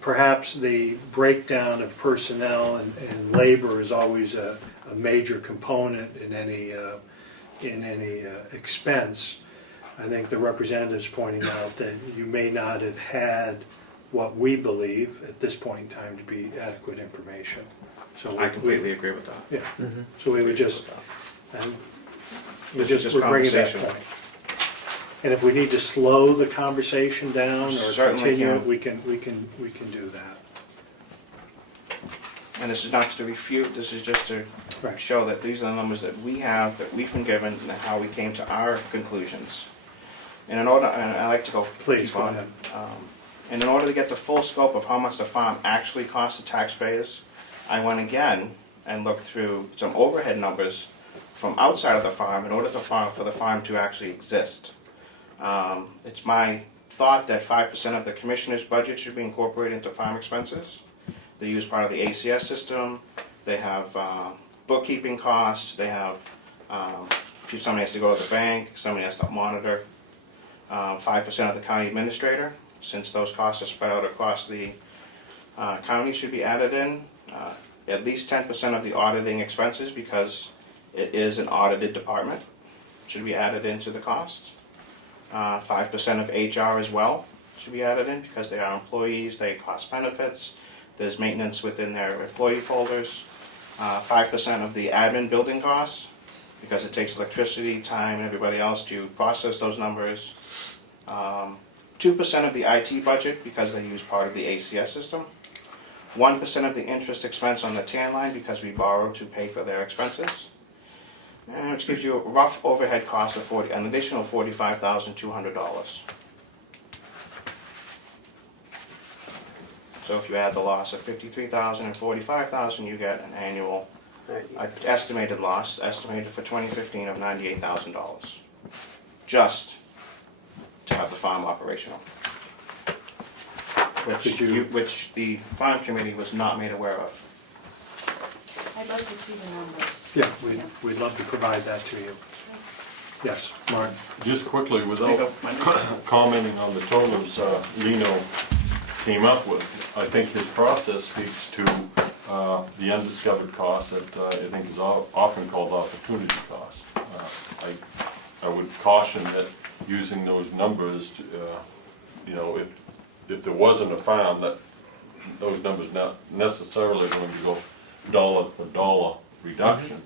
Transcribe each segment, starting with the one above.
perhaps the breakdown of personnel and labor is always a major component in any expense. I think the representative's pointing out that you may not have had what we believe at this point in time to be adequate information. So I completely agree with that. Yeah. So we would just, and we This is just just would bring it that conversation. point. And if we need to slow the conversation down or Certainly continue it, can. we can do that. And this is not to refute, this is just to Right. show that these are the numbers that we have, that we've been given, and how we came to our conclusions. And in order, and I like to go. Please, keep go on. ahead. And in order to get the full scope of how much the farm actually costs the taxpayers, I went again and looked through some overhead numbers from outside of the farm in order for the farm to actually exist. It's my thought that 5% of the commissioner's budget should be incorporated into farm expenses. They use part of the ACS system, they have bookkeeping costs, they have, if somebody has to go to the bank, somebody has to monitor. 5% of the county administrator, since those costs are spread out across the county, should be added in. At least 10% of the auditing expenses, because it is an audited department, should be added into the costs. 5% of HR as well should be added in, because they are employees, they cost benefits, there's maintenance within their employee folders. 5% of the admin building costs, because it takes electricity, time, and everybody else to process those numbers. 2% of the IT budget, because they use part of the ACS system. 1% of the interest expense on the tan line, because we borrow to pay for their expenses. And which gives you a rough overhead cost of an additional $45,200. So if you add the loss of $53,000 and $45,000, you get an annual estimated loss, estimated for 2015 of $98,000. Just to have the farm operational. Which the farm committee was not made aware of. I'd like to see the numbers. Yeah, we'd love to provide that to you. Yes, Mark? Just quickly, without commenting on the totals Lino came up with, I think his process speaks to the undiscovered cost that I think is often called opportunity cost. I would caution that using those numbers, you know, if there wasn't a farm, that those numbers not necessarily going to go dollar for dollar reduction.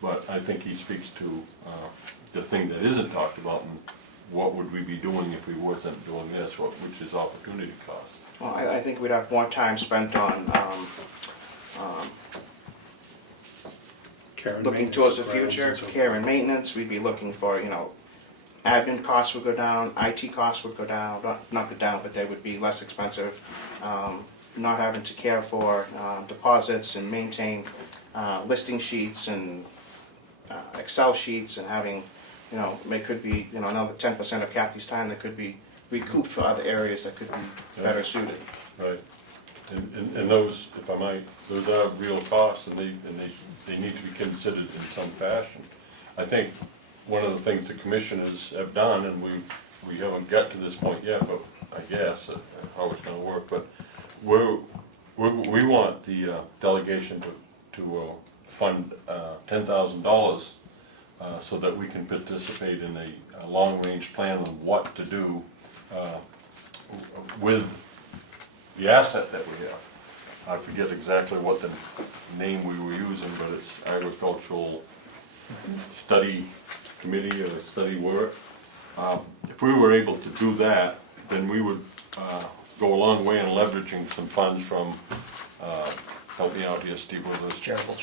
But I think he speaks to the thing that isn't talked about, and what would we be doing if we wasn't doing this, which is opportunity cost. Well, I think we'd have more time spent on looking towards the future, care and maintenance. We'd be looking for, you know, admin costs would go down, IT costs would go down, not go down, but they would be less expensive. Not having to care for deposits and maintain listing sheets and Excel sheets, and having, you know, it could be, you know, another 10% of Kathy's time that could be recouped for other areas that could be better suited. Right. And those, if I might, those are real costs, and they need to be considered in some fashion. I think one of the things the commissioners have done, and we haven't got to this point yet, but I guess how it's going to work, but we want the delegation to fund $10,000 so that we can participate in a long-range plan on what to do with the asset that we have. I forget exactly what the name we were using, but it's Agricultural Study Committee or Study Work. If we were able to do that, then we would go a long way in leveraging some funds from, help me out here, Steve, with those charitable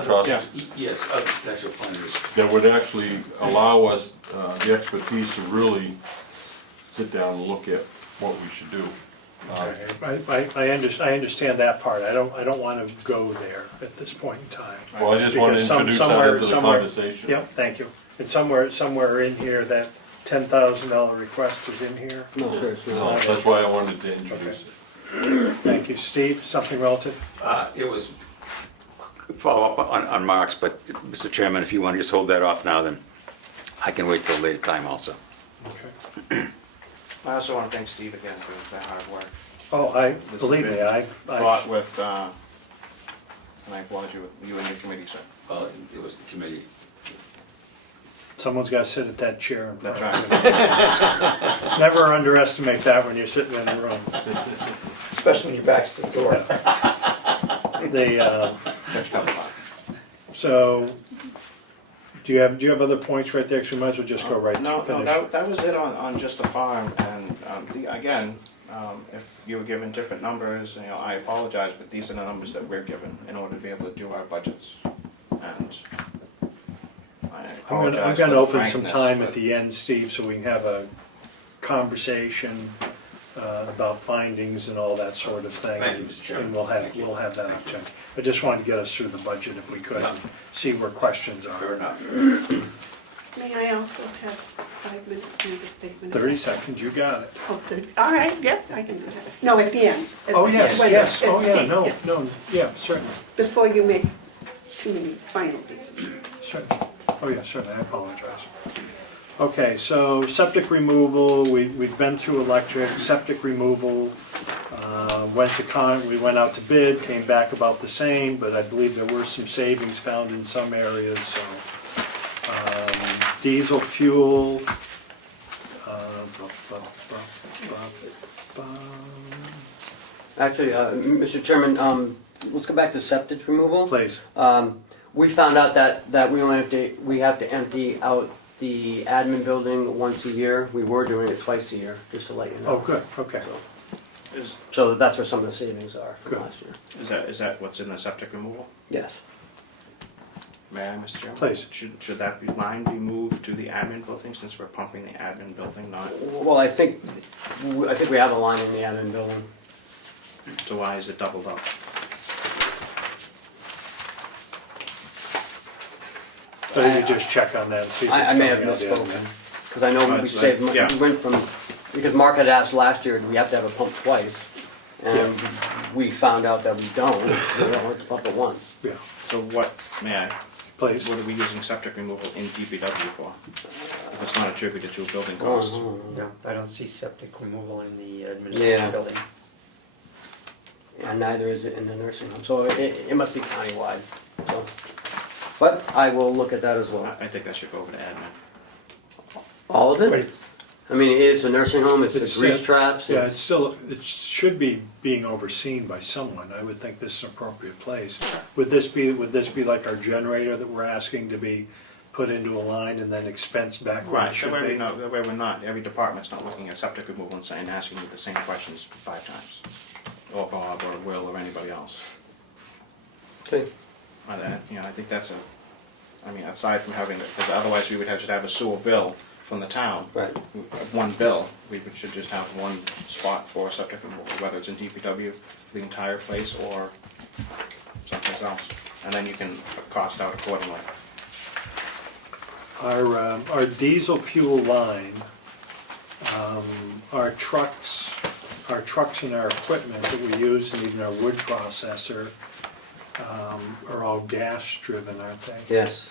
trusts. Yes, other potential funders. That would actually allow us the expertise to really sit down and look at what we should do. I understand that part. I don't want to go there at this point in time. Well, I just want to Because introduce that into the conversation. Yep, thank you. And somewhere in here, that $10,000 request is in here. No, sir, it's So not. that's why I wanted to introduce it. Thank you. Steve, something relative? It was follow up on Mark's, but Mr. Chairman, if you want to just hold that off now, then I can wait till a later time also. Okay. I also want to thank Steve again for the hard work. Oh, believe me, I've, Thought with, and I applaud you and your committee, sir. Well, it was the committee. someone's gotta sit at that chair in front That's of right. me. Never underestimate that when you're sitting in a room. Especially when your back's to the door. Next couple of So, do you have other points right there? 'Cause we might as well just go right No, to finish. that was it on just the farm, and, again, if you were given different numbers, I apologize, but these are the numbers that we're given in order to be able to do our budgets. And I I'm apologize for gonna the open some frankness, time at but- the end, Steve, so we can have a conversation about findings and all that sort of thing. Thank you, Mr. Chairman. And we'll have that opportunity. I just wanted to get us through the budget if we could, and see where questions Fair are. enough. May I also have 5 minutes to make a statement? 30 seconds, you got it. Oh, 30. All right, yep, I can do that. No, at the end. Oh, yes, When- yes, at oh, yeah, Steve, no, yes. no, yeah, certainly, Before you make too many final decisions. certainly. Oh, yeah, certainly, I apologize. Okay, so septic removal, we've been through electric, septic removal, we went out to bid, came back about the same, but I believe there were some savings found in some areas, so. Diesel fuel. Actually, Mr. Chairman, let's go back to septic removal. Please, We found out that we have to empty out the admin building once a year. We were doing it twice a year, just to let you know. oh, good, okay. So that's where some of the savings are Good. from last year. Is that what's in the septic removal? Yes. May I, Mr. Chairman? Please. Should that line be moved to the admin building since we're pumping the admin building, not, Well, I think we have a line in the admin building. so why is it doubled up? So you just check on that and see if it's I may have coming out the other misspoken, end. because I know we It's saved like- money. yeah. We went from, because Mark had asked last year, do we have to have a pump twice? And we found out that we don't, we only have to pump it once. Yeah, So what, may I, please. what are we using septic removal in DPW for? If it's not attributed to a building cost? Mhm. No, I don't see septic removal in the Yeah. administration building. And neither is it in the nursing home, so it must be countywide, so. But I will look at that as well. I think that should go over to admin. All of But it? it's, I mean, it's a nursing home, it's the It's, grease traps, Yeah, it's it's, still, it should be being overseen by someone. I would think this is an appropriate place. Would this be like our generator that we're asking to be put into a line and then expensed back where it Right, should that way be? we know, that way we're not, every department's not looking at septic removal and saying, asking you the same questions 5 times. Or Bob, or Will, or anybody else. okay, I think that's aside from having, because otherwise we would just have a sewer bill from the town. right. One bill, we should just have one spot for septic removal, whether it's in DPW, the entire place, or someplace else. And then you can cost out accordingly. Our diesel fuel line, our trucks and our equipment that we use, and even our wood processor, are all gas driven, aren't they? Yes,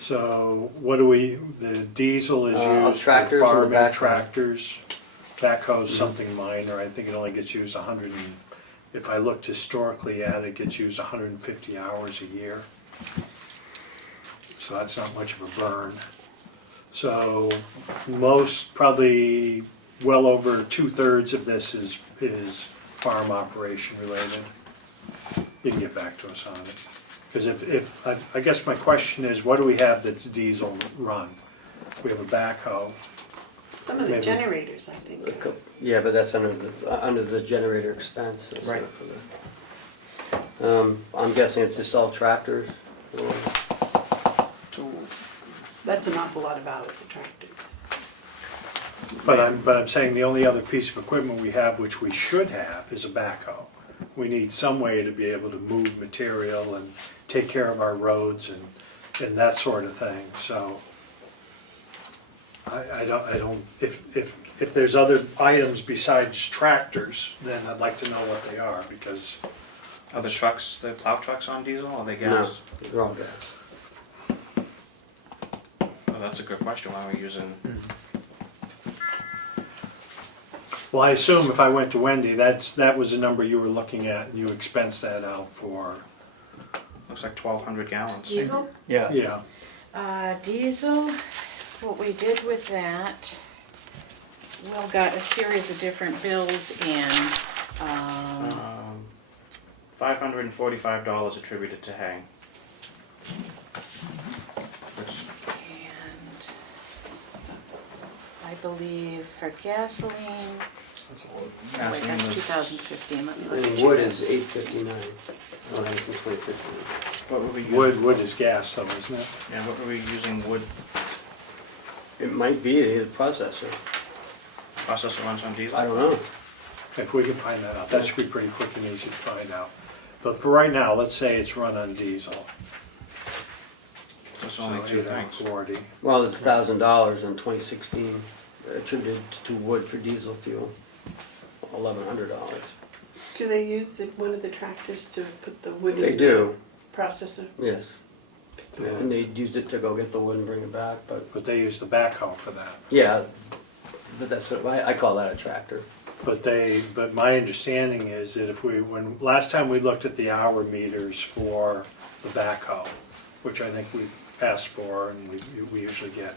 So the diesel is used for tractors and the farming, backhoe. tractors. Backhoe's something minor, I think it only gets used 100 and, if I looked historically at it, it gets used 150 hours a year. So that's not much of a burn. So probably well over 2/3 of this is farm operation related. You can get back to us on it. Because I guess my question is, what do we have that's diesel run? We have a backhoe. Some of the Maybe. generators, I think. yeah, but that's under the generator expense. That's Right. not for the- I'm guessing it's just all tractors, or- That's an awful lot of hours of tractors. But I'm saying the only other piece of equipment we have, which we should have, is a backhoe. We need some way to be able to move material and take care of our roads and that sort of thing, so. I don't, if there's other items besides tractors, then I'd like to know what they are, because, Are the trucks, the plow trucks on diesel, or are they No, gas? they're all gas. Oh, that's a good question, why are we using, Well, I assume if I went to Wendy, that was the number you were looking at, and you expensed that out for, Looks like 1,200 gallons. Diesel? yeah. Diesel, what we did with that, Will got a series of different bills in, $545 attributed to hay. Which, and I believe for gasoline, wait, gasoline that's was- 2015, let me look at And wood 2000. is 859. Oh, that was in 2015. what were we using? Wood is gas though, isn't it? Yeah, what were we using wood? It might be the processor. Processor runs on diesel? I don't know. If we can find that out, that should be pretty quick and easy to find out. But for right now, let's say it's run on diesel. It's So only two things. 840. Well, there's $1,000 in 2016 attributed to wood for diesel fuel. $1,100. Do they use one of the tractors to put the wood in? They do, the processor? yes. And they used it to go get the wood and bring it back, but But they use the backhoe for that. yeah, but that's what, I call that a tractor. But my understanding is that last time we looked at the hour meters for the backhoe, which I think we asked for and we usually get,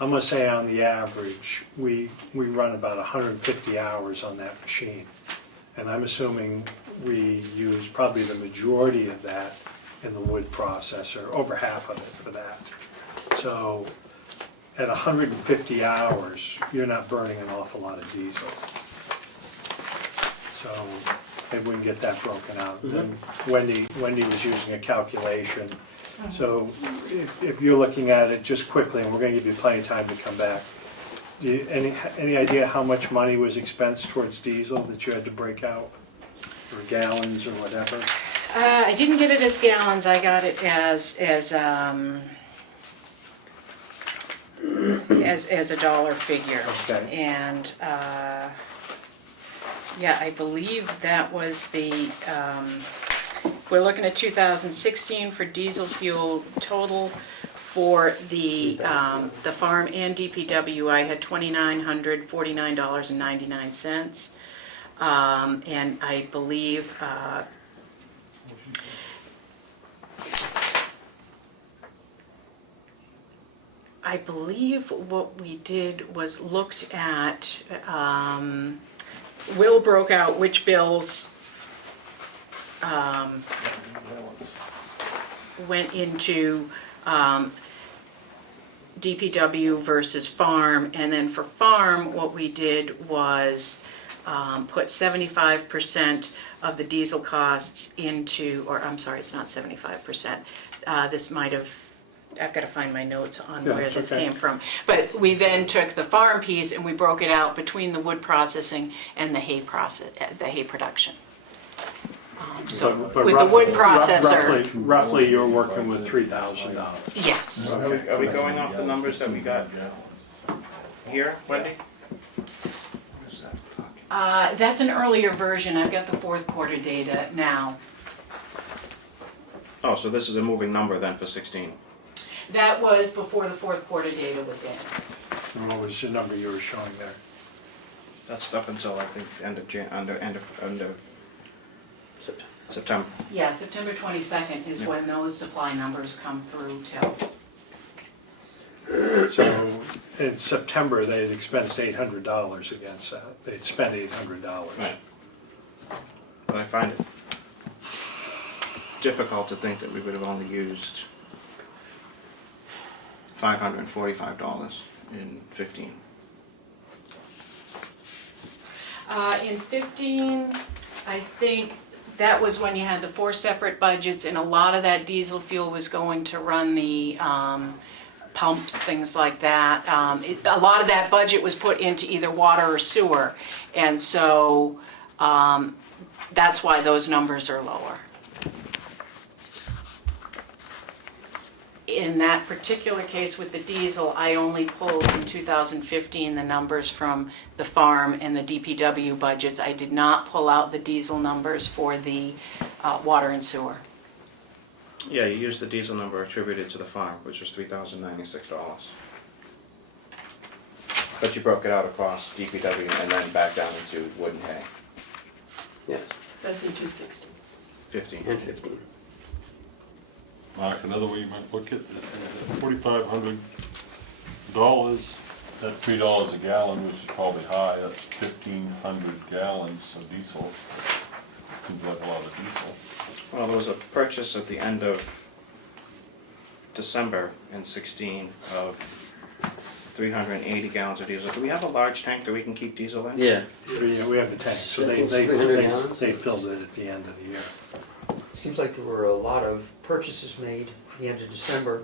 I'm gonna say on the average, we run about 150 hours on that machine. And I'm assuming we use probably the majority of that in the wood processor, over half of it for that. So at 150 hours, you're not burning an awful lot of diesel. So maybe we can get that broken out. Then Wendy was using a calculation. So if you're looking at it just quickly, and we're gonna give you plenty of time to come back, any idea how much money was expensed towards diesel that you had to break out? Or gallons or whatever? I didn't get it as gallons, I got it as a dollar figure. Okay. And, yeah, I believe that was we're looking at 2016 for diesel fuel total for the farm and DPW, I had $2,949.99. And I believe, what we did was looked at, Will broke out which bills went into DPW versus farm, and then for farm, what we did was put 75% of the diesel costs into, or I'm sorry, it's not 75%. This might have, I've got to find my notes on Yeah, where it's this okay. came from. But we then took the farm piece and we broke it out between the wood processing and the hay production. So But with the wood roughly- processor, Roughly, you're working with $3,000. yes. Are we going off the numbers that we got here, Wendy? That's an earlier version. I've got the fourth quarter data now. Oh, so this is a moving number then for 16. That was before the fourth quarter data was in. And what was the number you were showing there? That's up until I think end of September. Yeah, September 22nd is when those supply numbers come through till. So in September, they'd expensed $800 against that. They'd spent $800. Right. But I find it difficult to think that we would have only used $545 in 15. In 15, I think that was when you had the 4 separate budgets, and a lot of that diesel fuel was going to run the pumps, things like that. A lot of that budget was put into either water or sewer, and so that's why those numbers are lower. In that particular case with the diesel, I only pulled in 2015 the numbers from the farm and the DPW budgets. I did not pull out the diesel numbers for the water and sewer. Yeah, you used the diesel number attributed to the farm, which was $3,096. But you broke it out across DPW and then back down into wood and hay, Yes, That's in 260. 15. and 15. Mark, another way you might look at it is $4,500 at $3 a gallon, which is probably high, that's 1,500 gallons of diesel. Seems like a lot of diesel. Well, there was a purchase at the end of December in 16 of 380 gallons of diesel. Do we have a large tank that we can keep diesel in? Yeah, We have a tank, so I they, think it's they, 300 they gallons. they filled it at the end of the year. Seems like there were a lot of purchases made at the end of December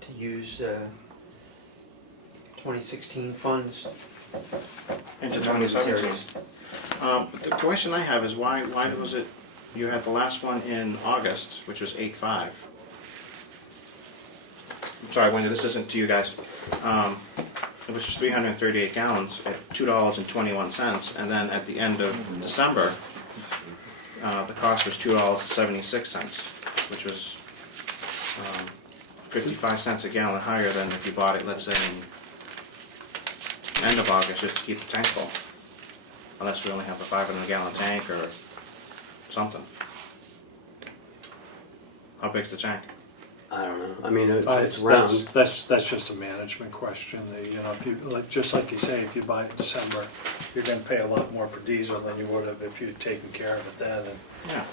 to use 2016 funds. Into For one of these 2017. areas. But the question I have is why was it, you had the last one in August, which was 8.5. I'm sorry, Wendy, this isn't to you guys. It was just 338 gallons at $2.21, and then at the end of December, the cost was $2.76, which was 55 cents a gallon higher than if you bought it, let's say, in end of August, just to keep the tank full. Unless we only have a 500 gallon tank or something. How big's the tank? I don't know, I mean, it's That's, round. that's just a management question. You know, if you, just like you say, if you buy it in December, you're gonna pay a lot more for diesel than you would have if you'd taken care of it then. And Yeah.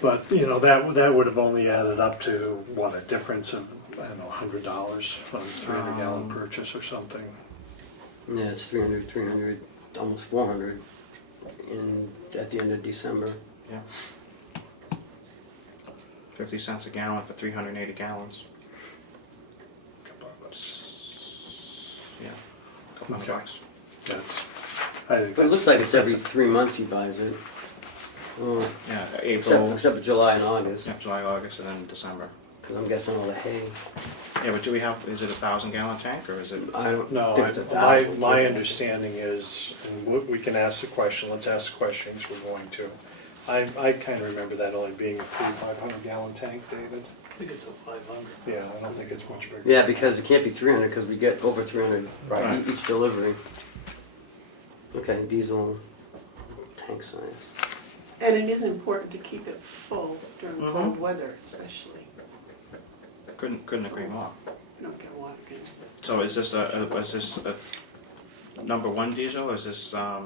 But, you know, that would have only added up to, what, a difference of, I don't know, $100 on a 300 gallon purchase or something. Yeah, it's 300, almost 400 at the end of December. Yeah. 50 cents a gallon for 380 gallons. Yeah, a couple Okay. $100. That's, I think But it looks like it's every that's 3 months he buys it. Oh, Yeah, except, April, except for July and August, yeah, July, August, and then December. because I'm guessing all the hay. Yeah, but do we have, is it a 1,000 gallon tank, or is it? I don't No, think it's my 1,000. understanding is, and we can ask the question, let's ask the question, because we're going to. I kind of remember that only being a 500 gallon tank, David. I think it's a 500. Yeah, I don't think it's much bigger. Yeah, because it can't be 300, because we get over 300 Right. each delivery. Okay, diesel tank size. And it is important to keep it full during Mhm. cold weather especially. Couldn't agree more. You don't get water in. So is this a number one diesel, or is this a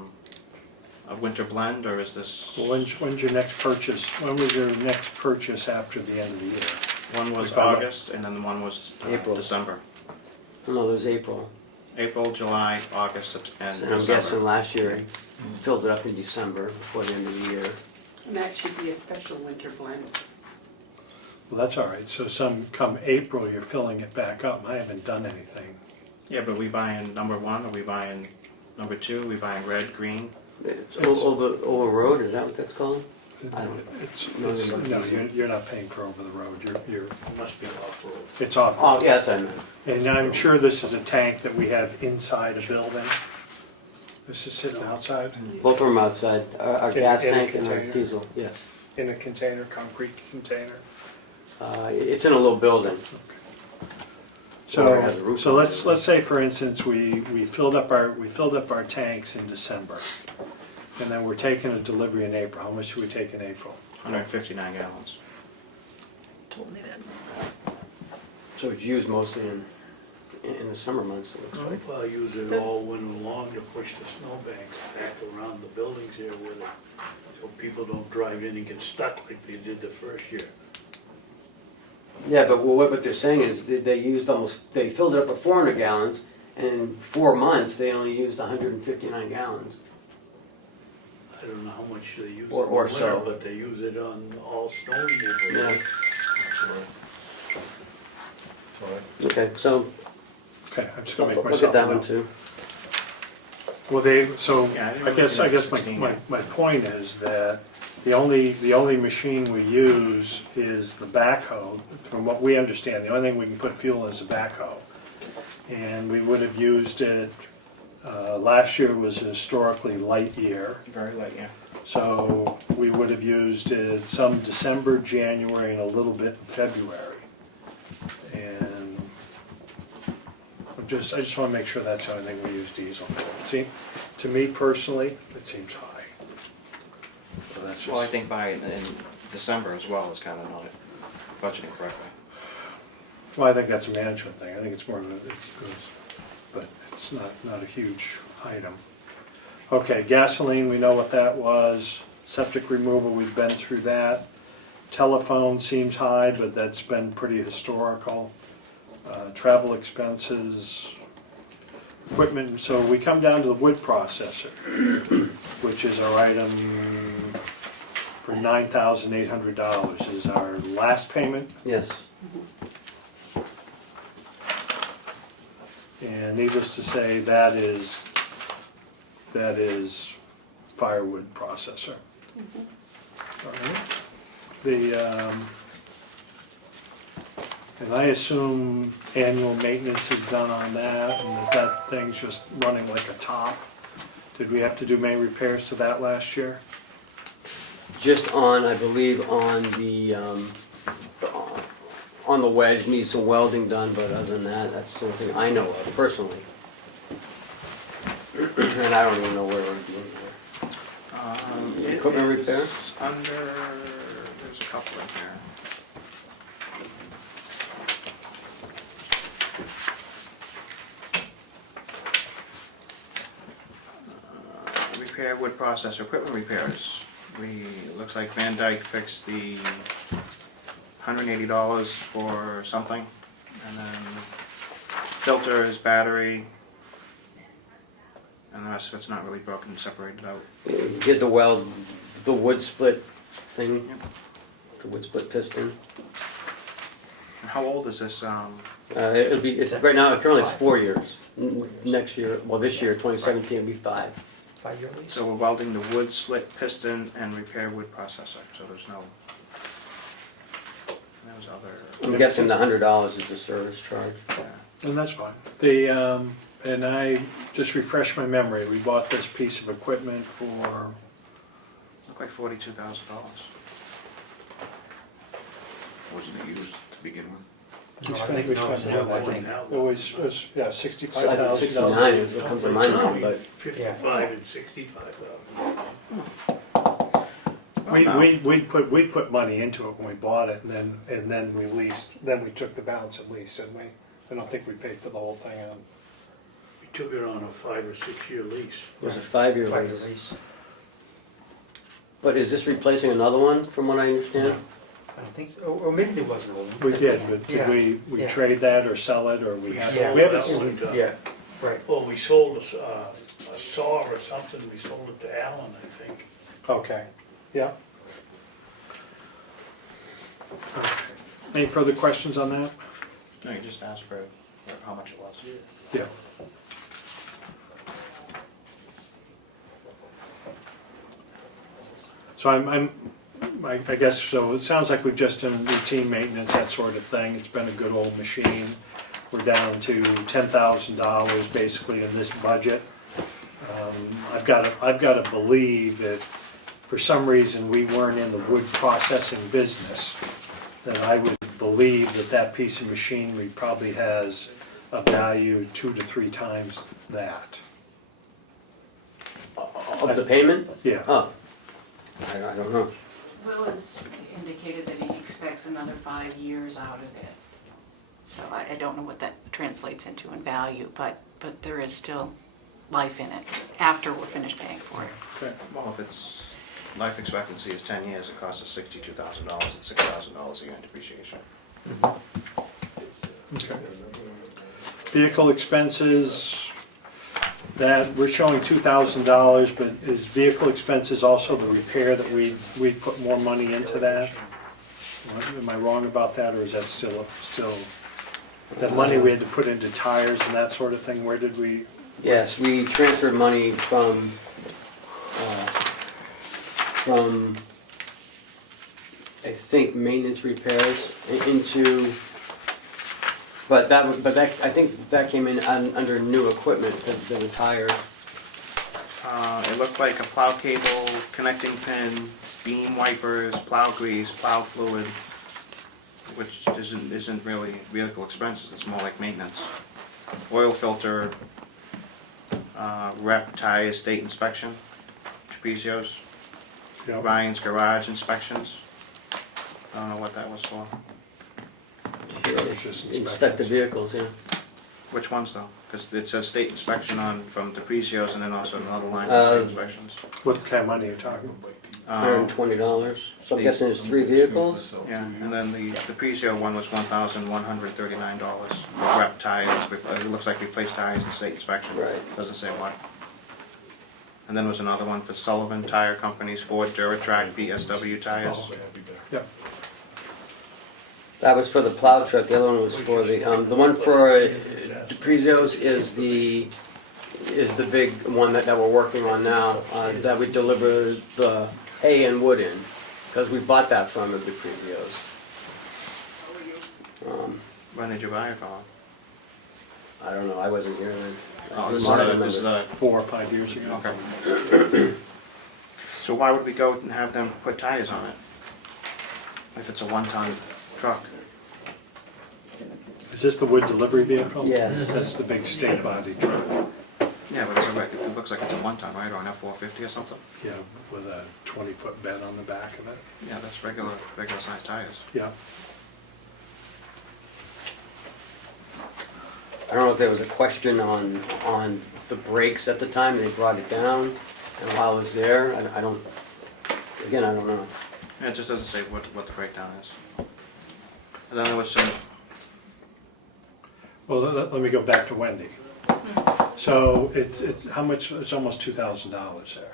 winter blend, or is this? Well, when's your next purchase? When was your next purchase after the end of the year? One was If I look- August, and then one was April. December. Oh, no, there's April. April, July, August, and And I'm guessing December. last year he filled it up in December before the end of the year. And that should be a special winter blend. Well, that's all right, so come April, you're filling it back up, I haven't done anything. Yeah, but we buying number one, or we buying number two, we buying red, green? It's over road, is that what that's called? I don't- No, you're not paying for over the road, you're, It must be off-road. it's off. Oh, yeah, that's what I meant. And I'm sure this is a tank that we have inside a building. This is sitting outside Both of them outside, our In- gas in a tank and our container? diesel, yes. in a container, concrete container. It's in a little building. Or it has a roof So on let's it. say, for instance, we filled up our tanks in December. And then we're taking a delivery in April. How much do we take in April? 159 gallons. Told me that. So it's used mostly in the summer months, it looks like. Well, I use it all winter long to push the snowbanks back around the buildings here with it, so people don't drive in and get stuck like they did the first year. Yeah, but what they're saying is that they filled it up with 400 gallons, and in 4 months, they only used 159 gallons. I don't know how much they use it in the Or winter, so. but they use it on all snow removal. Yeah, That's right. That's right. okay, so Okay, I'm just gonna make look myself at that a one note. too. Well, Yeah, I think I guess we're looking at my 16, my point is that the only machine we use is the backhoe. From what we understand, the only thing we can put fuel in is a backhoe. And we would have used it, last year was a historically light year. Very light, yeah. So we would have used it some December, January, and a little bit in February. And I'm I just wanna make sure that's the only thing we use diesel for. See, to me personally, it seems high. So that's Well, I just, think in December as well is kind of not budgeting correctly. well, I think that's a management thing, I think it's more of a, but it's not a huge item. Okay, gasoline, we know what that was. Septic removal, we've been through that. Telephone seems high, but that's been pretty historical. Travel expenses, equipment, so we come down to the wood processor, which is our item for $9,800 is our last payment. Yes. And needless to say, that is firewood processor. All right. And I assume annual maintenance is done on that, and that thing's just running like a top. Did we have to do many repairs to that last year? Just on, I believe, on the wedge, needs some welding done, but other than that, that's the only thing I know of personally. And I don't even know where we're doing there. Equipment repair? There's a couple in here. Repair wood processor, equipment repairs. Looks like Van Dyke fixed the $180 for something, and then filters, battery, and the rest of it's not really broken, separated out. You did the wood split thing, the wood split piston. How old is this? Right now, currently it's 4 years. Next year, well, this year, 2017, it'll be 5. 5-year lease? So we're welding the wood split piston and repair wood processor, so there's no, there was other. I'm guessing the $100 is the service charge. And that's fine. And I just refreshed my memory, we bought this piece of equipment for, Looked like $42,000. Wasn't it used to begin with? we No, I spent, think we no, spent it's more, not. I think. It was, yeah, I think $65,000. 69 is what comes to mind now, but 55 and 65,000. We put money into it when we bought it, and then we leased, then we took the balance of lease, and I don't think we paid for the whole thing on. We took it on a 5 or 6 year lease. it was a 5-year 5-year lease. lease. But is this replacing another one, from what I understand? I don't think so, or maybe there was an old one. We did, but did we Yeah. trade that or sell it, or we have, Yeah. we haven't, That one, Yeah, right. Well, we sold a saw or something, we sold it to Alan, I think. okay, yeah. Okay. Any further questions on that? No, you just asked for how much it was. Yeah. So I guess, so it sounds like we've just done routine maintenance, that sort of thing. It's been a good old machine. We're down to $10,000 basically in this budget. I've got to believe that for some reason we weren't in the wood processing business, that I would believe that that piece of machinery probably has a value 2 to 3 times that. Of the payment? Yeah. Oh, I don't know. Will has indicated that he expects another 5 years out of it. So I don't know what that translates into in value, but there is still life in it after we're finished paying for it. Okay. Well, if its life expectancy is 10 years, it costs us $62,000 and $6,000 a year in depreciation. Okay. Vehicle expenses, that, we're showing $2,000, but is vehicle expenses also the repair that we put more money into that? Am I wrong about that, or is that still, that money we had to put into tires and that sort of thing, where did we? Yes, we transferred money from I think maintenance repairs into, but I think that came in under new equipment because they were tired. It looked like a plow cable, connecting pin, beam wipers, plow grease, plow fluid, which isn't really vehicle expenses, it's more like maintenance. oil filter, rep tires, state inspection, Trapezios, Yep. Ryan's garage inspections. I don't know what that was for. That was just Inspect the inspections. vehicles, yeah. Which ones though? Because it says state inspection on, from Trapezios and then also another line for state inspections. What kind of money are you talking? $120. So I'm guessing there's 3 vehicles? Yeah, and then the Prezio one was $1,139 for rep tires, it looks like replaced tires and state inspection. Right. Doesn't say what. And then there was another one for Sullivan Tire Company's Ford Duratrack BSW tires. Oh, okay. Yep. That was for the plow truck, the other one was for the one for DePrizo's is the big one that we're working on now, that we deliver the hay and wood in, because we bought that from the DePrizo's. When did you buy it from? I don't know, I wasn't here. Oh, this is a, 4 or 5 years ago. okay. So why would we go and have them put tires on it? If it's a one-ton truck? Is this the wood delivery vehicle? Yes. That's the big state body truck, Yeah, but it's a, it looks like it's a one-ton, right, or an F-450 or something? yeah, with a 20-foot bed on the back of it. Yeah, that's regular sized tires. Yeah. I don't know if there was a question on the brakes at the time, they brought it down, and while I was there, I don't, again, I don't know. Yeah, it just doesn't say what the breakdown is. And then there was some, Well, let me go back to Wendy. So it's how much, it's almost $2,000 there.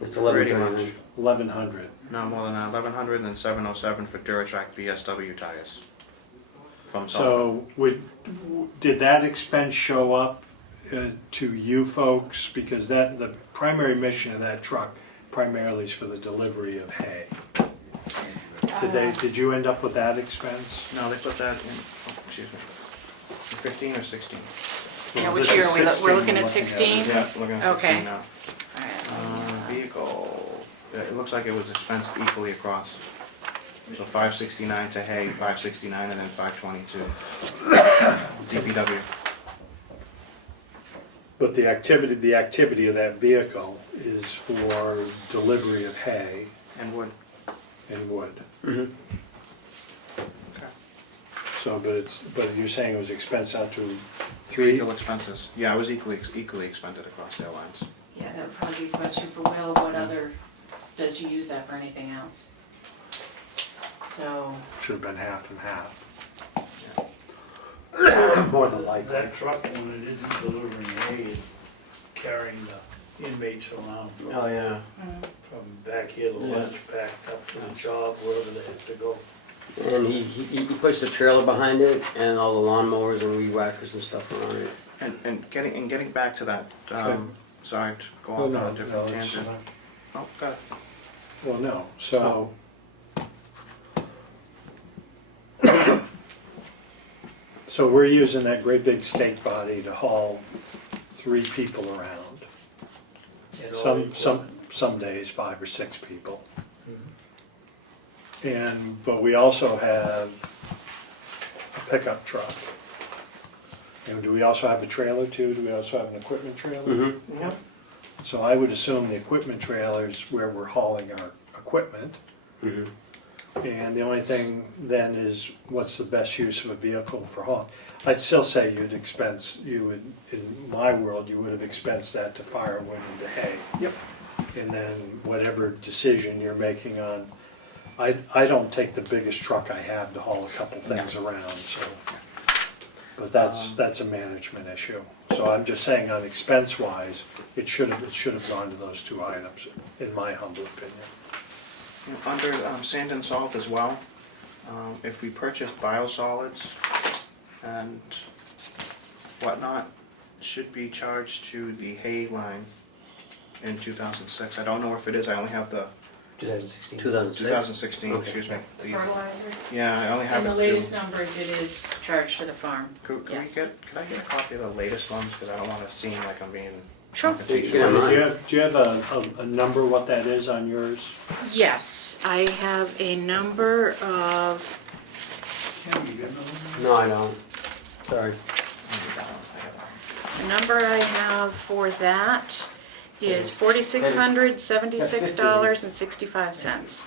It's Pretty 11. much. 1,100. no more than that, 1,100 and then 707 for Duratrack BSW tires. From So Sullivan. did that expense show up to you folks? Because the primary mission of that truck primarily is for the delivery of hay. Did you end up with that expense? No, they put that in, oh, excuse me, 15 or 16? Yeah, Well, which this year is are we, 16 we're looking at at. 16? Yeah, looking at Okay. 16 now. Alright. Vehicle, yeah, it looks like it was expensed equally across. So 569 to hay, 569 and then 522. DPW. But the activity of that vehicle is for delivery of hay And wood. and wood. Mhm. Okay. So, but you're saying it was expensed out to 3? Vehicle expenses, yeah, it was equally expended across their lines. Yeah, that would probably be a question for Will, what other, does he use that for anything else? So, Should have been half and half. Yeah. More than likely. That truck, when it isn't delivering hay, and carrying the inmates around Oh, yeah. from back here to lunch, backed up to the job, wherever they have to go. And he puts the trailer behind it, and all the lawnmowers and weed whackers and stuff around it. And getting back to that, sorry to go Well, off no, on a different no, it's tangent. not. Oh, got it. Well, no, so. So we're using that great big state body to haul 3 people around. And all the Some days 5 or 6 people. But we also have a pickup truck. And do we also have a trailer too? Do we also have an equipment trailer? Mm-hmm. Yep. So I would assume the equipment trailer is where we're hauling our equipment. Mhm. And the only thing then is, what's the best use of a vehicle for haul? I'd still say you would, in my world, you would have expensed that to firewood and to hay. Yep. And then whatever decision you're making on, I don't take the biggest truck I have to haul a couple things around, so. But that's a management issue. So I'm just saying on expense wise, it should have gone to those 2 items, in my humble opinion. Under sand and salt as well, if we purchase biosolids and whatnot, should be charged to the hay line in 2006. I don't know if it is, I only have the 2016. 2006. 2016, Okay. excuse me. the fertilizer? Yeah, I only have And it the to- latest numbers, it is charged to the farm. Could I Yes. get a copy of the latest ones, because I don't want to seem like I'm being Sure. confrontational. Yeah. Do you have a number, what that is on yours? Yes, I have a number of, Tim, you got another one? No, I don't. Sorry. I have The number I have for that is $4,676.65.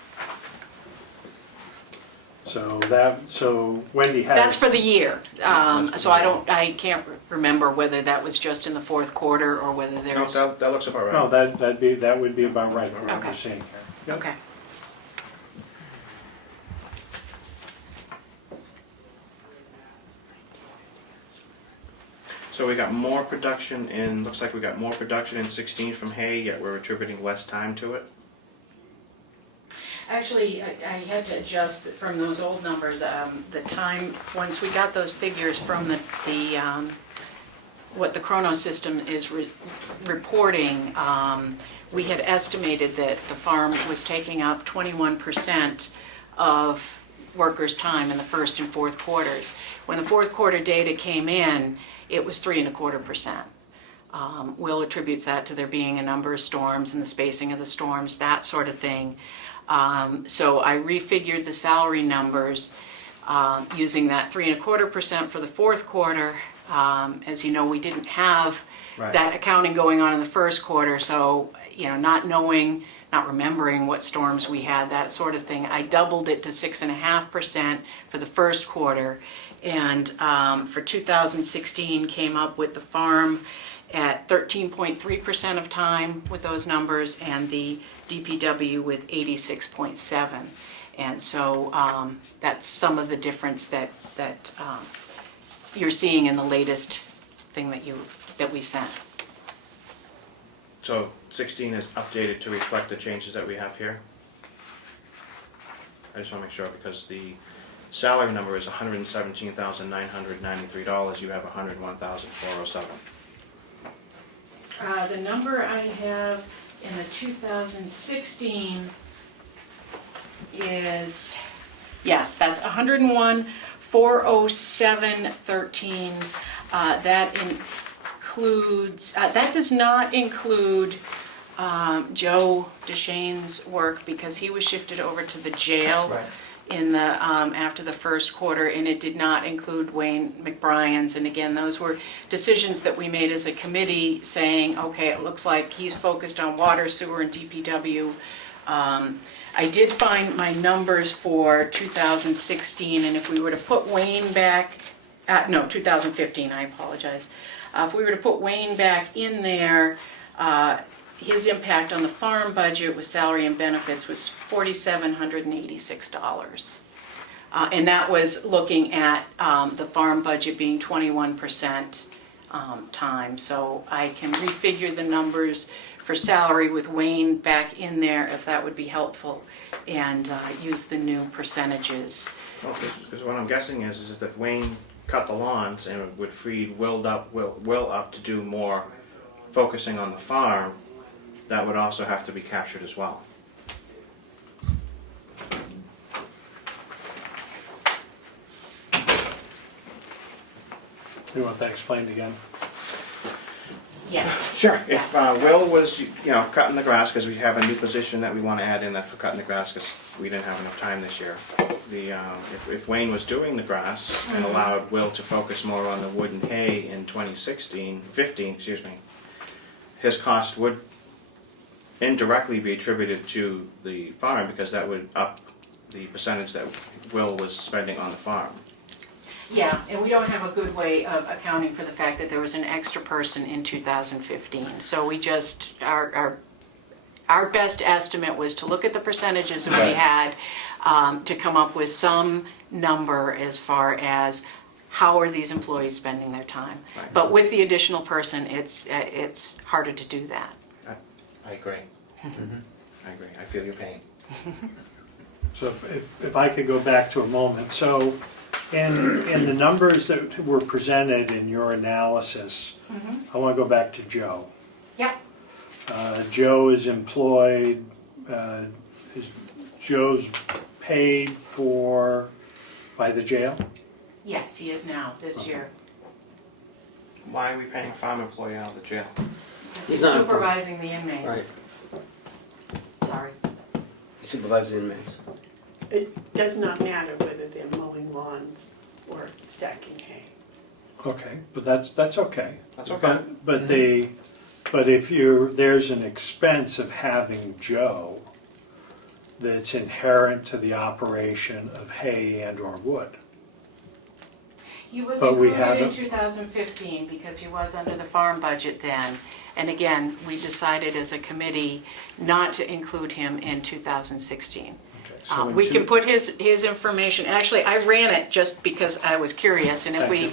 So Wendy had. That's for the year. So I can't remember whether that was just in the fourth quarter or whether No, there's. that looks about right. No, that would be about right from what Okay. we're seeing here. Yep. Okay. So we got more production in, looks like we got more production in 16 from hay, yet we're attributing less time to it. Actually, I had to adjust from those old numbers, the time, once we got those figures from what the Chrono system is reporting, we had estimated that the farm was taking up 21% of workers' time in the first and fourth quarters. When the fourth quarter data came in, it was 3.25%. Will attributes that to there being a number of storms and the spacing of the storms, that sort of thing. So I refigured the salary numbers using that 3.25% for the fourth quarter. As you know, we didn't have Right. that accounting going on in the first quarter, so not remembering what storms we had, that sort of thing. I doubled it to 6.5% for the first quarter, and for 2016 came up with the farm at 13.3% of time with those numbers, and the DPW with 86.7. And so that's some of the difference that you're seeing in the latest thing that we sent. So 16 is updated to reflect the changes that we have here. I just want to make sure, because the salary number is $117,993, you have $101,407. The number I have in the 2016 is, yes, that's 101,407.13. That includes, that does not include Joe Deschane's work, because he was shifted over to the jail Right. in the after the first quarter, and it did not include Wayne McBrien's. And again, those were decisions that we made as a committee, saying, okay, it looks like he's focused on water, sewer, and DPW. I did find my numbers for 2016, and if we were to put Wayne back, 2015, I apologize. If we were to put Wayne back in there, his impact on the farm budget with salary and benefits was $4,786. And that was looking at the farm budget being 21% time. So I can refigure the numbers for salary with Wayne back in there, if that would be helpful, and use the new percentages. Because what I'm guessing is if Wayne cut the lawns and would free Will up to do more focusing on the farm, that would also have to be captured as well. You want that explained again? Yes. Sure. If Will was, cutting the grass, because we have a new position that we want to add in that for cutting the grass, because we didn't have enough time this year. If Wayne was doing the grass and allowed Will to focus more on the wood and hay in 15, his cost would indirectly be attributed to the farm, because that would up the percentage that Will was spending on the farm. Yeah, and we don't have a good way of accounting for the fact that there was an extra person in 2015. So we just, our best estimate was to look at the percentages that we had to come up with some number as far as how are these employees spending their time. Right. But with the additional person, it's harder to do that. I agree. I agree. I feel your pain. So if I could go back to a moment. So in the numbers that were presented in your analysis, I want to go back to Joe. Yep. Joe is employed, Joe's paid for by the jail? Yes, he is now, this year. Why are we paying a farm employee out of the jail? Because He's he's not employed. supervising the inmates. Right. Sorry. Supervising inmates. It does not matter whether they're mowing lawns or stacking hay. Okay, but that's okay. That's okay. But if there's an expense of having Joe that's inherent to the operation of hay and or wood. He was But we included in haven't- 2015 because he was under the farm budget then. And again, we decided as a committee not to include him in 2016. Okay, so in We two- can put his information, actually, I ran it just because I was curious, and if we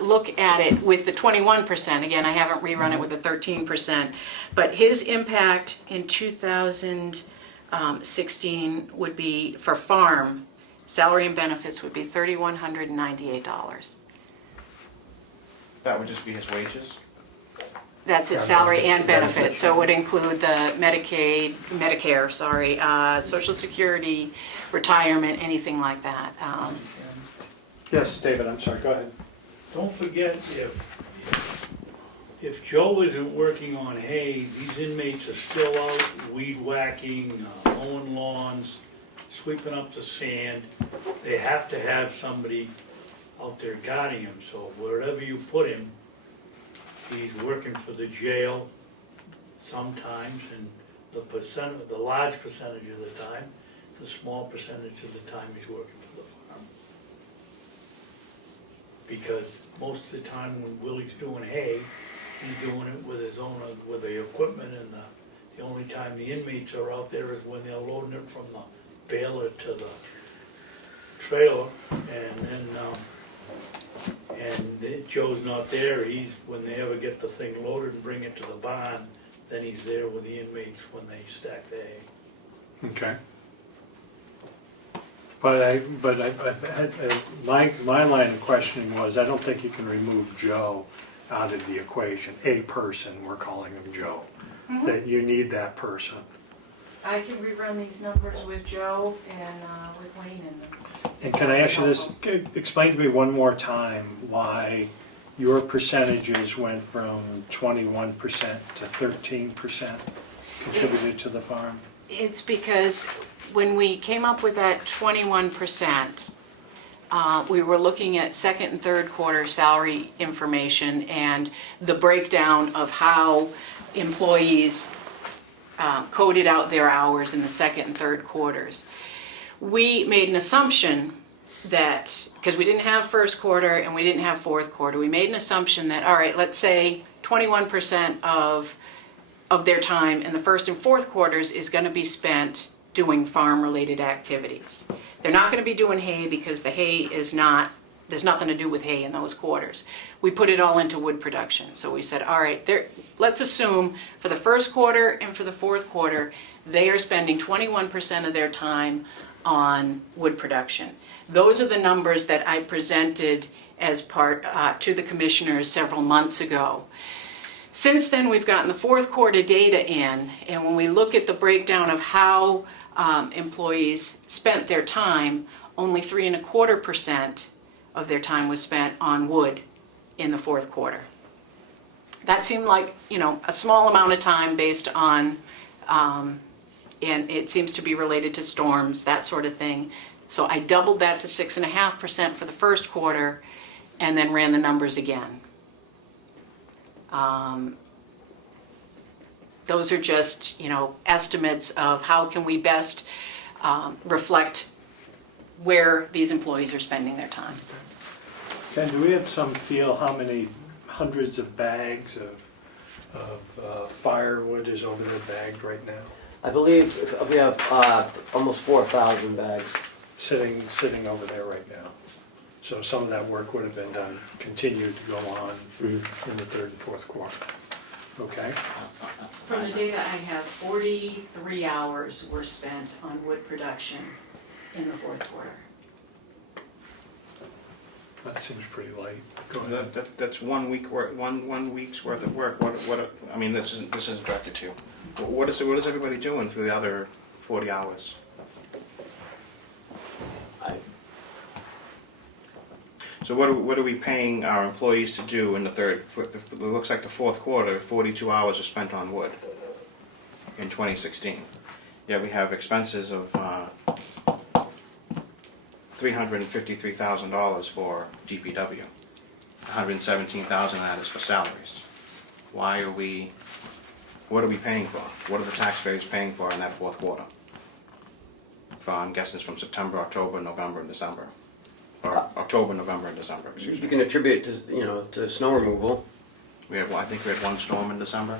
look at it with the 21%, again, I haven't rerun it with the 13%, but his impact in 2016 would be, for farm, salary and benefits would be $3,198. That would just be his wages? That's his salary and benefits, so it would include the Medicare, Social Security, retirement, anything like that. Yes, David, I'm sorry, go ahead. Don't forget, if Joe isn't working on hay, these inmates are still out weed whacking, mowing lawns, sweeping up the sand. They have to have somebody out there guarding him, so wherever you put him, he's working for the jail sometimes, and the large percentage of the time, the small percentage of the time he's working for the farm. Because most of the time when Willie's doing hay, he's doing it with his own, with the equipment, and the only time the inmates are out there is when they're loading it from the baler to the trailer, and then, Joe's not there, when they ever get the thing loaded and bring it to the barn, then he's there with the inmates when they stack the hay. Okay. But I've had, my line of questioning was, I don't think you can remove Joe out of the equation, a person, we're calling him Joe. That you need that person. I can rerun these numbers with Joe and with Wayne in them. And can I ask you this, explain to me one more time why your percentages went from 21% to 13% contributed to the farm? It's because when we came up with that 21%, we were looking at second and third quarter salary information and the breakdown of how employees coded out their hours in the second and third quarters. We made an assumption that, because we didn't have first quarter and we didn't have fourth quarter, we made an assumption that, all right, let's say 21% of their time in the first and fourth quarters is going to be spent doing farm-related activities. They're not going to be doing hay because the hay is not, there's nothing to do with hay in those quarters. We put it all into wood production. So we said, all right, let's assume for the first quarter and for the fourth quarter, they are spending 21% of their time on wood production. Those are the numbers that I presented as part to the commissioners several months ago. Since then, we've gotten the fourth quarter data in, and when we look at the breakdown of how employees spent their time, only 3.25% of their time was spent on wood in the fourth quarter. That seemed like, a small amount of time based on, and it seems to be related to storms, that sort of thing. So I doubled that to 6.5% for the first quarter and then ran the numbers again. Those are just, estimates of how can we best reflect where these employees are spending their time. Ken, do we have some feel how many hundreds of bags of firewood is over there bagged right now? I believe we have almost 4,000 bags. Sitting over there right now. So some of that work would have been done, continued to go on in the third and fourth quarter. Okay? From the data I have, 43 hours were spent on wood production in the fourth quarter. That seems pretty light. Go ahead. That's 1 week work, one week's worth of work. I mean, this is directed to. What is everybody doing for the other 40 hours? So what are we paying our employees to do in the third? It looks like the fourth quarter, 42 hours are spent on wood in 2016. Yeah, we have expenses of $353,000 for DPW. 117,000 of that is for salaries. Why are we, what are we paying for? What are the taxpayers paying for in that fourth quarter? I'm guessing it's from September, October, November, and December. Or October, November, and December, excuse You me. can attribute to, to snow removal. We had, I think we had one storm in December.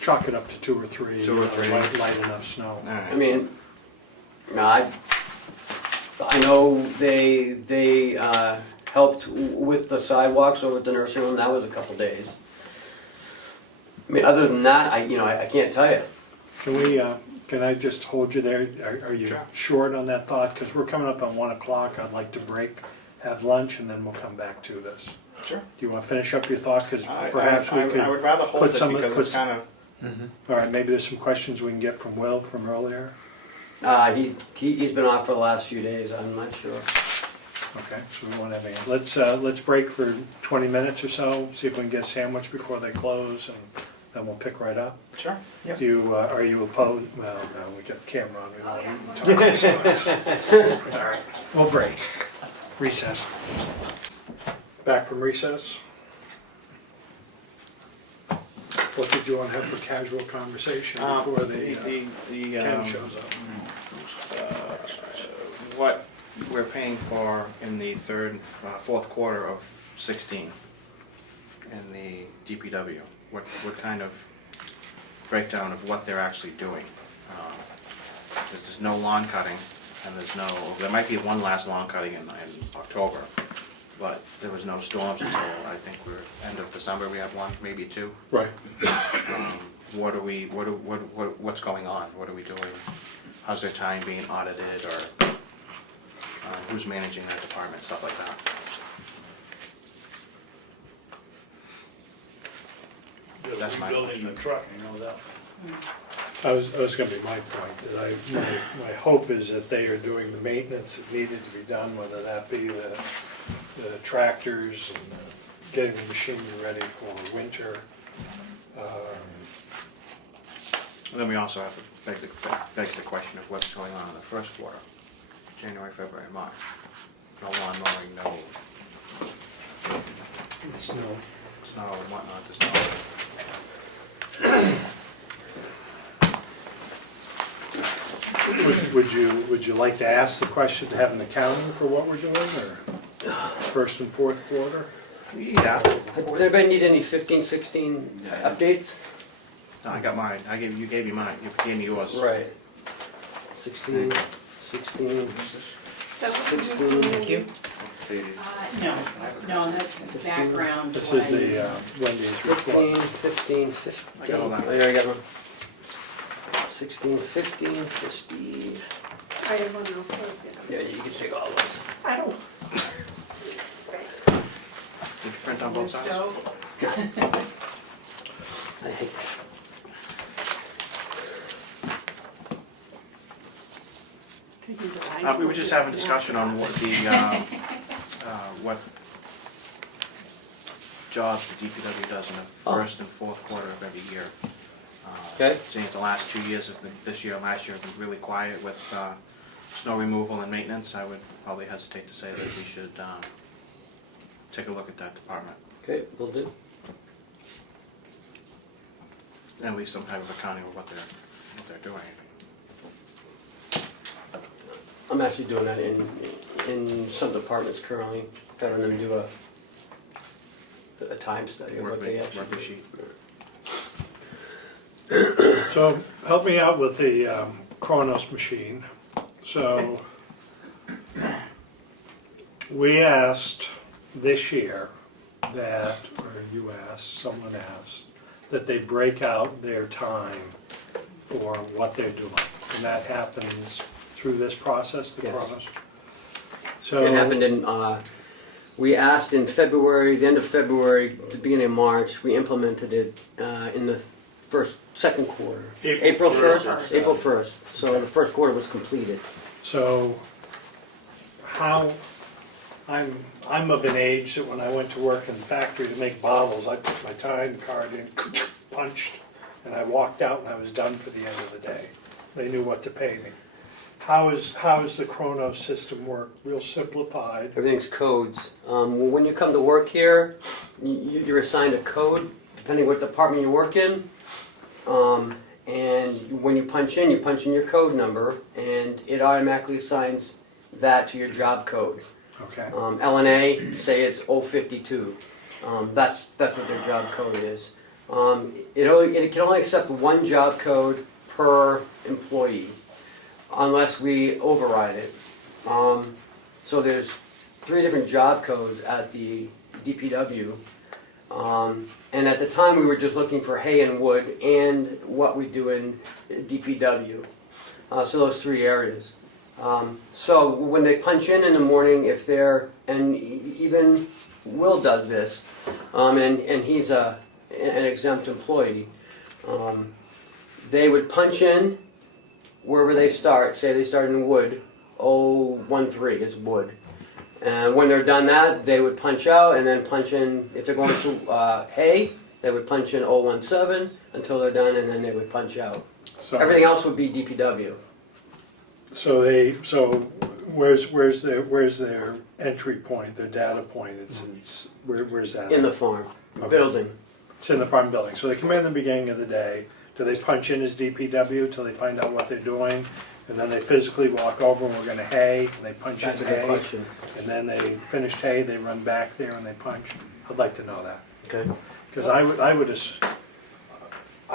Chalk it up to 2 or 3. 2 or 3. Light enough snow. I mean, I know they helped with the sidewalks over at the nursing home, that was a couple days. I mean, other than that, I can't tell you. Can I just hold you there? Are you Sure. short on that thought? Because we're coming up on 1 o'clock. I'd like to break, have lunch, and then we'll come back to this. Sure. Do you want to finish up your thought? Because perhaps we could. I would rather hold put it some- because put it's kind of, All right, maybe there's some questions we can get from Will from earlier. He's been off for the last few days, I'm not sure. Okay, so we won't have any. Let's break for 20 minutes or so, see if we can get a sandwich before they close, and then we'll pick right up. sure. Do you, are you opposed? Well, no, we got the camera on, we don't want to talk. So all right, we'll break. Recess. Back from recess. What did you want to have for casual conversation before Ken shows up? What we're paying for in the fourth quarter of 16 in the DPW. What kind of breakdown of what they're actually doing? There's no lawn cutting, and there might be one last lawn cutting in October, but there was no storms until I think end of December. We had one, maybe 2. Right. What's going on? What are we doing? How's their time being audited, or who's managing that department, stuff like that. That's my Building the truck, I know that. I was gonna be my point, that my hope is that they are doing the maintenance that needed to be done, whether that be the tractors and getting the machinery ready for winter. And then we also have to begs the question of what's going on in the first quarter, January, February, March. No lawn mowing, no Snow. snow and whatnot, there's no. Would you like to ask the question to have an accounting for what we're doing, or first and fourth quarter? Yeah. Does anybody need any 15, 16 updates? No, I got mine. You gave me mine. You gave me yours. Right. 16, 16, So what do 16. Thank you. No, that's background. This to is what I- the Wendy's 15, report. 15, 15. I got all that. Oh, yeah, I got one. 16, 15 for Steve. I have one also. Yeah, you can take all those. I don't. Did you print on both sides? Stove. I hate that. We were just having a discussion on what what jobs the DPW does in the first and fourth quarter of every year. Okay. Seeing the last 2 years have been, this year and last year have been really quiet with snow removal and maintenance, I would probably hesitate to say that we should take a look at that department. Okay, will do. At least some type of accounting of what they're doing. I'm actually doing that in some departments currently, having them do a time study of what they actually Work do. sheet. So help me out with the Kronos machine. So we asked this year that, or you asked, someone asked, that they break out their time for what they're doing. And that happens through this process, the Yes. Kronos. So It happened in, we asked in February, the end of February, the beginning of March, we implemented it in the second quarter. April 1st? April 1st, so the first quarter was completed. So how, I'm of an age that when I went to work in the factory to make bottles, I put my time card in, punched, and I walked out and I was done for the end of the day. They knew what to pay me. How is the Chronos system work? Real simplified. Everything's codes. When you come to work here, you're assigned a code, depending what department you work in. And when you punch in your code number, and it automatically assigns that to your job code. Okay. LNA, say it's 052. That's what their job code is. It can only accept one job code per employee, unless we override it. So there's 3 different job codes at the DPW. And at the time, we were just looking for hay and wood and what we do in DPW. So those 3 areas. So when they punch in the morning, if they're, and even Will does this, and he's an exempt employee, they would punch in wherever they start. Say they start in wood, 013 is wood. And when they're done that, they would punch out and then punch in, if they're going to hay, they would punch in 017 until they're done, and then they would punch out. So, Everything else would be DPW. So where's their entry point, their data point? Where's that? In the farm, Okay. building. It's in the farm building. So they come in at the beginning of the day. Do they punch in as DPW till they find out what they're doing? And then they physically walk over and we're gonna hay, and they punch That's a in good hay. question. And then they finish hay, they run back there and they punch. I'd like to know that. Okay. Because I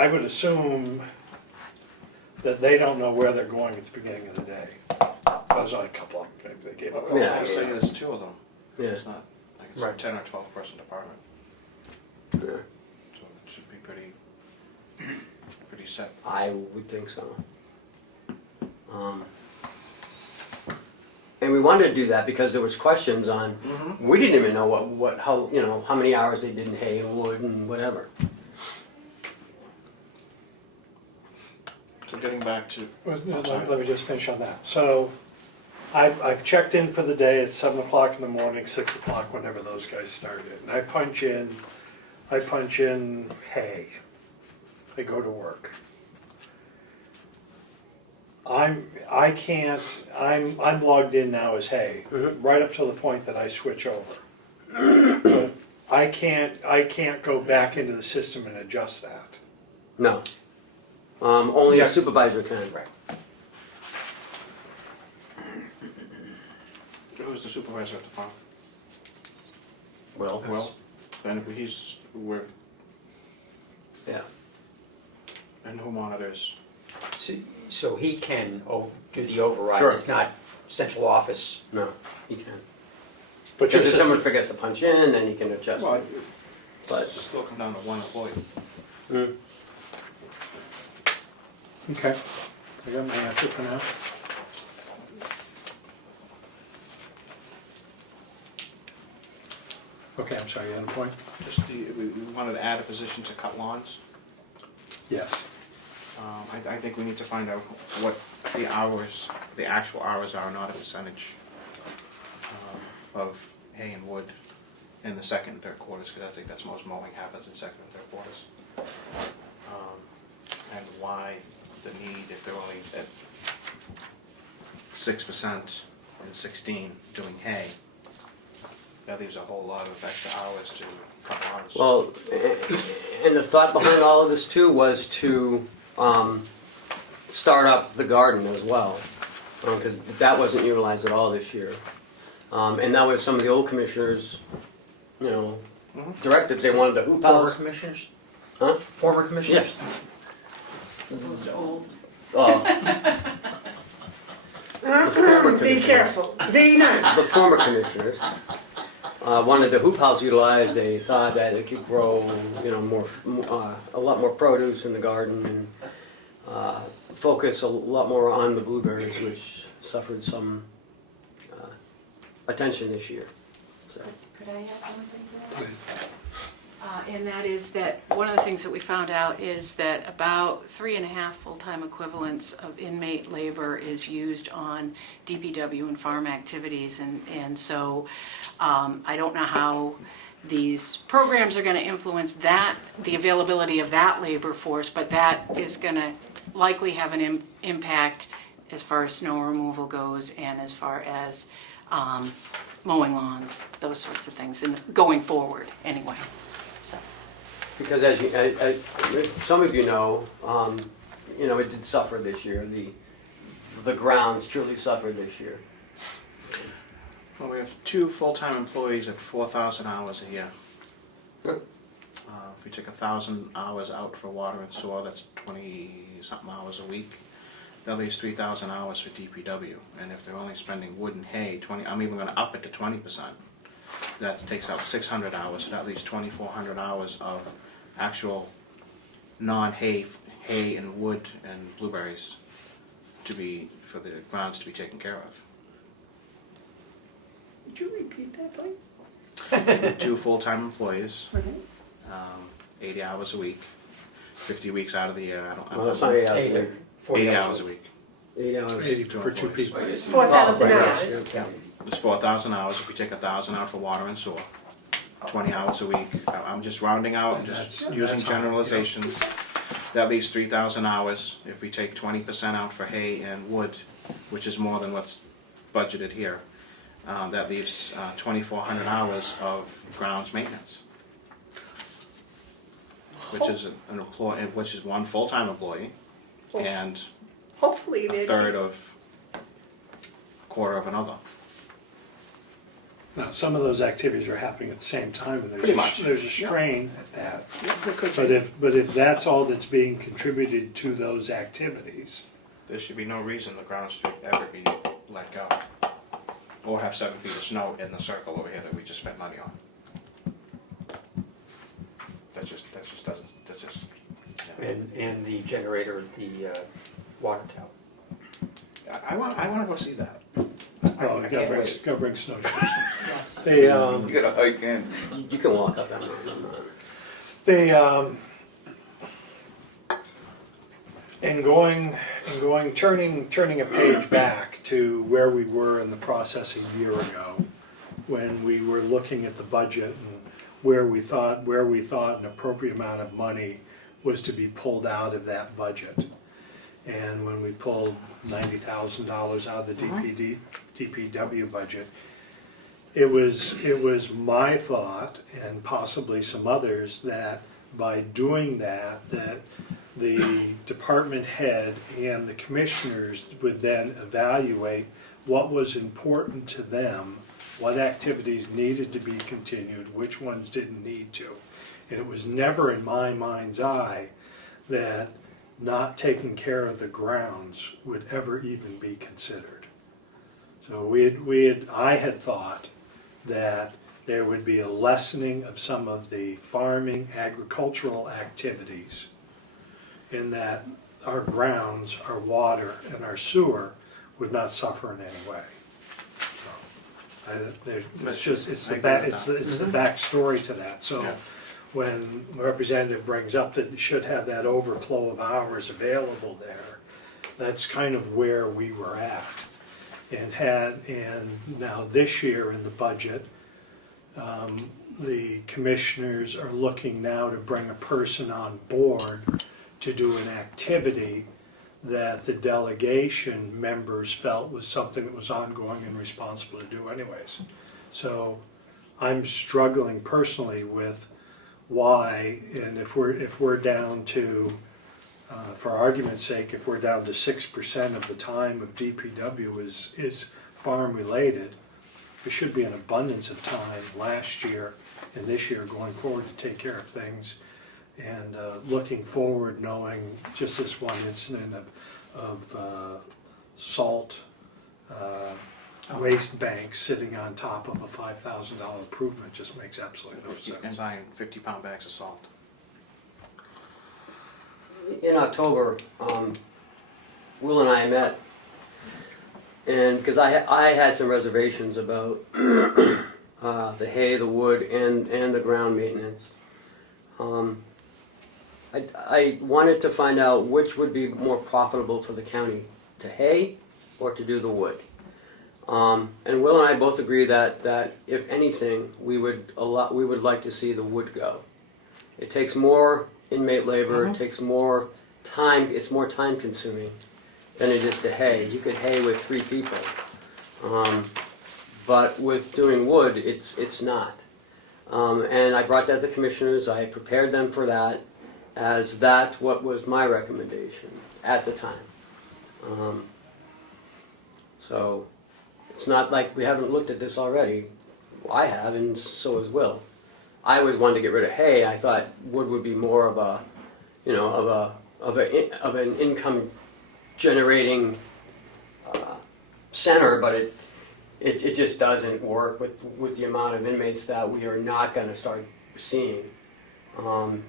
would assume that they don't know where they're going at the beginning of the day. There's only a couple of them, they gave up. Yeah. I was saying there's 2 of them. Yeah. It's not, like it's a Right. 10 or 12 person department, Yeah. so it should be pretty set. I would think so. And we wanted to do that because there was questions on, we didn't even know how many hours they did in hay and wood and whatever. So getting back to, Let me just finish on that. So I've checked in for the day at 7 o'clock in the morning, 6 o'clock, whenever those guys started. And I punch in hay. They go to work. I'm logged in now as hay, right up to the point that I switch over. But I can't go back into the system and adjust that. No. Only a Yeah. supervisor can. Right. who's the supervisor at the farm? Well, Well, then we're, yeah. and who monitors? So he can do the override, Sure. it's not central office. No, he can. But Because just if someone forgets to punch in, then he can adjust Well, it. But, still come down to one employee. okay, I got my answer for now. Okay, I'm sorry, you had a point? Just we wanted to add a position to cut lawns. Yes. I think we need to find out what the hours, the actual hours are, not a percentage of hay and wood in the second and third quarters, because I think that's most mowing happens in second and third quarters. And why the need, if they're only at 6% in 16 doing hay, that leaves a whole lot of extra hours to cut lawns. well, and the thought behind all of this too was to start up the garden as well. Because that wasn't utilized at all this year. And that was some of the old commissioners, directives, they wanted the hoop Former house. commissioners? Huh? Former commissioners? Yes. Opposed to old. Be careful, be The nice. former commissioners wanted the hoop house utilized. They thought that it could grow, a lot more produce in the garden and focus a lot more on the blueberries, which suffered some attention this year. So, Could I add one thing to that? And that is that one of the things that we found out is that about 3.5 full-time equivalents of inmate labor is used on DPW and farm activities, and so I don't know how these programs are going to influence that, the availability of that labor force, but that is going to likely have an impact as far as snow removal goes and as far as mowing lawns, those sorts of things, and going forward anyway, so. Because as some of you know, it did suffer this year. The grounds truly suffered this year. Well, we have 2 full-time employees at 4,000 hours a year. Yep. If we take 1,000 hours out for water and sewer, that's 20-something hours a week. That leaves 3,000 hours for DPW. And if they're only spending wood and hay, I'm even gonna up it to 20%. That takes out 600 hours, so that leaves 2,400 hours of actual non-hay, hay and wood and blueberries for the grounds to be taken care of. Would you repeat that, please? 2 full-time employees, Okay. 80 hours a week, 50 weeks out of the year. Well, that's not 8 hours a week. 80 hours a week. 8 hours. 80 for 2 people. It's 4,000 right, hours. yeah. It's 4,000 hours. If we take 1,000 out for water and sewer, 20 hours a week. I'm just rounding out, just That's- using that's high, generalizations. That leaves 3,000 hours. If we take 20% out for hay and wood, which is more than what's budgeted here, that leaves 2,400 hours of grounds maintenance, which is an employee, which is 1 full-time employee, and Hopefully a they third of, quarter of another. Now, some of those activities are happening at the same time, and Pretty much. there's a strain at that. could But if that's all that's being contributed to those activities, There should be no reason the grounds should ever be let go, or have 7 feet of snow in the circle over here that we just spent money on. That's just, yeah. And the generator, the water tower. I wanna go see that. oh, I you can't wait. gotta bring snowshoes. Yes. They, You gotta hike in. You can walk up that mountain. They, turning a page back to where we were in the process a year ago, when we were looking at the budget and where we thought an appropriate amount of money was to be pulled out of that budget. And when we pulled $90,000 out of the DPW budget, it was my thought, and possibly some others, that by doing that the department head and the commissioners would then evaluate what was important to them, what activities needed to be continued, which ones didn't need to. And it was never in my mind's eye that not taking care of the grounds would ever even be considered. So I had thought that there would be a lessening of some of the farming, agricultural activities, in that our grounds, our water, and our sewer would not suffer in any way. So, it's the backstory to that. So Yeah. when the representative brings up that they should have that overflow of hours available there, that's kind of where we were at. And now this year in the budget, the commissioners are looking now to bring a person on board to do an activity that the delegation members felt was something that was ongoing and responsible to do anyways. So I'm struggling personally with why, and if we're down to, for argument's sake, if we're down to 6% of the time of DPW is farm related, there should be an abundance of time last year and this year going forward to take care of things. And looking forward, knowing just this one incident of salt waste banks sitting on top of a $5,000 improvement just makes absolutely no sense. And buying 50-pound bags of salt. In October, Will and I met, and because I had some reservations about the hay, the wood, and the ground maintenance. I wanted to find out which would be more profitable for the county, to hay or to do the wood. And Will and I both agree that if anything, we would like to see the wood go. It takes more inmate labor, it takes more time, it's more time consuming. than it is to hay. You could hay with 3 people. But with doing wood, it's not. And I brought that to the commissioners, I prepared them for that, as that what was my recommendation at the time. So, it's not like we haven't looked at this already. I have, and so has Will. I always wanted to get rid of hay. I thought wood would be more of a, you know, of an income generating center, but it just doesn't work with the amount of inmates that we are not going to start seeing.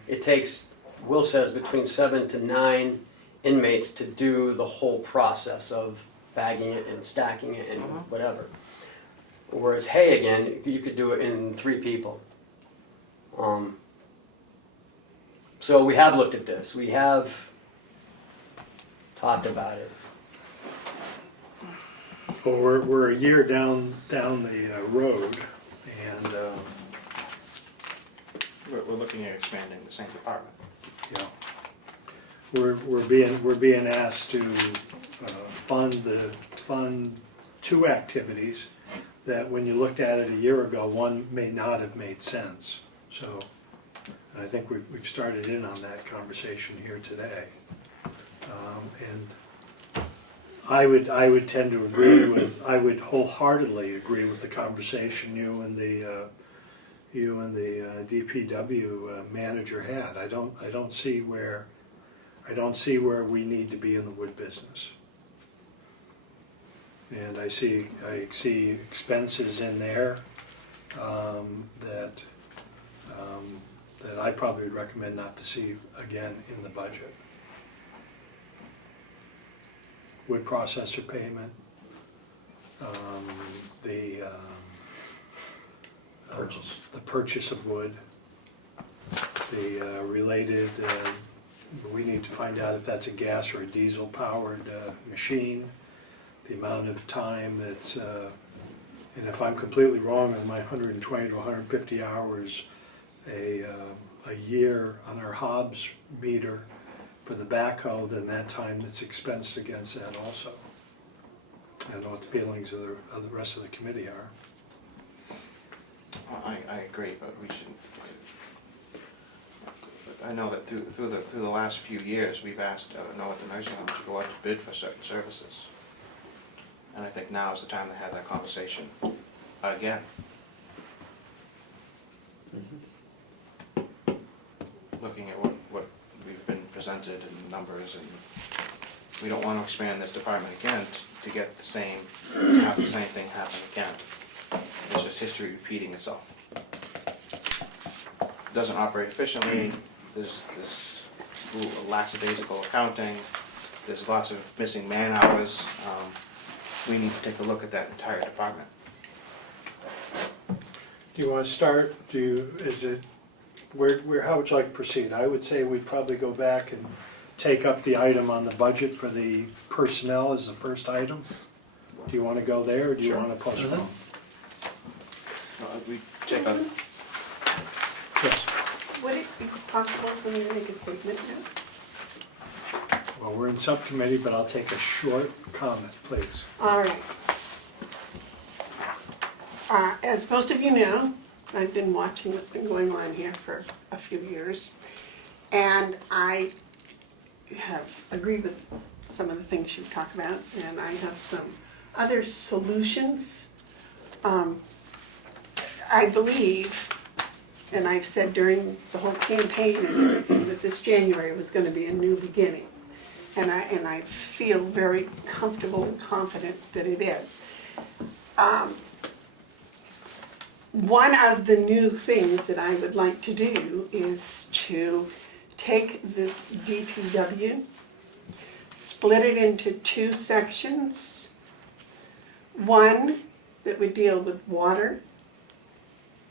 It takes, Will says, between 7 to 9 inmates to do the whole process of bagging it and stacking it and whatever. Whereas hay, again, you could do it in 3 people. So we have looked at this. We have talked about it. Well, we're a year down the road, and We're looking at expanding the same department. you know, we're being asked to fund 2 activities that, when you looked at it a year ago, one may not have made sense. So, and I think we've started in on that conversation here today, and I would tend to agree with, I would wholeheartedly agree with the conversation you and the DPW manager had. I don't see where we need to be in the wood business. And I see expenses in there that I probably would recommend not to see again in the budget. Wood processor payment, the purchase of wood, the related, we need to find out if that's a gas or a diesel powered machine, the amount of time that's, and if I'm completely wrong on my 120 to 150 hours a year on our Hobbs meter for the backhoe, then that time that's expensed against that also. I don't know what the feelings of the rest of the committee are. I agree, but we shouldn't. I know that through the last few years, we've asked North American to go out to bid for certain services. And I think now is the time to have that conversation again. Looking at what we've been presented in numbers, and we don't want to expand this department again to get the same, have the same thing happen again. It's just history repeating itself. It doesn't operate efficiently, there's lackadaisical accounting, there's lots of missing man hours. We need to take a look at that entire department. Do you want to start? How would you like to proceed? I would say we'd probably go back and take up the item on the budget for the personnel as the first item. Do you want to go there, or do you want to postpone? We check out. Yes. Would it be possible for me to make a statement now? Well, we're in subcommittee, but I'll take a short comment, please. All right. As most of you know, I've been watching what's been going on here for a few years, and I have agreed with some of the things you've talked about, and I have some other solutions. I believe, and I've said during the whole campaign and everything, that this January was going to be a new beginning. And I feel very comfortable and confident that it is. One of the new things that I would like to do is to take this DPW, split it into 2 sections. One that would deal with water,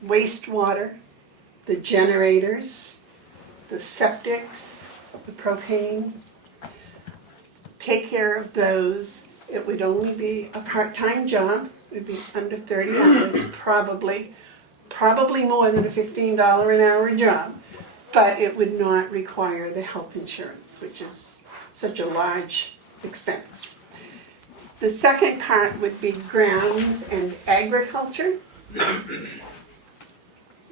wastewater, the generators, the septics, the propane. Take care of those. It would only be a part-time job. It would be under 30 hours, probably more than a $15 an hour job. But it would not require the health insurance, which is such a large expense. The second part would be grounds and agriculture.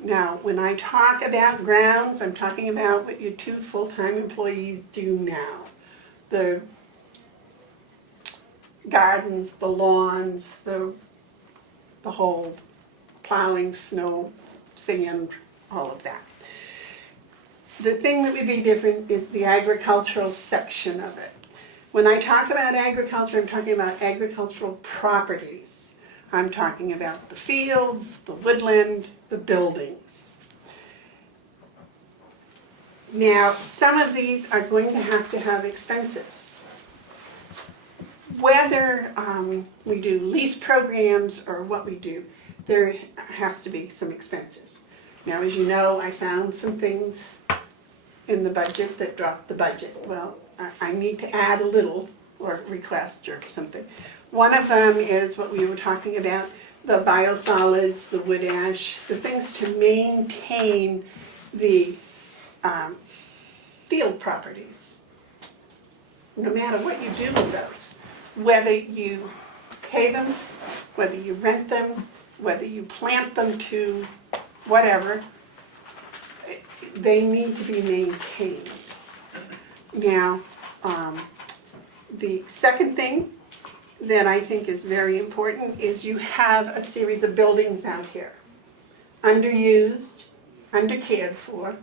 Now, when I talk about grounds, I'm talking about what your 2 full-time employees do now. The gardens, the lawns, the whole plowing, snow, sand, all of that. The thing that would be different is the agricultural section of it. When I talk about agriculture, I'm talking about agricultural properties. I'm talking about the fields, the woodland, the buildings. Now, some of these are going to have expenses. Whether we do lease programs or what we do, there has to be some expenses. Now, as you know, I found some things in the budget that dropped the budget. Well, I need to add a little, or request or something. One of them is what we were talking about, the biosolids, the wood ash, the things to maintain the field properties. No matter what you do with those, whether you pay them, whether you rent them, whether you plant them to whatever, they need to be maintained. Now, the second thing that I think is very important is you have a series of buildings out here, underused, undercared for.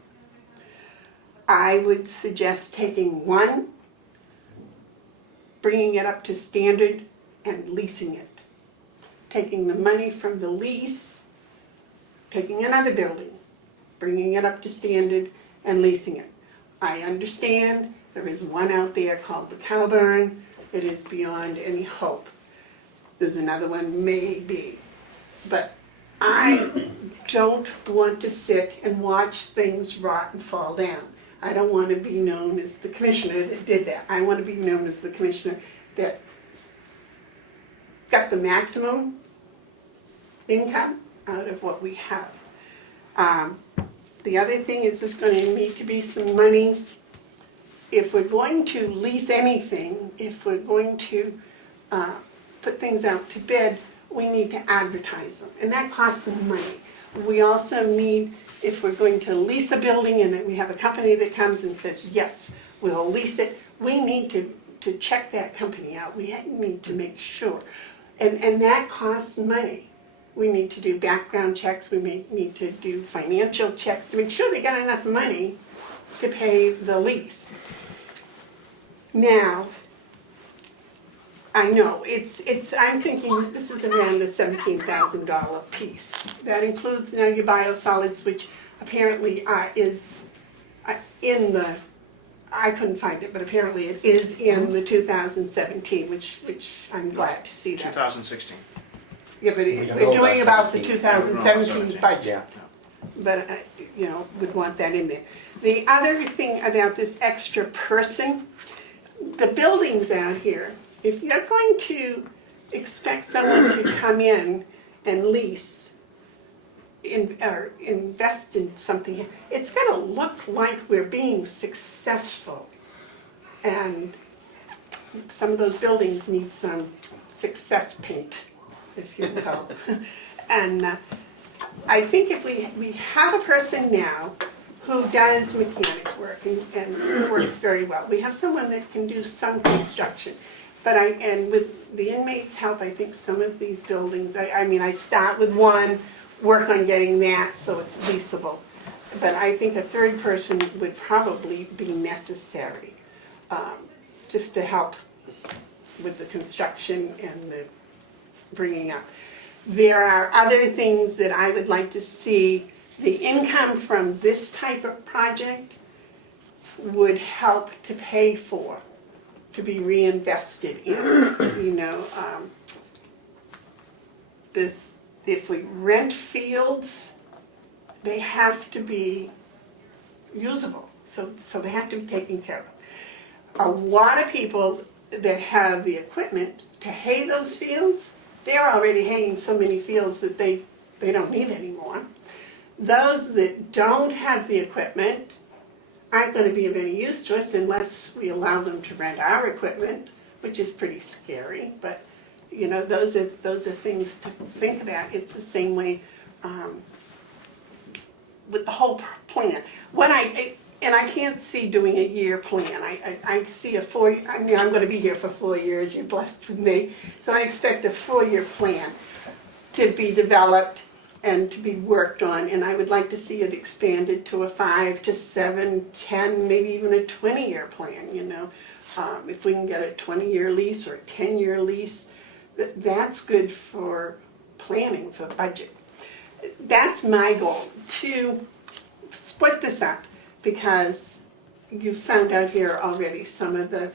I would suggest taking one, bringing it up to standard, and leasing it. Taking the money from the lease, taking another building, bringing it up to standard, and leasing it. I understand there is one out there called the Cowburn. It is beyond any hope. There's another one, maybe. But I don't want to sit and watch things rot and fall down. I don't want to be known as the commissioner that did that. I want to be known as the commissioner that got the maximum income out of what we have. The other thing is there's going to need to be some money. If we're going to lease anything, if we're going to put things out to bid, we need to advertise them, and that costs some money. We also need, if we're going to lease a building and we have a company that comes and says, yes, we'll lease it, we need to check that company out. We need to make sure. And that costs money. We need to do background checks, we may need to do financial checks to make sure they got enough money to pay the lease. Now, I know, I'm thinking this is around a $17,000 piece. That includes now your biosolids, which apparently is in the, I couldn't find it, but apparently it is in the 2017, which I'm glad to see that. 2016. Yeah, but they're doing about the 2017 budget. But, you know, would want that in there. The other thing about this extra person, the buildings out here, if you're going to expect someone to come in and lease or invest in something, it's going to look like we're being successful. And some of those buildings need some success paint, if you will. And I think if we have a person now who does mechanic work and works very well, we have someone that can do some construction. But and with the inmates' help, I think some of these buildings, I mean, I'd start with one, work on getting that so it's leasable. But I think a third person would probably be necessary, just to help with the construction and the bringing up. There are other things that I would like to see. The income from this type of project would help to pay for, to be reinvested in. You know, if we rent fields, they have to be usable, so they have to be taken care of. A lot of people that have the equipment to hay those fields, they're already haying so many fields that they don't need anymore. Those that don't have the equipment aren't going to be of any use to us unless we allow them to rent our equipment which is pretty scary, but, you know, those are things to think about. It's the same way with the whole plan. And I can't see doing a year plan. I see I'm gonna be here for 4 years, you're blessed with me, so I expect a 4-year plan to be developed and to be worked on, and I would like to see it expanded to a 5 to 7, 10, maybe even a 20-year plan, you know. If we can get a 20-year lease or a 10-year lease, that's good for planning, for budget. That's my goal, to split this up, because you found out here already some of the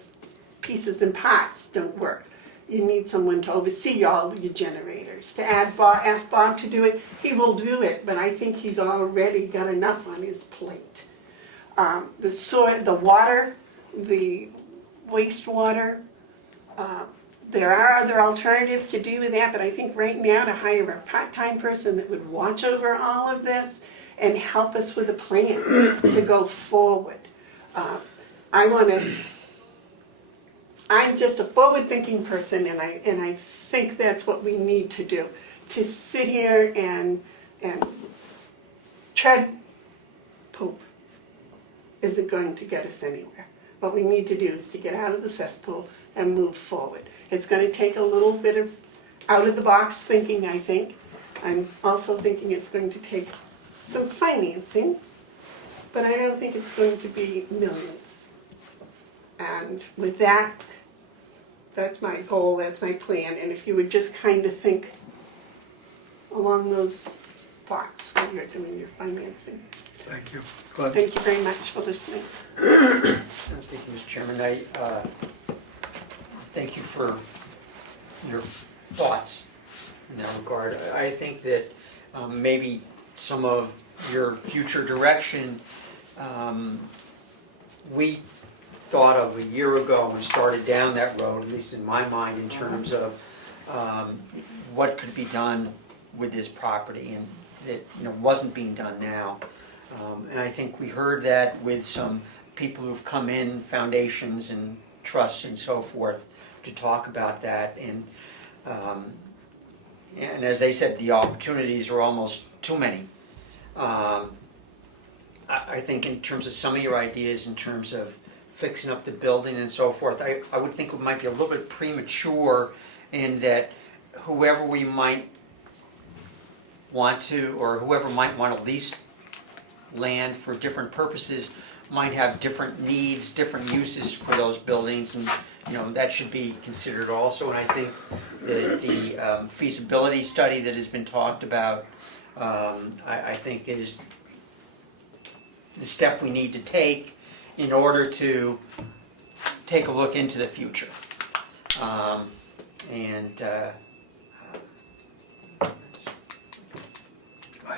pieces and parts don't work. You need someone to oversee all your generators. To ask Bob to do it, he will do it, but I think he's already got enough on his plate. The soil, the water, the wastewater, there are other alternatives to do with that, but I think right now to hire a part-time person that would watch over all of this and help us with a plan to go forward. I'm just a forward-thinking person, and I think that's what we need to do. To sit here and tread poop isn't going to get us anywhere. What we need to do is to get out of the cesspool and move forward. It's going to take a little bit of out-of-the-box thinking, I think. I'm also thinking it's going to take some financing, but I don't think it's going to be millions. And with that, that's my goal, that's my plan, and if you would just kind of think along those thoughts when you're doing your financing. Thank you. Glenn? Thank you very much for listening. Thank you, Mr. Chairman. I thank you for your thoughts in that regard. I think that maybe some of your future direction we thought of a year ago and started down that road, at least in my mind, in terms of what could be done with this property, and that, you know, wasn't being done now. And I think we heard that with some people who've come in, foundations and trusts and so forth, to talk about that. And as they said, the opportunities are almost too many. I think in terms of some of your ideas, in terms of fixing up the building and so forth, I would think it might be a little bit premature, in that whoever we might want to, or whoever might want to lease land for different purposes, might have different needs, different uses for those buildings, and you know, that should be considered also. And I think the feasibility study that has been talked about, I think is the step we need to take in order to take a look into the future. I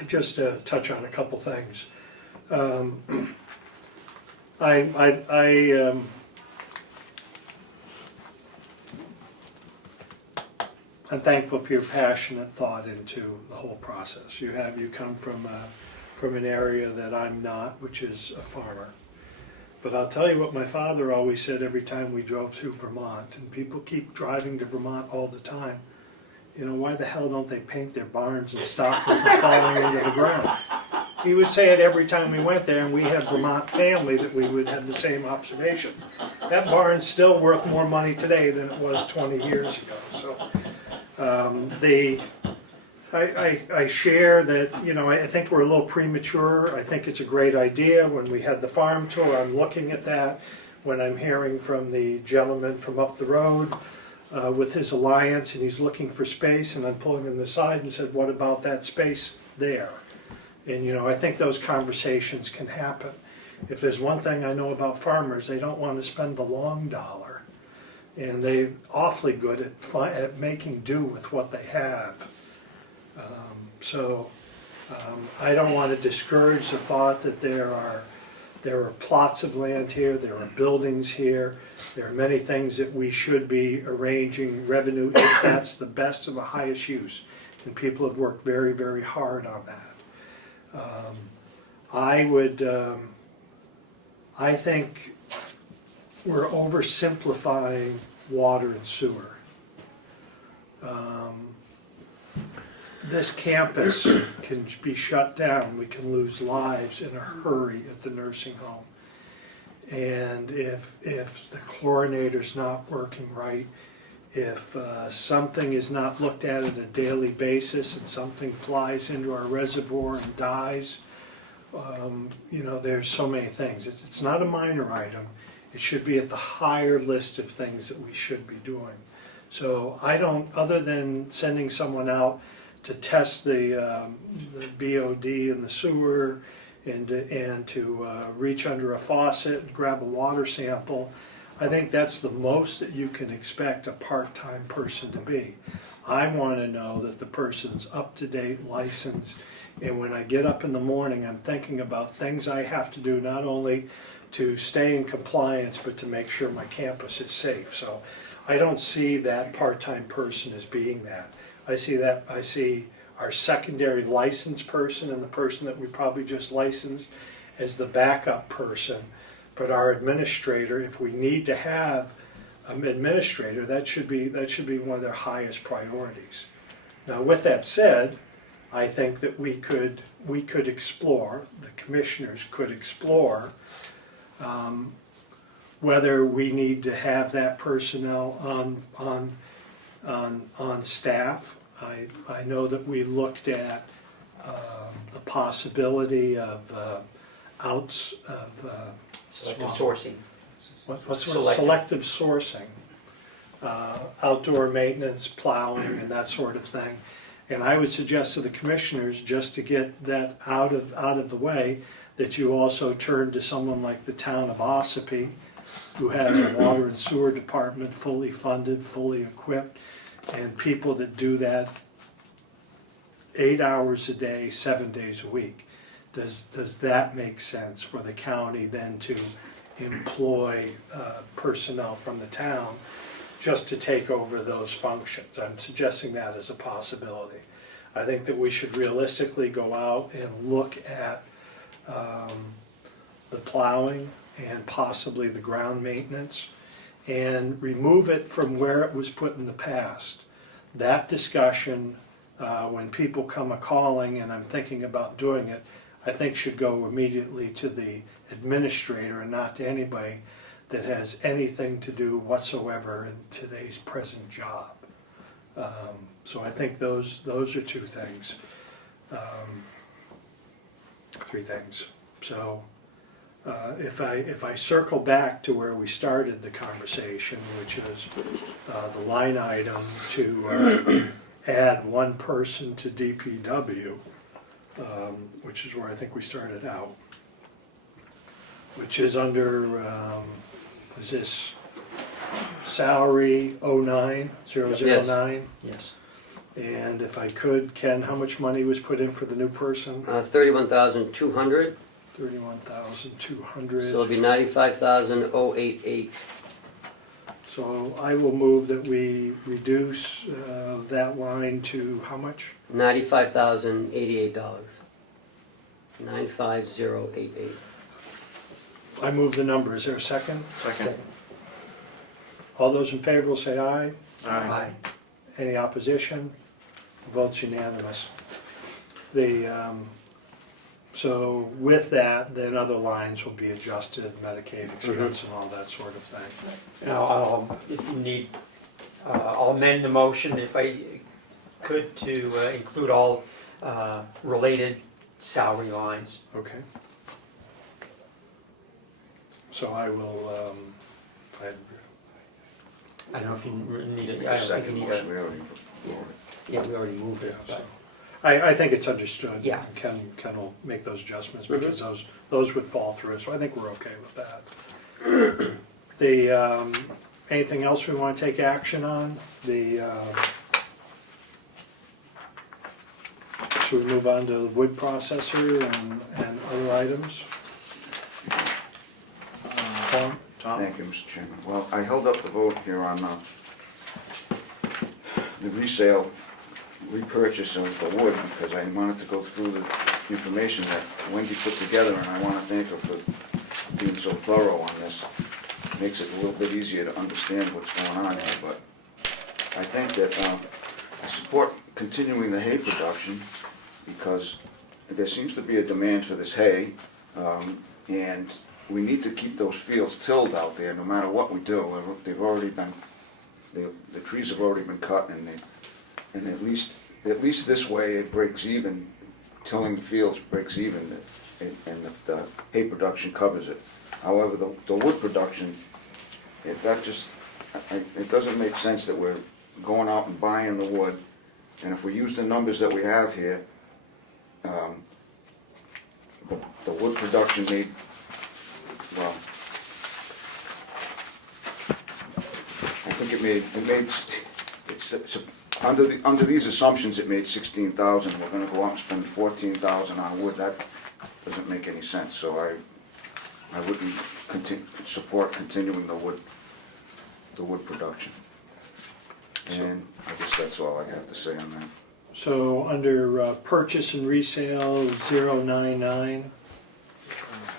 just touch on a couple things. I'm thankful for your passionate thought into the whole process. You come from an area that I'm not, which is a farmer. But I'll tell you what my father always said every time we drove through Vermont, and people keep driving to Vermont all the time. You know, why the hell don't they paint their barns and stop them from falling into the ground? He would say it every time we went there, and we have Vermont family that we would have the same observation. That barn's still worth more money today than it was 20 years ago. So I share that, you know, I think we're a little premature. I think it's a great idea. When we had the farm tour, I'm looking at that. When I'm hearing from the gentleman from up the road with his alliance, and he's looking for space, and I'm pulling him aside and said, what about that space there? And you know, I think those conversations can happen. If there's one thing I know about farmers, they don't want to spend the long dollar. And they're awfully good at making do with what they have. I don't want to discourage the thought that there are plots of land here, there are buildings here, there are many things that we should be arranging revenue if that's the best and the highest use. And people have worked very, very hard on that. I think we're oversimplifying water and sewer. This campus can be shut down, we can lose lives in a hurry at the nursing home. And if the chlorinator's not working right, if something is not looked at on a daily basis and something flies into our reservoir and dies, you know, there's so many things. It's not a minor item. It should be at the higher list of things that we should be doing. So I don't, other than sending someone out to test the BOD in the sewer and to reach under a faucet and grab a water sample, I think that's the most that you can expect a part-time person to be. I want to know that the person's up-to-date, licensed, and when I get up in the morning, I'm thinking about things I have to do not only to stay in compliance, but to make sure my campus is safe. So I don't see that part-time person as being that. I see our secondary licensed person and the person that we probably just licensed as the backup person. But our administrator, if we need to have an administrator, that should be one of their highest priorities. Now, with that said, I think that we could explore, the commissioners could explore whether we need to have that personnel on staff. I know that we looked at the possibility of Selective sourcing. selective sourcing, outdoor maintenance, plowing, and that sort of thing. And I would suggest to the commissioners, just to get that out of the way, that you also turn to someone like the town of Ossipee, who has a water and sewer department fully funded, fully equipped, and people that do that 8 hours a day, 7 days a week. Does that make sense for the county then to employ personnel from the town just to take over those functions? I'm suggesting that as a possibility. I think that we should realistically go out and look at the plowing and possibly the ground maintenance and remove it from where it was put in the past. That discussion, when people come a-calling and I'm thinking about doing it, I think should go immediately to the administrator and not to anybody that has anything to do whatsoever in today's present job. So I think those are two things, 3 things. So if I circle back to where we started the conversation, which is the line item to add 1 person to DPW, which is where I think we started out, which is under, is this salary 09009? Yes. And if I could, Ken, how much money was put in for the new person? 31,200, 31,200. so it'll be 95,088. So I will move that we reduce that line to how much? $95,088. 95088. I move the number. Is there a second? Second. All those in favor will say aye. Aye. Any opposition? Votes unanimous. So with that, then other lines will be adjusted, Medicaid expense and all that sort of thing. Now, if you need, I'll amend the motion if I could to include all related salary lines. Okay. So I will, I don't know if you need it, The I don't think you second need motion, a, we already voted. yeah, we already moved it, so but. I think it's understood. Yeah. Ken will make those adjustments because those would fall through, so I think we're okay with that. Anything else we want to take action on? Should we move on to the wood processor and other items? Tom? Tom? Thank you, Mr. Chairman. Well, I held up the vote here on the resale, repurchase of the wood because I wanted to go through the information that Wendy put together, and I want to thank her for being so thorough on this. makes it a little bit easier to understand what's going on here, but I think that, I support continuing the hay production because there seems to be a demand for this hay, and we need to keep those fields tilled out there no matter what we do. They've already been, the trees have already been cut, and at least this way it breaks even, tilling the fields breaks even, and the hay production covers it. However, the wood production, it doesn't make sense that we're going out and buying the wood, and if we use the numbers that we have here, the wood production made, well, I think under these assumptions, it made 16,000. We're gonna go out and spend 14,000 on wood. That doesn't make any sense. So I wouldn't support continuing the wood production. And I guess that's all I have to say on that. So under purchase and resale, 099,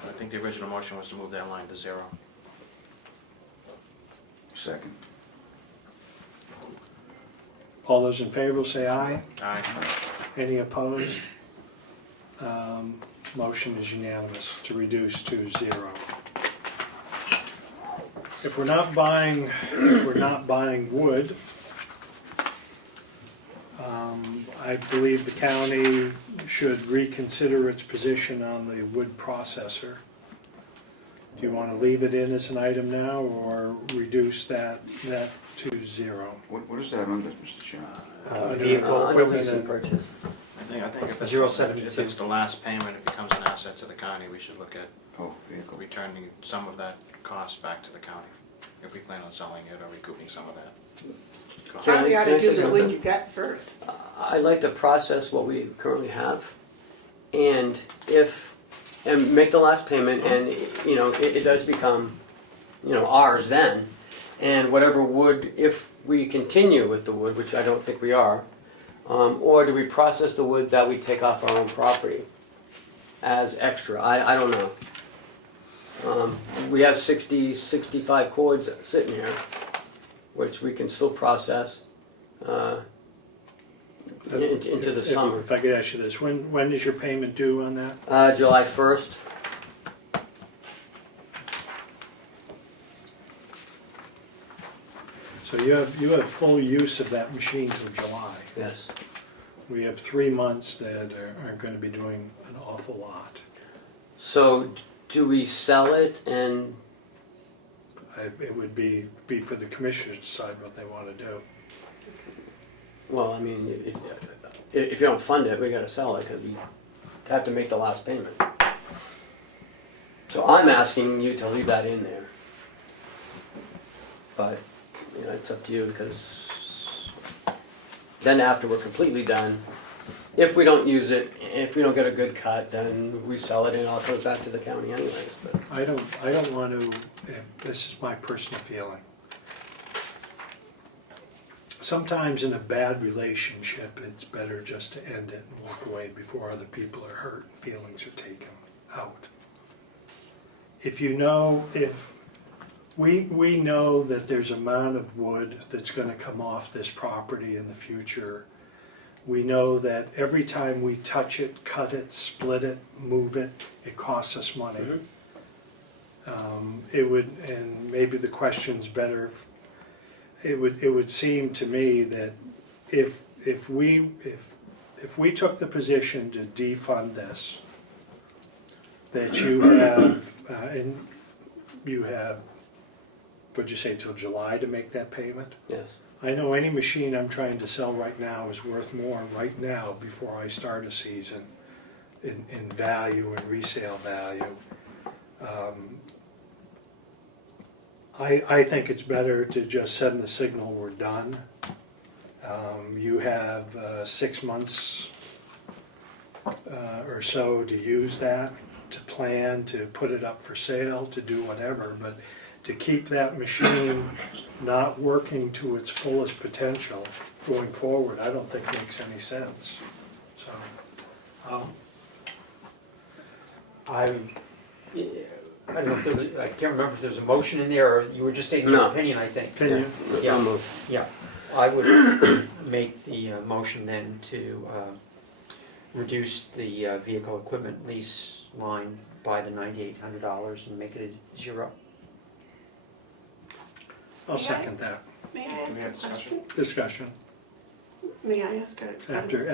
I think the original motion was to move that line to 0. Second. all those in favor will say aye. Aye. Any opposed? Motion is unanimous to reduce to 0. If we're not buying wood, I believe the county should reconsider its position on the wood processor. Do you want to leave it in as an item now, or reduce that to 0? What is that under, Mr. Chairman? Vehicle Under equipment lease and and purchase. I think if it's, 0.72. if it's the last payment, it becomes an asset to the county, we should look at Oh, vehicle. returning some of that cost back to the county, if we plan on selling it or recouping some of that cost. Can I- Probably ought can I to say do the something? one you got first. I'd like to process what we currently have, and make the last payment, and, it does become, ours then. And whatever wood, if we continue with the wood, which I don't think we are, or do we process the wood that we take off our own property as extra? I don't know. We have 65 cords sitting here, which we can still process into the summer. If I could ask you this, when is your payment due on that? July 1st. So you have full use of that machine till July. Yes. We have 3 months that aren't going to be doing an awful lot. So do we sell it and, It would be for the commissioners to decide what they want to do. well, I mean, if you don't fund it, we gotta sell it, because we have to make the last payment. So I'm asking you to leave that in there. But, it's up to you, because then after we're completely done, if we don't use it, if we don't get a good cut, then we sell it and it all goes back to the county anyways, but. I don't want to, this is my personal feeling. Sometimes in a bad relationship, it's better just to end it and walk away before other people are hurt and feelings are taken out. If we know that there's amount of wood that's going to come off this property in the future, we know that every time we touch it, cut it, split it, move it, it costs us money. And maybe the question's better. It would seem to me that if we took the position to defund this, that you have what'd you say, till July to make that payment? Yes. I know any machine I'm trying to sell right now is worth more right now before I start a season in value and resale value. I think it's better to just send the signal we're done. You have 6 months or so to use that, to plan, to put it up for sale, to do whatever, but to keep that machine not working to its fullest potential going forward, I don't think makes any sense. So, I don't know if there was, I can't remember if there was a motion in there, or you were just stating your No. opinion, I think. Can you? Yeah. I'll move. Yeah, I would make the motion then to reduce the vehicle equipment lease line by the $9,800 and make it a zero. I'll second that. May I Do ask we a have discussion? question? Discussion May I ask a? after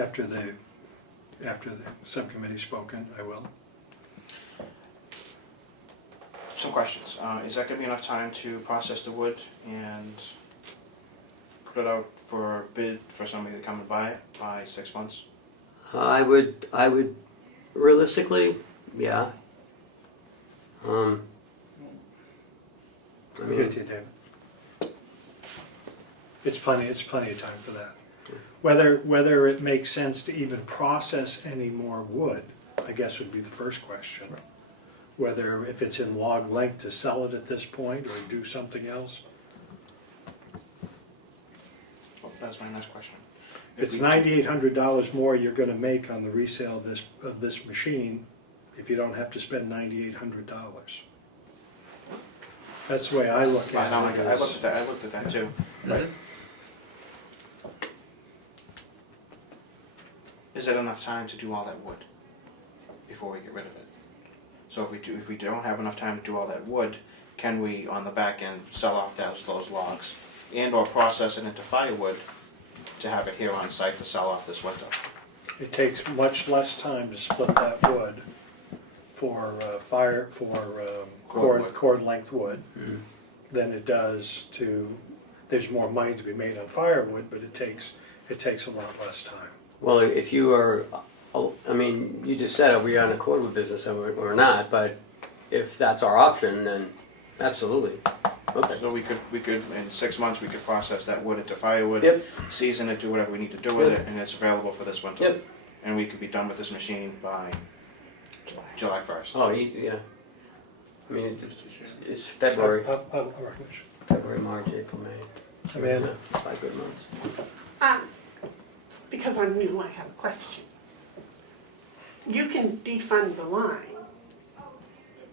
the subcommittee spoken, I will. Some questions. Is that gonna be enough time to process the wood and put it out for bid for somebody to come and buy it by 6 months? I would realistically, yeah. I Good mean, to you, David. It's plenty of time for that. Whether it makes sense to even process any more wood, I guess would be the first question. Whether, if it's in log length, to sell it at this point or do something else. Well, that's my next question. If It's we- $9,800 more you're gonna make on the resale of this machine if you don't have to spend $9,800. That's the way I look I know, at it. I looked at that too. Right. Is it enough time to do all that wood before we get rid of it? So if we don't have enough time to do all that wood, can we, on the back end, sell off those logs and or process it into firewood to have it here on site to sell off this winter? It takes much less time to split that wood for Cord wood. cord length wood than it does to, there's more money to be made on firewood, but it takes a lot less time. well, if you are, I mean, you just said, are we on a cordwood business or not? But if that's our option, then absolutely. Okay. So we could, in 6 months, we could process that wood into firewood, Yep. season it, do whatever we need to do with Yep. it, and it's available for this winter. Yep. And we could be done with this machine by July 1st. Oh, yeah. I mean, it's February, I'll recognize. February, March, April, May. Amanda? Yeah, 5 good months. Because I'm new, I have a question. You can defund the line,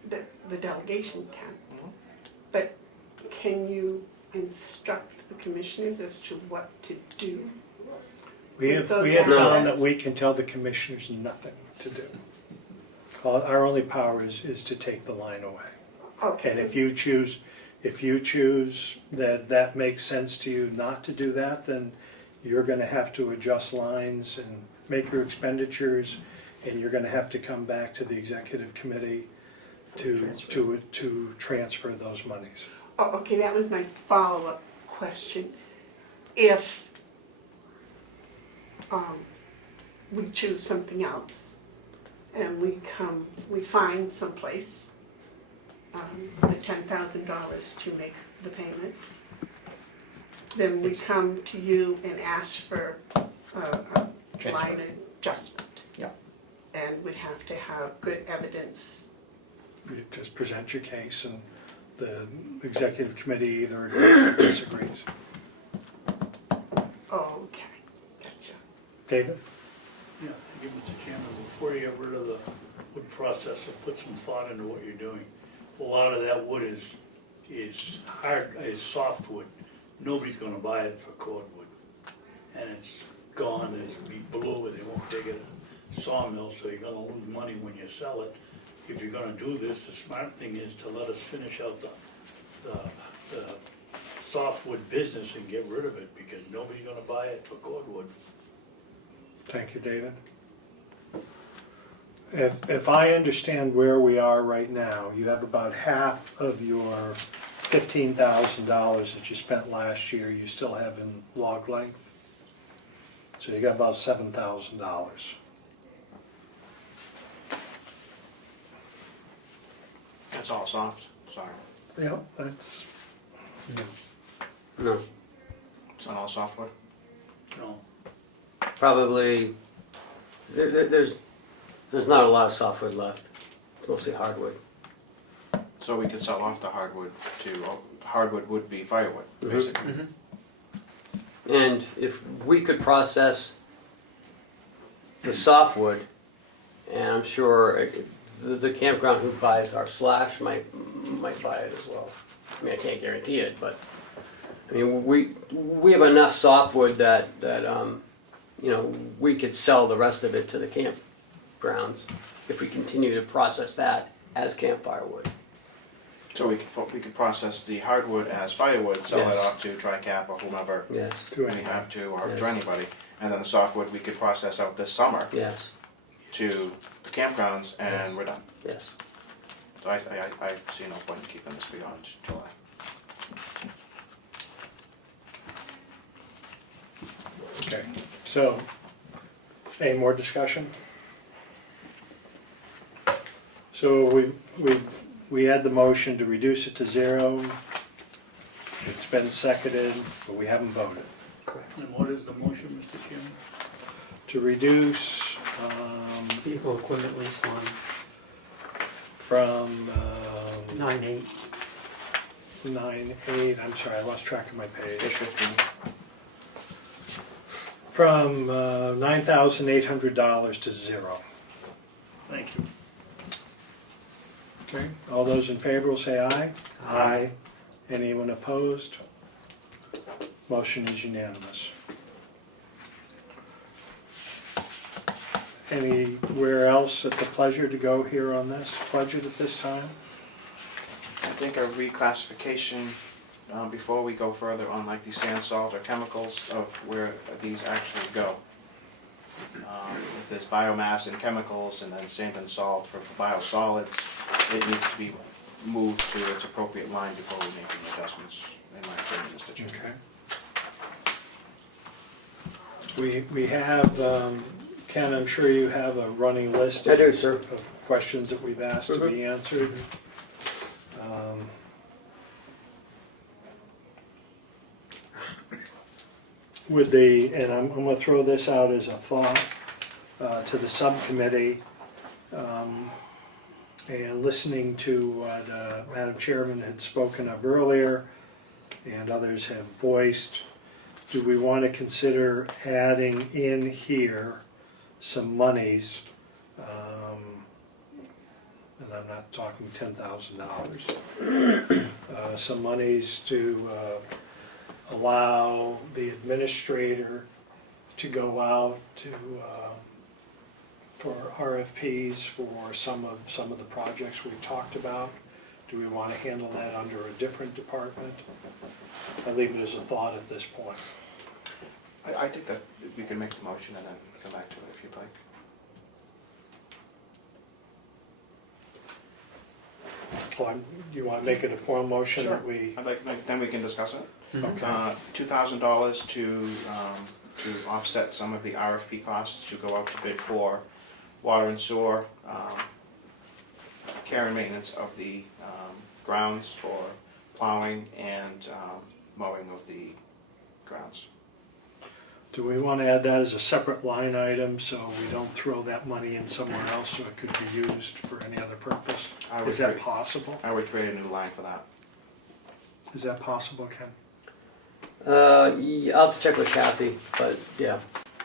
the delegation can, but can you instruct the commissioners as to what to do? We have Those found assets. that we can tell the commissioners nothing to do. Our only power is to take the line away. Okay. And if you choose that makes sense to you not to do that, then you're gonna have to adjust lines and make your expenditures, and you're gonna have to come back to the executive committee to transfer those monies. Oh, okay, that was my follow-up question. If we choose something else and we find someplace the $10,000 to make the payment, then we come to you and ask for a line adjustment. Yeah. And we have to have good evidence. You just present your case and the executive committee either agrees or disagrees. Okay, gotcha. David? Yeah, thank you, Mr. Chairman. Before you get rid of the wood processor, put some thought into what you're doing. A lot of that wood is softwood. Nobody's gonna buy it for cordwood. And it's gone, it'll be blue, and they won't take it to sawmill, so you're gonna lose money when you sell it. If you're gonna do this, the smart thing is to let us finish out the softwood business and get rid of it, because nobody's gonna buy it for cordwood. Thank you, David. If I understand where we are right now, you have about half of your $15,000 that you spent last year, you still have in log length. So you got about $7,000. That's all soft, sorry. Yeah, that's, No, It's not all softwood? No, probably, there's not a lot of softwood left. It's mostly hardwood. So we could sell off the hardwood hardwood would be firewood, basically. And if we could process the softwood, and I'm sure the campground who buys our slash might buy it as well. I mean, I can't guarantee it, but, I mean, we have enough softwood that, you know, we could sell the rest of it to the campgrounds if we continue to process that as campfire wood. So we could process the hardwood as firewood, sell Yes. it off to TriCap or whomever Yes, To we any- have to, or Yeah. to anybody. And then the softwood we could process out this summer yes, to the campgrounds and we're done. yes. So I see no point in keeping this beyond July. Okay, so, any more discussion? So we had the motion to reduce it to 0. It's been seconded, but we haven't voted. And what is the motion, Mr. Chairman? To reduce Vehicle equipment lease line, from 9.8. 9.8, I'm sorry, I lost track of my Page page. 15. From $9,800 to 0. Thank you. Okay, all those in favor will say aye. Aye. Anyone opposed? Motion is unanimous. Anywhere else at the pleasure to go here on this budget at this time? I think a reclassification, before we go further on like these sand, salt, or chemicals of where these actually go. If there's biomass and chemicals and then sand and salt for biosolids, it needs to be moved to its appropriate line before we make any adjustments, in my opinion, Mr. Chairman. Okay. We have, Ken, I'm sure you have a running list. I do, sir. Of questions that we've asked to be answered. And I'm gonna throw this out as a thought to the subcommittee. And listening to what Madam Chairman had spoken of earlier, and others have voiced, do we want to consider adding in here some monies, and I'm not talking $10,000, some monies to allow the administrator to go out to for RFPs for some of the projects we've talked about? Do we want to handle that under a different department? I leave it as a thought at this point. I think that we can make the motion and then come back to it if you'd like. You want to make it a formal motion that we? I'd like, then we can discuss it. Okay. $2,000 to offset some of the RFP costs to go out to bid for water and sewer, care and maintenance of the grounds for plowing and mowing of the grounds. Do we want to add that as a separate line item so we don't throw that money in somewhere else so it could be used for any other purpose? Is that possible? I would create a new line for that. Is that possible, Ken? Yeah, I'll have to check with Kathy, but yeah.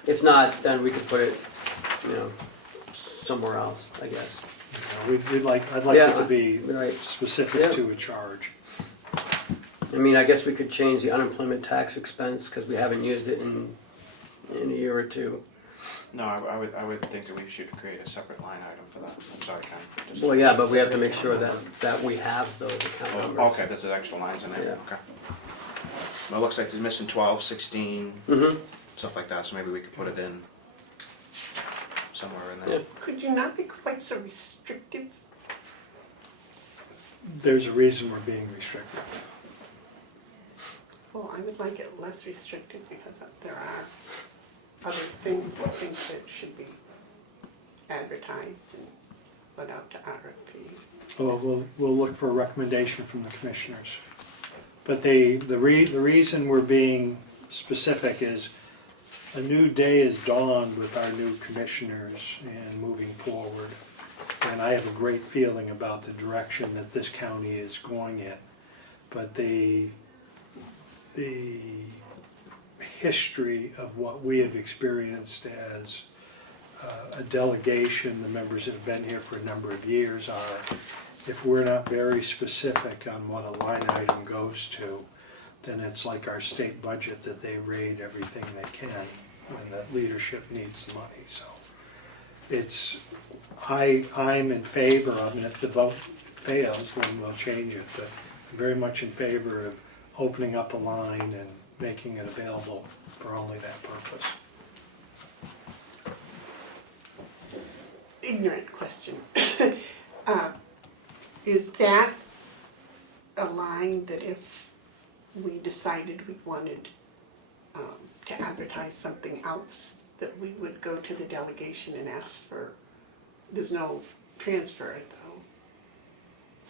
If not, then we could put it, you know, somewhere else, I guess. I'd like it to be Right. specific Yeah. to a charge. I mean, I guess we could change the unemployment tax expense because we haven't used it in a year or two. No, I would think that we should create a separate line item for that. I'm sorry, Ken. Just- Well, yeah, but we have to make sure that we have those account Oh, numbers. okay, there's extra lines in there, Yeah. okay. Well, it looks like they're missing 12, 16, Mm-hmm. stuff like that, so maybe we could put it in somewhere in Yeah. there. Could you not be quite so restrictive? There's a reason we're being restricted. Well, I would like it less restrictive because there are other things, I think, that should be advertised and put out to RFP. Well, we'll look for a recommendation from the commissioners. But the reason we're being specific is a new day is dawned with our new commissioners and moving forward. And I have a great feeling about the direction that this county is going in. But the history of what we have experienced as a delegation, the members that have been here for a number of years are, if we're not very specific on what a line item goes to, then it's like our state budget that they raid everything they can, and the leadership needs the money, so. I'm in favor of, and if the vote fails, then we'll change it, but I'm very much in favor of opening up a line and making it available for only that purpose. Ignorant question. Is that a line that if we decided we wanted to advertise something else, that we would go to the delegation and ask for, there's no transfer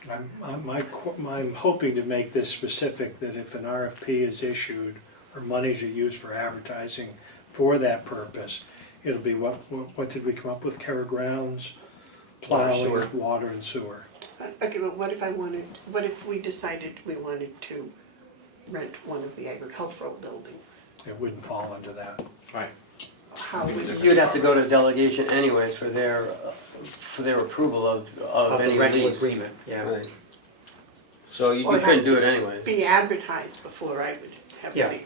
though? I'm hoping to make this specific, that if an RFP is issued or monies are used for advertising for that purpose, it'll be what did we come up with? Carroll grounds, plowing, water and sewer. Okay, but what if we decided we wanted to rent one of the agricultural buildings? It wouldn't fall under that. Right. How would You'd have to go to delegation anyways for their approval of Of any the rental lease. agreement, yeah. Right. So you Or it couldn't has do to it anyways. be advertised before I would have Yeah. money?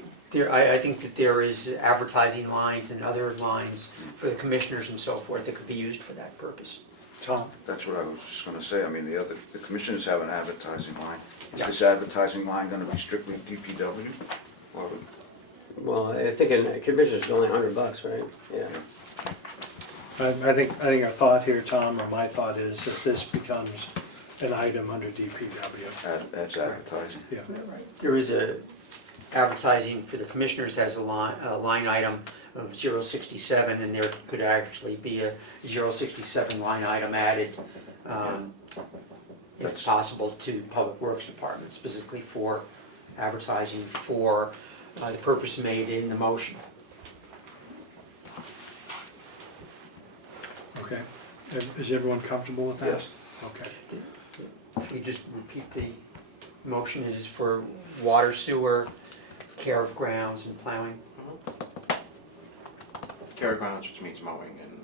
I think that there is advertising lines and other lines for the commissioners and so forth that could be used for that purpose. Tom? That's what I was just gonna say, I mean, the commissioners have an advertising line. Is Yeah. this advertising line gonna be strictly DPW? Or, Well, I think in commissioners, it's only $100, right? Yeah. I think our thought here, Tom, or my thought is that this becomes an item under DPW. that's advertising? Yeah. There is a advertising for the commissioners has a line item of 067, and there could actually be a 067 line item added, if That's- possible, to Public Works Department, specifically for advertising for the purpose made in the motion. Okay. Is everyone comfortable with that? Yes. Okay. If we just repeat the motion is for water, sewer, care of grounds, and plowing. Carroll grounds, which means mowing and,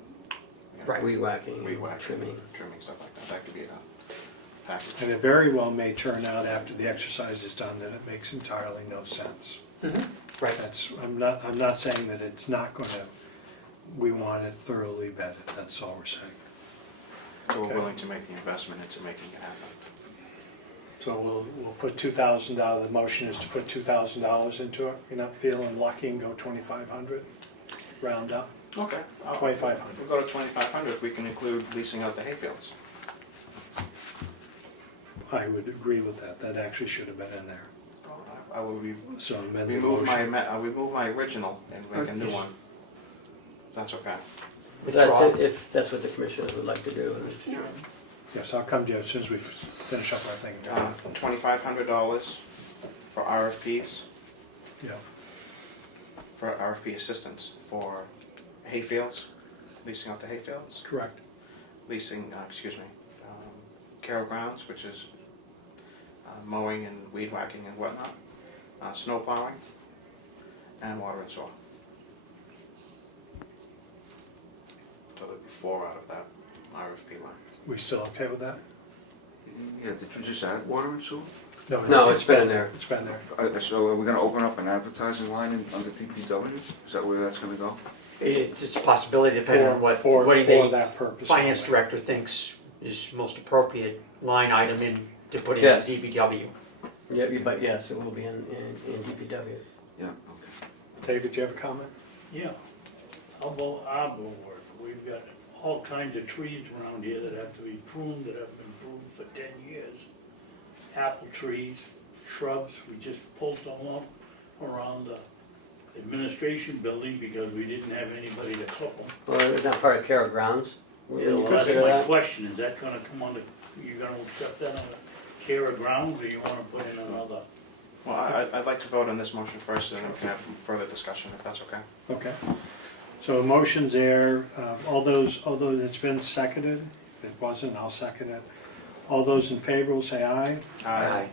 you know, Right. Weed whacking, weed and whacking, trimming. trimming, stuff like that. That could be a package. And it very well may turn out after the exercise is done that it makes entirely no sense. Right. That's, I'm not saying that it's not gonna, we want it thoroughly vetted, that's all we're saying. So we're Okay. willing to make the investment into making it happen. So we'll put $2,000, the motion is to put $2,000 into it. You're not feeling lucky and go 2,500, round up, Okay. 2,500. We'll go to 2,500 if we can include leasing out the hayfields. I would agree with that, that actually should have been in there. I will So amend the remove motion. remove my original and make a new one. That's okay. That's it, if that's what the commissioners would like to do. Yes, I'll come to you as soon as we finish up our thing. $2,500 for RFPs, Yeah, for RFP assistance for hayfields, leasing out the hayfields, correct. leasing, Carroll grounds, which is mowing and weed whacking and whatnot, snow plowing, and water and sewer. So there'd be 4 out of that RFP line. We still okay with that? Yeah, did you just add water and sewer? No, it's been in there. It's been there. So are we gonna open up an advertising line under DPW? Is that where that's gonna go? It's a possibility depending on what For the that purpose. finance only. director thinks is most appropriate line item in, to put Yes. into DPW. Yeah, but yes, it will be in DPW. Yeah, okay. David, do you have a comment? Yeah. How about arbor work? We've got all kinds of trees around here that have to be pruned, that have been pruned for 10 years. Apple trees, shrubs, we just pulled some up around the administration building because we didn't have anybody to clip them. Well, it's not part of Carroll grounds. Will you Well, that's consider my that? question, is that gonna come under, you gonna accept that under care of grounds, or you wanna put in another? Well, I'd like to vote on this motion first, and then we can have further discussion, if that's okay. Okay. So a motion's there, although it's been seconded, if it wasn't, I'll second it. All those in favor will say aye. Aye.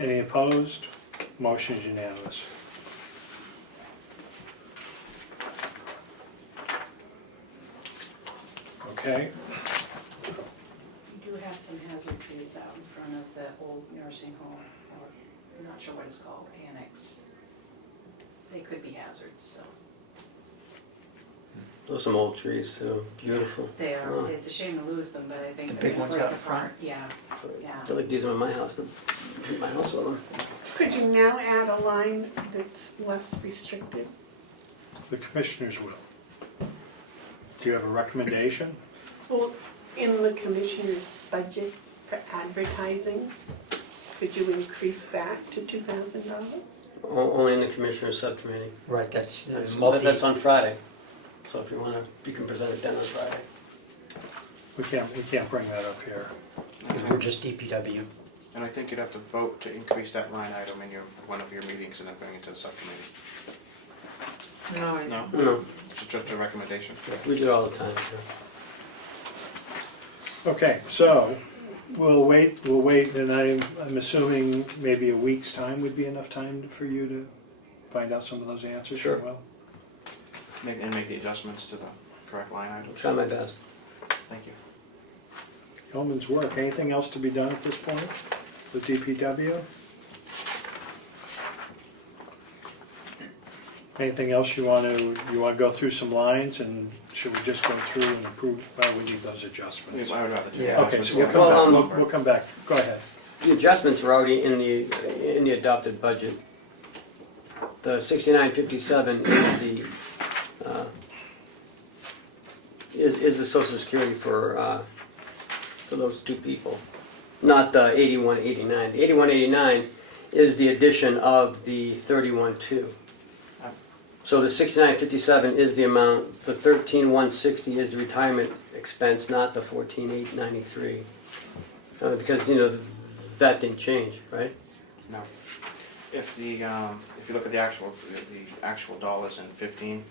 Any opposed? Motion is unanimous. Okay, We do have some hazard trees out in front of the old nursing home, or I'm not sure what it's called, annex. They could be hazards, so. Those are some old trees too, beautiful. They are, Oh. it's a shame to lose them, but I think The they're big gonna ones break out in front? apart, yeah, yeah. They're like these are in my house, in my house with them. Could you now add a line that's less restricted? the commissioners will. Do you have a recommendation? Well, in the commissioner's budget for advertising, could you increase that to $2,000? Only in the commissioner's subcommittee. Right, that's That's on Friday. So if you wanna, you can present it then on Friday. We can't bring that up here. we're just DPW. And I think you'd have to vote to increase that line item in one of your meetings and then bring it to the subcommittee. No, No? No, It's just a recommendation. we do it all the time, so. Okay, so we'll wait, and I'm assuming maybe a week's time would be enough time for you to find out some of those answers? Sure. Well, And make the adjustments to the correct line item. I'll try my best. Thank you. yeoman's work. Anything else to be done at this point with DPW? Anything else you want to go through some lines, and should we just go through and approve, well, we need those adjustments. I would rather do Yeah. Okay, adjustments. so we'll come Well, back, we'll come back, go ahead. The adjustments are already in the adopted budget. The 6957 is is the social security for those two people, not the 8189. The 8189 is the addition of the 312. So the 6957 is the amount, the 13160 is the retirement expense, not the 14893. Because, you know, that didn't change, right? No. If you look at the actual dollars in 15,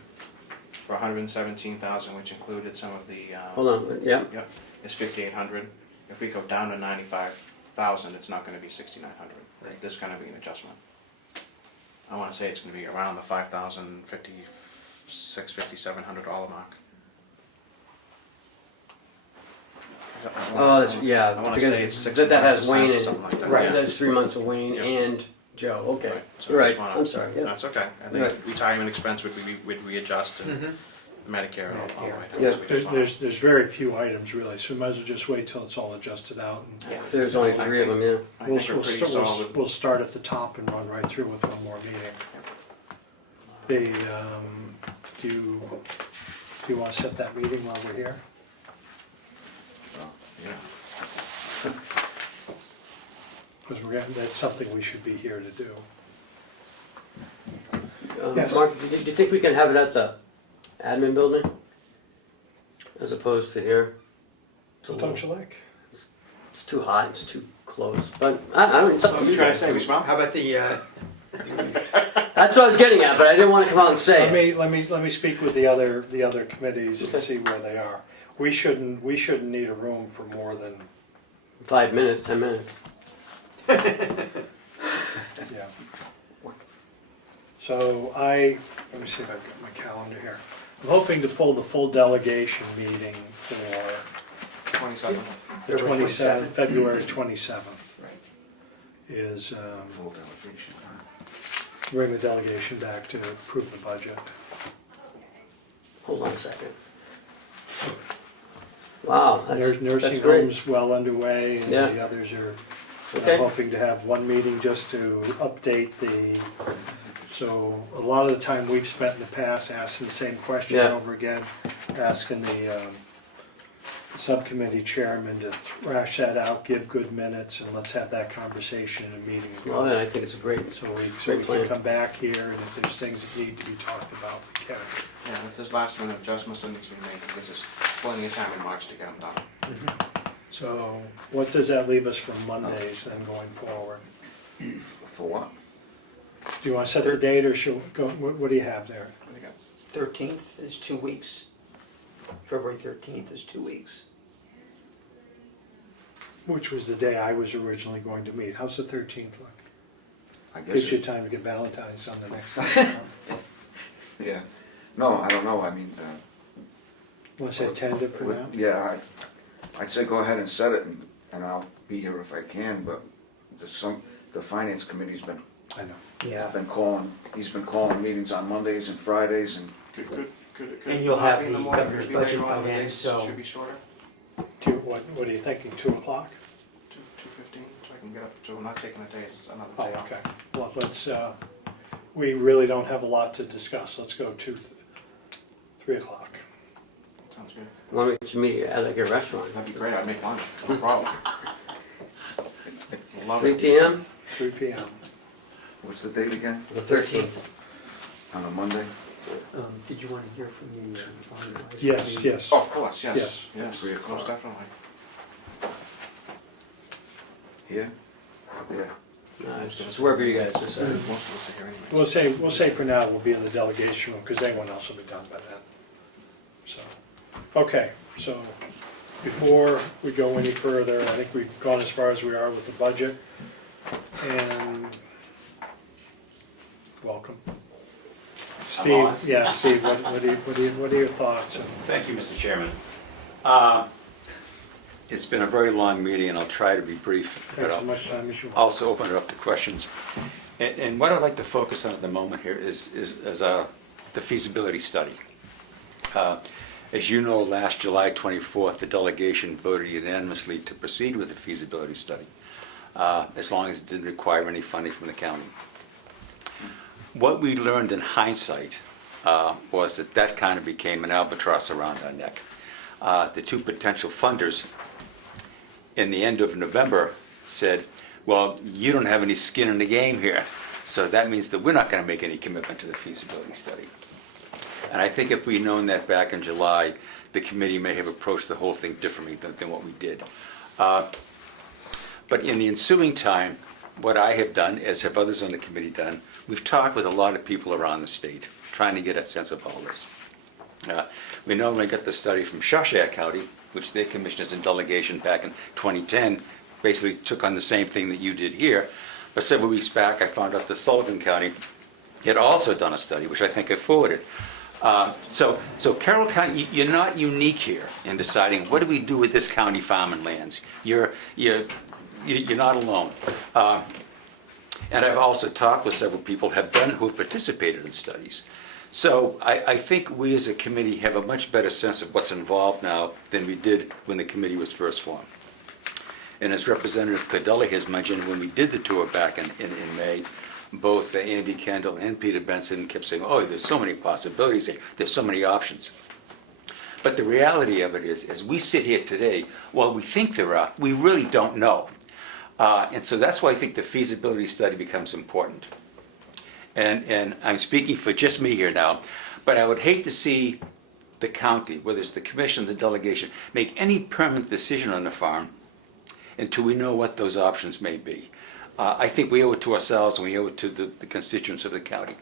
for 117,000, which included some of the, Hold on, yeah, yep, it's 5,800. If we go down to 95,000, it's not gonna be 6,900. There's gonna be an adjustment. I wanna say it's gonna be around the 5,000, 56, 5,700 mark. oh, that's, yeah, I wanna say it's because that has 65% Wayne or in something like it. that. Right, Yeah. that's 3 months of Wayne Yeah. and Joe, okay. Right, so You're I right, just wanna- I'm sorry, yeah. That's okay. And then Right. retirement expense would readjust and Medicare and all Medicare. items. Yeah. We just wanna- There's very few items really, so we might as well just wait till it's all adjusted out. And Yeah. There's only 3 of them, yeah. I think we're pretty solid. We'll start at the top and run right through with one more meeting. Do you want to set that meeting while we're here? Yeah. Because that's something we should be here to do. Yes. Mark, do you think we can have it at the admin building? As opposed to here? It's a Don't little- you like? It's too hot, it's too close, but I don't, it's up What to are you you trying to guys. say, we smell? How about the, That's what I was getting at, but I didn't wanna come out and say it. Let me speak with the other committees and Okay. see where they are. We shouldn't need a room for more than, 5 minutes, 10 minutes. yeah. So let me see if I've got my calendar here. I'm hoping to pull the full delegation meeting for 27. the 27th, February 27th. Right. Is Full delegation, huh? bring the delegation back to approve the budget. Hold on a second. Wow, that's Nursing great. homes well underway, and Yeah. the others are, Okay. I'm hoping to have one meeting just to update so a lot of the time we've spent in the past asking the same question Yeah. over again, asking the subcommittee chairman to thrash that out, give good minutes, and let's have that conversation in a meeting. Well, then I think it's a great, So we Great can plan. come back here, and if there's things that need to be talked about, we can. Yeah, if there's last minute adjustments that needs to be made, there's just plenty of time in March to get them done. So what does that leave us for Mondays then going forward? For what? Do you want to set the date, or should, what do you have there? 13th is 2 weeks. February 13th is 2 weeks. Which was the day I was originally going to meet. How's the 13th look? I guess, Gives you time to get Valentine's on the next one. yeah. No, I don't know, I mean, Want to say tentative for now? Yeah, I'd say go ahead and set it, and I'll be here if I can, but the finance committee's been I know. Yeah. he's been calling meetings on Mondays and Fridays, and Could And you'll have in the morning, governor's could it be budget later by on in the then, day, so- it should be shorter, What are you thinking, 2 o'clock? 2:15, so I can get up to, I'm not taking a day, it's another Oh, day off. okay. Well, let's, we really don't have a lot to discuss. Let's go to 3 o'clock. Sounds good. Why don't we meet at like a restaurant? That'd be great, I'd make lunch, no problem. Love 3 it. PM, 3 PM. what's the date again? the 13th. On a Monday? Did you want to hear from the farm advisory Yes, committee? yes. Oh, of course, yes, Yes. yes, 3 o'clock. most definitely. Here? Yeah. It's wherever you guys decide. Most of us are here anyway. We'll say for now, we'll be in the delegation room, because anyone else will be done by then. So, okay, so before we go any further, I think we've gone as far as we are with the budget. And welcome. Steve, on? yeah, Steve, what are your thoughts? Thank you, Mr. Chairman. It's been a very long meeting, and I'll try to be brief, but Take as I'll much time as you want. also open it up to questions. And what I'd like to focus on at the moment here is the feasibility study. As you know, last July 24th, the delegation voted unanimously to proceed with the feasibility study, as long as it didn't require any funding from the county. What we learned in hindsight was that kind of became an albatross around our neck. The two potential funders in the end of November said, well, you don't have any skin in the game here, so that means that we're not going to make any commitment to the feasibility study. And I think if we'd known that back in July, the committee may have approached the whole thing differently than what we did. But in the ensuing time, what I have done, as have others on the committee done, we've talked with a lot of people around the state, trying to get a sense of all this. We know when we got the study from Shawshire County, which their commissioners in delegation back in 2010 basically took on the same thing that you did here. But several weeks back, I found out that Sullivan County had also done a study, which I think I forwarded. So Carroll County, you're not unique here in deciding what do we do with this county farm and lands. You're not alone. And I've also talked with several people who have participated in studies. So I think we as a committee have a much better sense of what's involved now than we did when the committee was first formed. And as Representative Cordelli has mentioned, when we did the tour back in May, both Andy Kendall and Peter Benson kept saying, oh, there's so many possibilities here, there's so many options. But the reality of it is, as we sit here today, while we think there are, we really don't know. And so that's why I think the feasibility study becomes important. And I'm speaking for just me here now, but I would hate to see the county, whether it's the commission, the delegation, make any permanent decision on the farm until we know what those options may be. I think we owe it to ourselves and we owe it to the constituents of the county.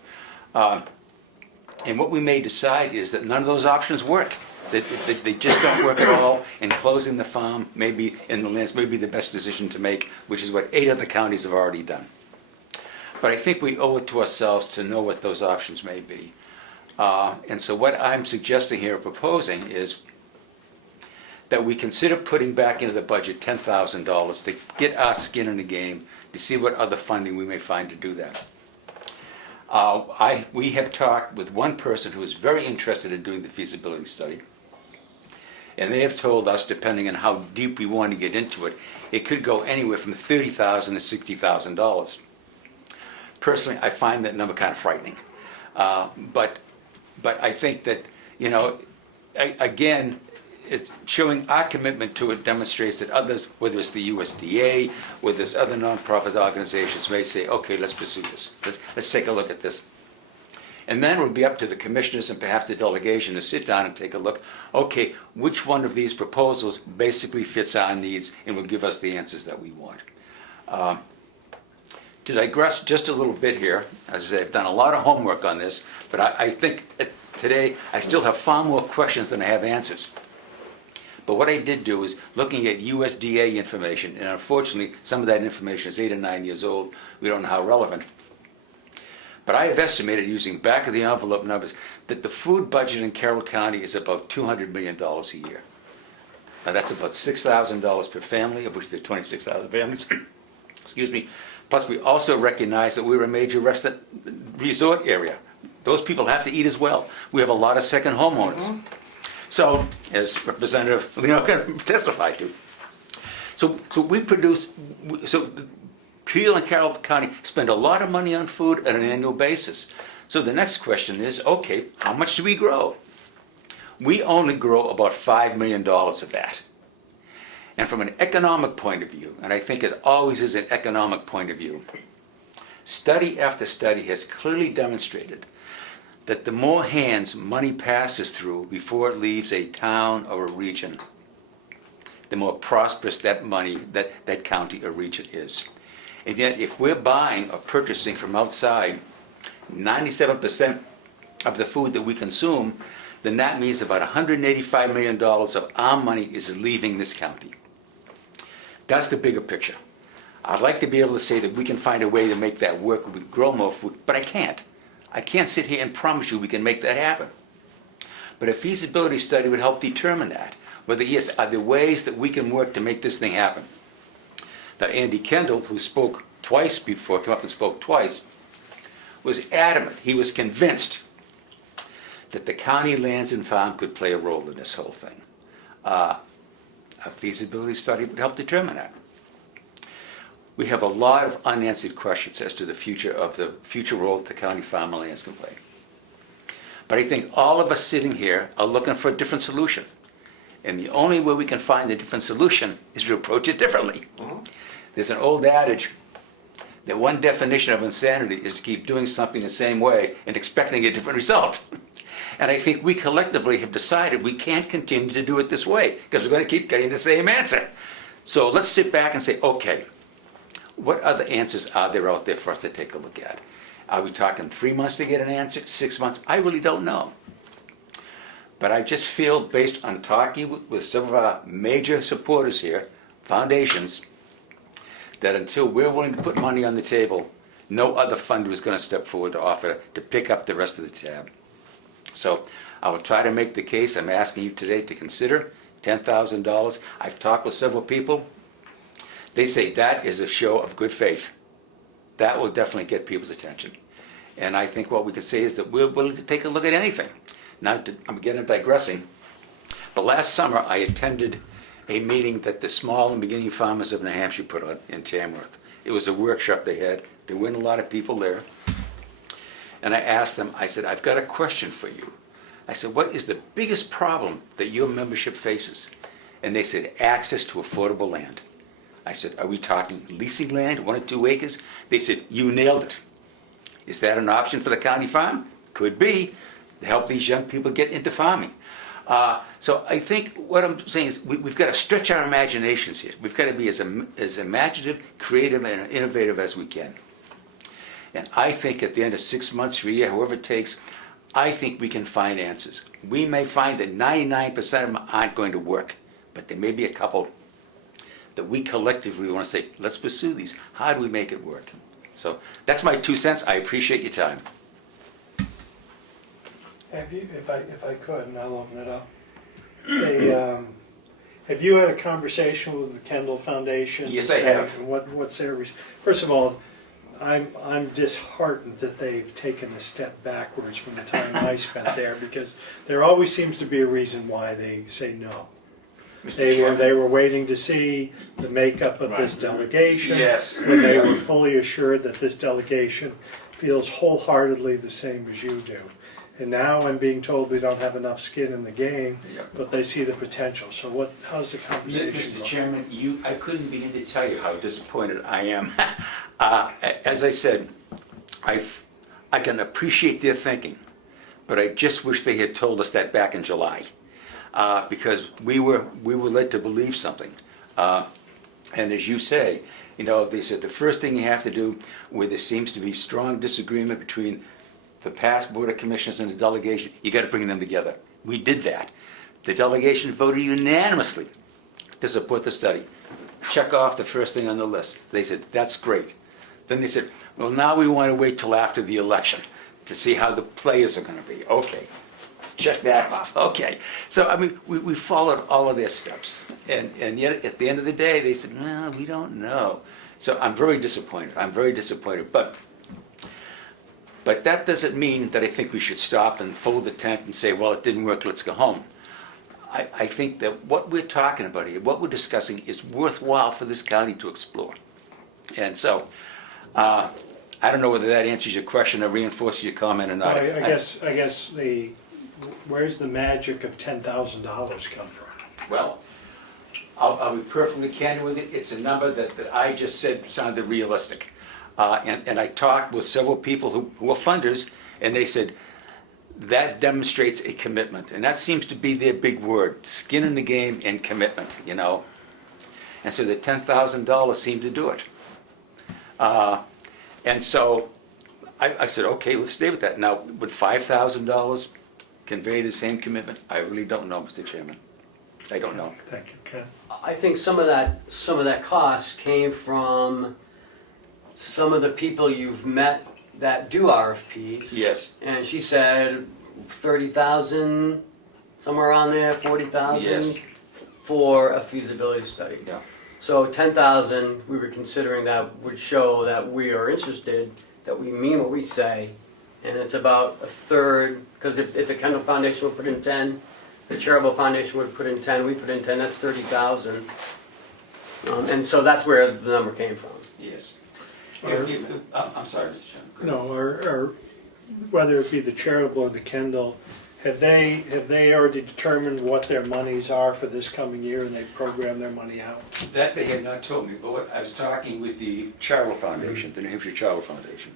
And what we may decide is that none of those options work. They just don't work at all, and closing the farm maybe in the lands may be the best decision to make, which is what 8 other counties have already done. But I think we owe it to ourselves to know what those options may be. And so what I'm suggesting here, proposing, is that we consider putting back into the budget $10,000 to get our skin in the game, to see what other funding we may find to do that. We have talked with one person who is very interested in doing the feasibility study. And they have told us, depending on how deep we want to get into it, it could go anywhere from $30,000 to $60,000. Personally, I find that number kind of frightening. But I think that, again, it's showing our commitment to it demonstrates that others, whether it's the USDA, whether it's other nonprofit organizations, may say, okay, let's pursue this. Let's take a look at this. And then it would be up to the commissioners and perhaps the delegation to sit down and take a look, okay, which one of these proposals basically fits our needs and will give us the answers that we want. To digress just a little bit here, as I say, I've done a lot of homework on this, but I think today I still have far more questions than I have answers. But what I did do is looking at USDA information, and unfortunately some of that information is 8 or 9 years old. We don't know how relevant. But I have estimated, using back of the envelope numbers, that the food budget in Carroll County is about $200 million a year. Now that's about $6,000 per family, of which there are 26,000 families. Excuse me. Plus, we also recognize that we're a major restaurant resort area. Those people have to eat as well. We have a lot of second homeowners. So, as Representative Lino can testify to. So we produce, so Peel and Carroll County spend a lot of money on food on an annual basis. So the next question is, okay, how much do we grow? We only grow about $5 million of that. And from an economic point of view, and I think it always is an economic point of view, study after study has clearly demonstrated that the more hands money passes through before it leaves a town or a region, the more prosperous that money, that county or region is. And yet, if we're buying or purchasing from outside 97% of the food that we consume, then that means about $185 million of our money is leaving this county. That's the bigger picture. I'd like to be able to say that we can find a way to make that work, we grow more food, but I can't. I can't sit here and promise you we can make that happen. But a feasibility study would help determine that. Whether, yes, are there ways that we can work to make this thing happen? Now, Andy Kendall, who spoke twice before, came up and spoke twice, was adamant. He was convinced that the county lands and farm could play a role in this whole thing. A feasibility study would help determine that. We have a lot of unanswered questions as to the future role that the county farm and lands can play. But I think all of us sitting here are looking for a different solution. And the only way we can find a different solution is to approach it differently. There's an old adage that one definition of insanity is to keep doing something the same way and expecting a different result. And I think we collectively have decided we can't continue to do it this way because we're going to keep getting the same answer. So let's sit back and say, okay, what other answers are there out there for us to take a look at? Are we talking 3 months to get an answer, 6 months? I really don't know. But I just feel, based on talking with some of our major supporters here, foundations, that until we're willing to put money on the table, no other funder is going to step forward to offer to pick up the rest of the tab. So I will try to make the case. I'm asking you today to consider $10,000. I've talked with several people. They say that is a show of good faith. That will definitely get people's attention. And I think what we can say is that we're willing to take a look at anything. Now, I'm again digressing, but last summer I attended a meeting that the small and beginning farmers of New Hampshire put on in Tamworth. It was a workshop they had. There weren't a lot of people there. And I asked them, I said, I've got a question for you. I said, what is the biggest problem that your membership faces? And they said, access to affordable land. I said, are we talking leasing land, 1 or 2 acres? They said, you nailed it. Is that an option for the county farm? Could be, to help these young people get into farming. So I think what I'm saying is we've got to stretch our imaginations here. We've got to be as imaginative, creative, and innovative as we can. And I think at the end of 6 months or a year, however it takes, I think we can find answers. We may find that 99% of them aren't going to work, but there may be a couple that we collectively want to say, let's pursue these. How do we make it work? So that's my 2 cents. I appreciate your time. Have you, if I could, and I'll open it up. Have you had a conversation with the Kendall Foundation? Yes, I have. What's their, first of all, I'm disheartened that they've taken a step backwards from the time I spent there, because there always seems to be a reason why they say no. They were waiting to see the makeup of this delegation. Yes. When they were fully assured that this delegation feels wholeheartedly the same as you do. And now I'm being told we don't have enough skin in the game, but they see the potential. So how's the conversation Mr. going? Chairman, I couldn't begin to tell you how disappointed I am. As I said, I can appreciate their thinking, but I just wish they had told us that back in July, because we were led to believe something. And as you say, they said the first thing you have to do, where there seems to be strong disagreement between the past Board of Commissioners and the delegation, you got to bring them together. We did that. The delegation voted unanimously to support the study. Check off the first thing on the list. They said, that's great. Then they said, well, now we want to wait till after the election to see how the players are going to be. Okay, check that off. Okay. So, I mean, we followed all of their steps. And yet, at the end of the day, they said, well, we don't know. So I'm very disappointed. I'm very disappointed. But that doesn't mean that I think we should stop and fold the tent and say, well, it didn't work, let's go home. I think that what we're talking about here, what we're discussing, is worthwhile for this county to explore. And so, I don't know whether that answers your question or reinforces your comment or not. Well, I guess where's the magic of $10,000 come from? Well, I'll be perfectly candid with it. It's a number that I just said sounded realistic. And I talked with several people who are funders, and they said, that demonstrates a commitment. And that seems to be their big word, skin in the game and commitment, you know. And so the $10,000 seemed to do it. And so I said, okay, let's stay with that. Now, would $5,000 convey the same commitment? I really don't know, Mr. Chairman. I don't know. Thank you, Ken. I think some of that cost came from some of the people you've met that do RFPs. Yes. And she said 30,000, somewhere around there, 40,000 Yes. for a feasibility study. Yeah. So 10,000, we were considering that would show that we are interested, that we mean what we say, and it's about a third, because if the Kendall Foundation would put in 10, the Charitable Foundation would put in 10, we put in 10, that's 30,000. And so that's where the number came from. Yes. I'm sorry, Mr. Chairman. No, or whether it be the charitable or the Kendall, have they already determined what their monies are for this coming year and they program their money out? That they had not told me, but I was talking with the Carroll Foundation, the New Hampshire Carroll Foundation.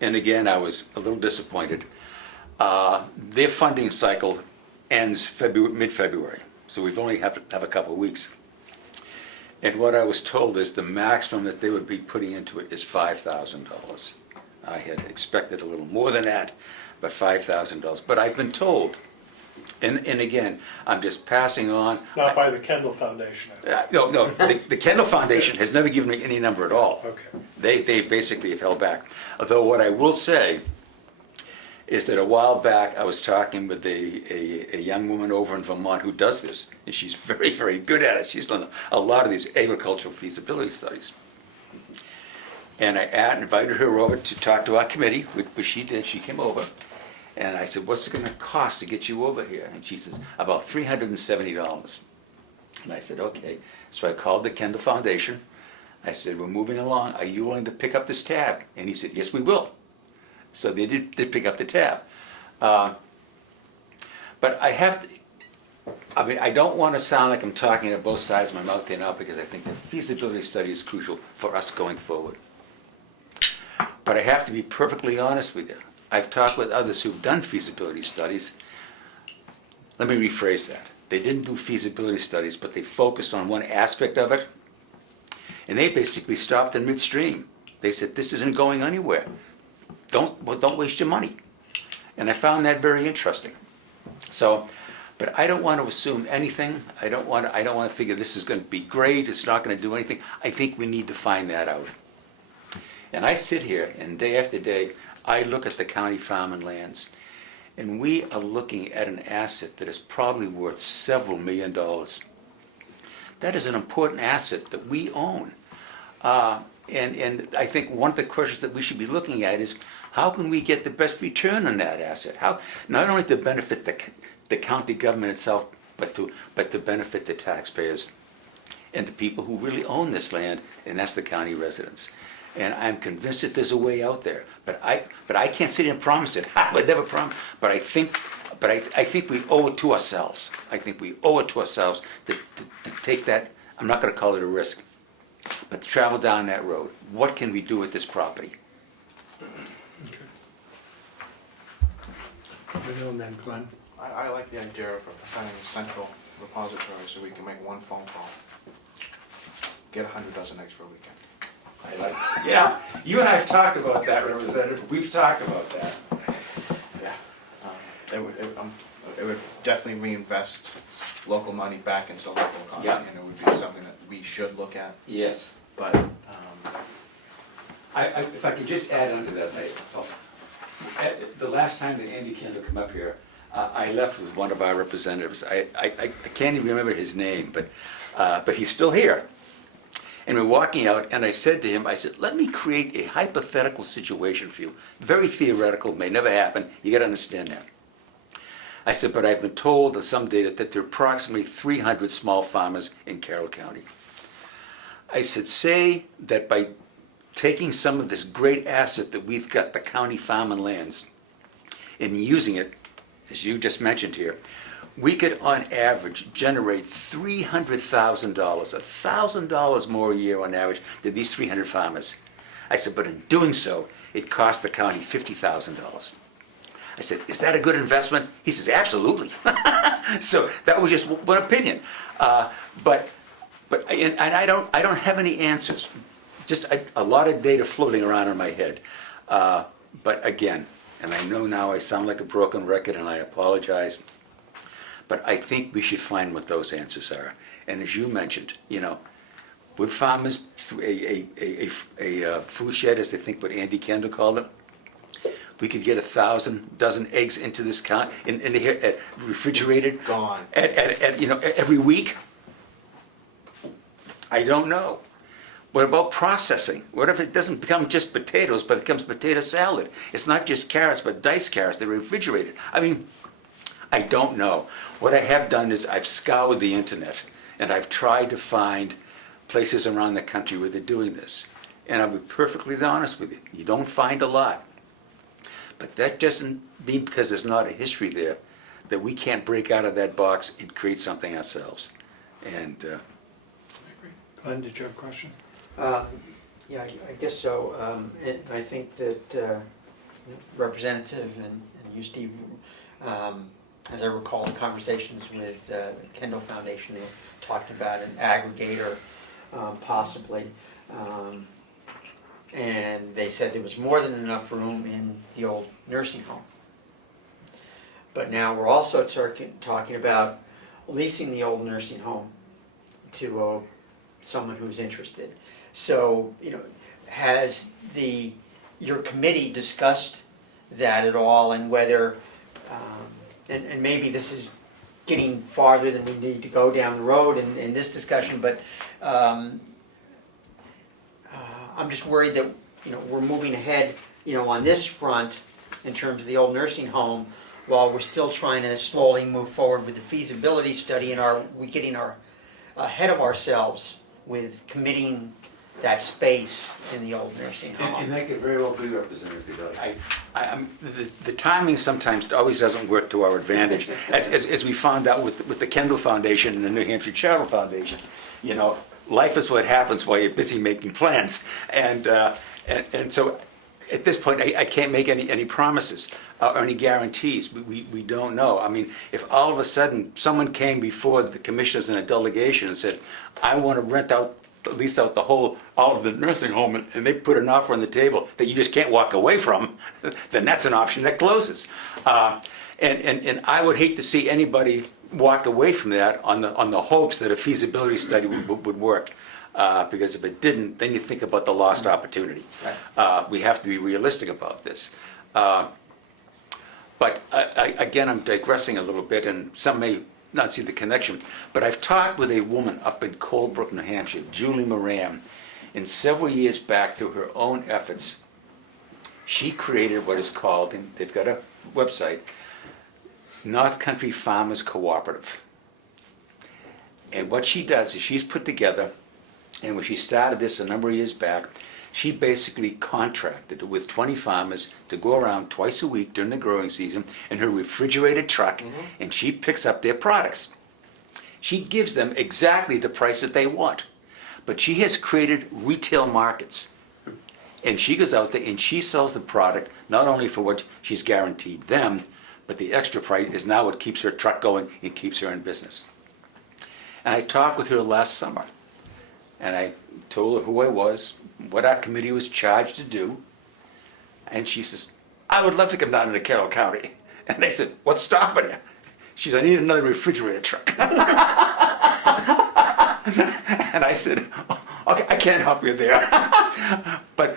And again, I was a little disappointed. Their funding cycle ends mid-February, so we've only have a couple of weeks. And what I was told is the maximum that they would be putting into it is $5,000. I had expected a little more than that, but $5,000. But I've been told, and again, I'm just passing on. Not by the Kendall Foundation. No, the Kendall Foundation has never given me any number at all. Okay. They basically have held back. Although what I will say is that a while back I was talking with a young woman over in Vermont who does this, and she's very, very good at it. She's done a lot of these agricultural feasibility studies. And I invited her over to talk to our committee, which she did. She came over, and I said, what's it going to cost to get you over here? And she says, about $370. And I said, okay. So I called the Kendall Foundation. I said, we're moving along. Are you willing to pick up this tab? And he said, yes, we will. So they did pick up the tab. But I have to, I mean, I don't want to sound like I'm talking at both sides of my mouth here now, because I think the feasibility study is crucial for us going forward. But I have to be perfectly honest with you. I've talked with others who've done feasibility studies. Let me rephrase that. They didn't do feasibility studies, but they focused on one aspect of it, and they basically stopped in midstream. They said, this isn't going anywhere. Don't waste your money. And I found that very interesting. So, but I don't want to assume anything. I don't want to figure this is going to be great, it's not going to do anything. I think we need to find that out. And I sit here, and day after day, I look at the county farm and lands, and we are looking at an asset that is probably worth several $1 million. That is an important asset that we own. And I think one of the questions that we should be looking at is, how can we get the best return on that asset? How, not only to benefit the county government itself, but to benefit the taxpayers and the people who really own this land, and that's the county residents. And I'm convinced that there's a way out there, but I can't sit here and promise it. I would never promise. But I think we owe it to ourselves. I think we owe it to ourselves to take that. I'm not going to call it a risk, but to travel down that road. What can we do with this property? And then Glenn. I like the idea of having a central repository so we can make one phone call. Get 100 dozen eggs for a weekend. Yeah, you and I have talked about that, Representative. We've talked about that. Yeah, it would definitely reinvest local money back into the local economy, Yeah. and it would be something that we should look at. Yes. But If I could just add on to that, the last time that Andy Kendall come up here, I left with one of our representatives. I can't even remember his name, but he's still here. And we're walking out, and I said to him, I said, let me create a hypothetical situation for you. Very theoretical, may never happen. You got to understand that. I said, but I've been told some data that there are approximately 300 small farmers in Carroll County. I said, say that by taking some of this great asset that we've got, the county farm and lands, and using it, as you just mentioned here, we could on average generate $300,000, $1,000 more a year on average than these 300 farmers. I said, but in doing so, it cost the county $50,000. I said, is that a good investment? He says, absolutely. So that was just one opinion. But I don't have any answers. Just a lot of data floating around in my head. But again, and I know now I sound like a broken record and I apologize, but I think we should find what those answers are. And as you mentioned, would farmers, a food shed, as they think what Andy Kendall called it, we could get 1,000 dozen eggs into this in here, refrigerated, Gone. at every week. I don't know. What about processing? What if it doesn't become just potatoes, but it becomes potato salad? It's not just carrots, but diced carrots. They're refrigerated. I mean, I don't know. What I have done is I've scoured the internet, and I've tried to find places around the country where they're doing this. And I'll be perfectly honest with you. You don't find a lot. But that doesn't mean, because there's not a history there, that we can't break out of that box and create something ourselves. And Glenn, did you have a question? Yeah, I guess so. And I think that Representative and you, Steve, as I recall the conversations with the Kendall Foundation, they talked about an aggregator possibly. And they said there was more than enough room in the old nursing home. But now we're also talking about leasing the old nursing home to someone who's interested. So, has your committee discussed that at all, and whether, and maybe this is getting farther than we need to go down the road in this discussion, but I'm just worried that, we're moving ahead, on this front in terms of the old nursing home, while we're still trying to slowly move forward with the feasibility study, and we're getting ahead of ourselves with committing that space in the old nursing home. And that could very well be Representative Cordelli. The timing sometimes always doesn't work to our advantage, as we found out with the Kendall Foundation and the New Hampshire Charitable Foundation. Life is what happens while you're busy making plans, and so at this point I can't make any promises or any guarantees. We don't know. I mean, if all of a sudden someone came before the commissioners in a delegation and said, I want to lease out all of the nursing home, and they put an offer on the table that you just can't walk away from, then that's an option that closes. And I would hate to see anybody walk away from that on the hopes that a feasibility study would work. Because if it didn't, then you think about the lost opportunity. Right. We have to be realistic about this. But again, I'm digressing a little bit, and some may not see the connection, but I've talked with a woman up in Colebrook, New Hampshire, Julie Moran, and several years back, through her own efforts, she created what is called, and they've got a website, North Country Farmers Cooperative. And what she does is she's put together, and when she started this a number of years back, she basically contracted with 20 farmers to go around twice a week during the growing season in her refrigerated truck, and she picks up their products. She gives them exactly the price that they want, but she has created retail markets. And she goes out there and she sells the product not only for what she's guaranteed them, but the extra price is now what keeps her truck going and keeps her in business. And I talked with her last summer, and I told her who I was, what our committee was charged to do, and she says, I would love to come down into Carroll County. And I said, what's stopping you? She said, I need another refrigerator truck. And I said, okay, I can't help you there. But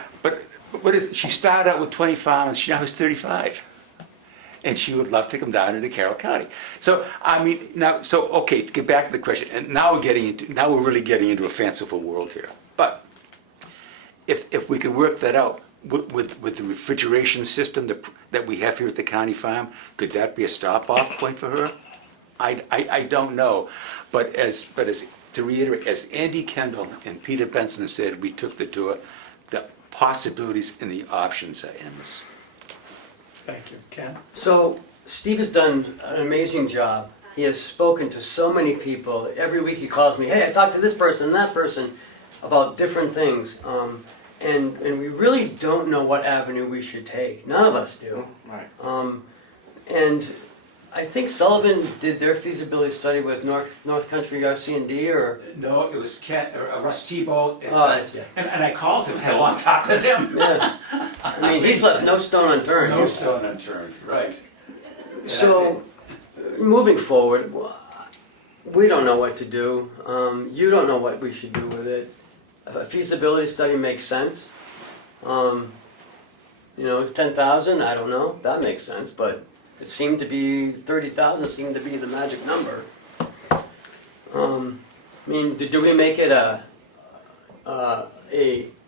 she started out with 20 farms, she now has 35. And she would love to come down into Carroll County. So, I mean, okay, to get back to the question, and now we're really getting into a fanciful world here. But if we could work that out with the refrigeration system that we have here at the county farm, could that be a stop-off point for her? I don't know. But to reiterate, as Andy Kendall and Peter Benson said, we took the tour, the possibilities and the options are endless. Thank you. Ken? So Steve has done an amazing job. He has spoken to so many people. Every week he calls me, hey, I talked to this person and that person about different things. And we really don't know what avenue we should take. None of us do. Right. And I think Sullivan did their feasibility study with North Country RC&D, or? No, it was Russ Tebow, Yeah. and I called him, had a long talk with him. Yeah. I mean, he's left no stone unturned. No stone unturned, right. So, moving forward, we don't know what to do. You don't know what we should do with it. A feasibility study makes sense. You know, 10,000, I don't know, that makes sense, but it seemed to be, 30,000 seemed to be the magic number. I mean, do we make it a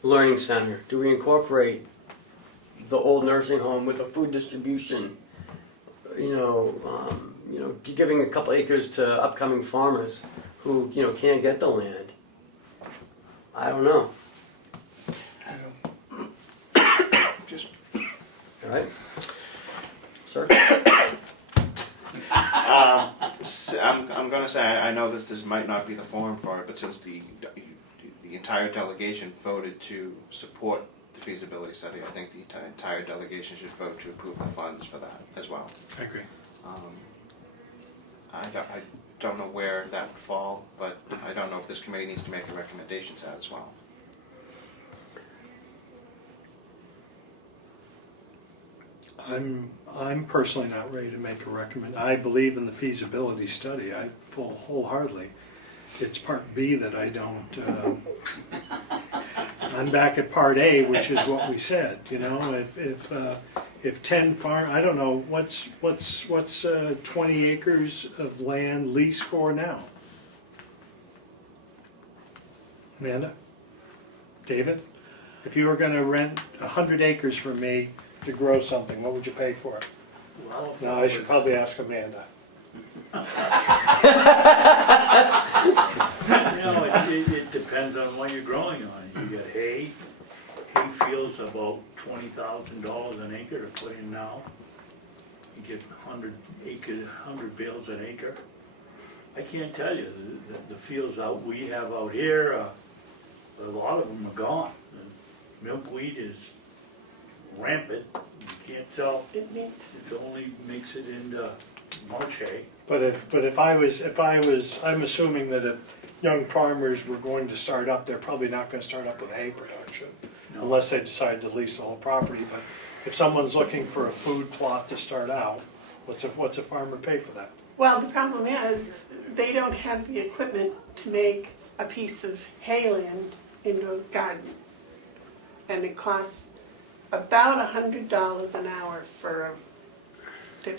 learning center? Do we incorporate the old nursing home with a food distribution? You know, giving a couple acres to upcoming farmers who, you know, can't get the land. I don't know. Just All right? Sir? I'm gonna say, I know that this might not be the forum for it, but since the entire delegation voted to support the feasibility study, I think the entire delegation should vote to approve the funds for that as well. I agree. I don't know where that would fall, but I don't know if this committee needs to make a recommendation to that as well. I'm personally not ready to make a recommend. I believe in the feasibility study. I wholeheartedly. It's part B that I don't. I'm back at part A, which is what we said. You know, if 10 farm, I don't know what's 20 acres of land leased for now. Amanda, David, if you were going to rent 100 acres from me to grow something, what would you pay for it? Well, if No, it I should was- probably ask Amanda. You know, it depends on what you're growing on. You got hay. Hay fields about $20,000 an acre to put in now. You get 100 bales an acre. I can't tell you, the fields we have out here, a lot of them are gone. The milkweed is rampant. You can't sell, it only makes it into mulch hay. But if I was, I'm assuming that if young farmers were going to start up, they're probably not going to start up with hay production, No. unless they decide to lease the whole property. But if someone's looking for a food plot to start out, what's a farmer pay for that? Well, the problem is, they don't have the equipment to make a piece of hayland into a garden. And it costs about $100 an hour for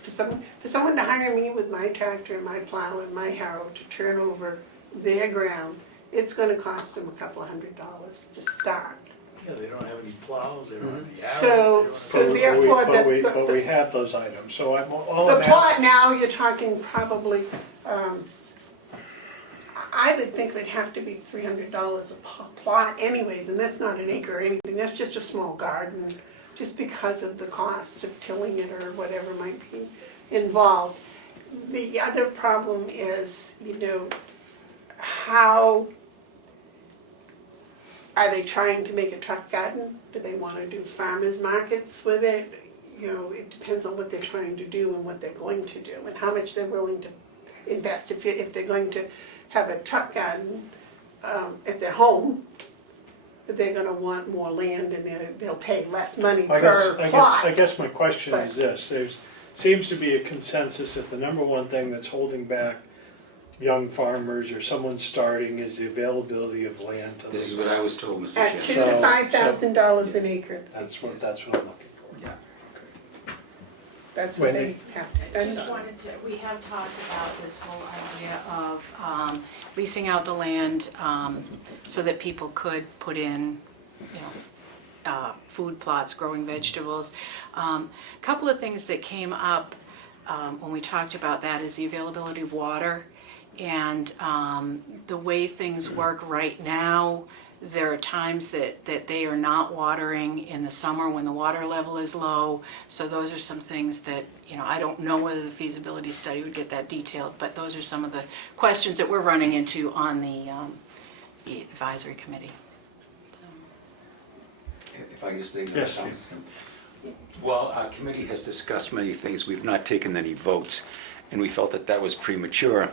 someone to hire me with my tractor and my plow and my harrow to turn over their ground. It's gonna cost them a couple of $100 to start. Yeah, they don't have any plows, they don't have any arrows. So- they so don't have- therefore, But we have those items, so all The I'm plot asking. now, you're talking probably, I would think it would have to be $300 a plot anyways, and that's not an acre or anything, that's just a small garden, just because of the cost of tilling it or whatever might be involved. The other problem is, you know, how are they trying to make a truck garden? Do they want to do farmers markets with it? You know, it depends on what they're trying to do and what they're going to do and how much they're willing to invest. If they're going to have a truck garden at their home, they're gonna want more land and they'll pay less money per plot. I guess my question But- is this, seems to be a consensus that the number one thing that's holding back young farmers or someone starting is the availability of land to This is lease. what I was told, Mr. At Chairman. $2,000 to $5,000 an acre. That's what I'm looking for. Yeah. That's what they Wendy? have to I spend just on. wanted to, we have talked about this whole idea of leasing out the land so that people could put in, you know, food plots, growing vegetables. Couple of things that came up when we talked about that is the availability of water. And the way things work right now, there are times that they are not watering in the summer when the water level is low. So those are some things that, you know, I don't know whether the feasibility study would get that detailed, but those are some of the questions that we're running into on the advisory committee. So. If I could just take Yes, that. please. Well, our committee has discussed many things. We've not taken any votes, and we felt that that was premature,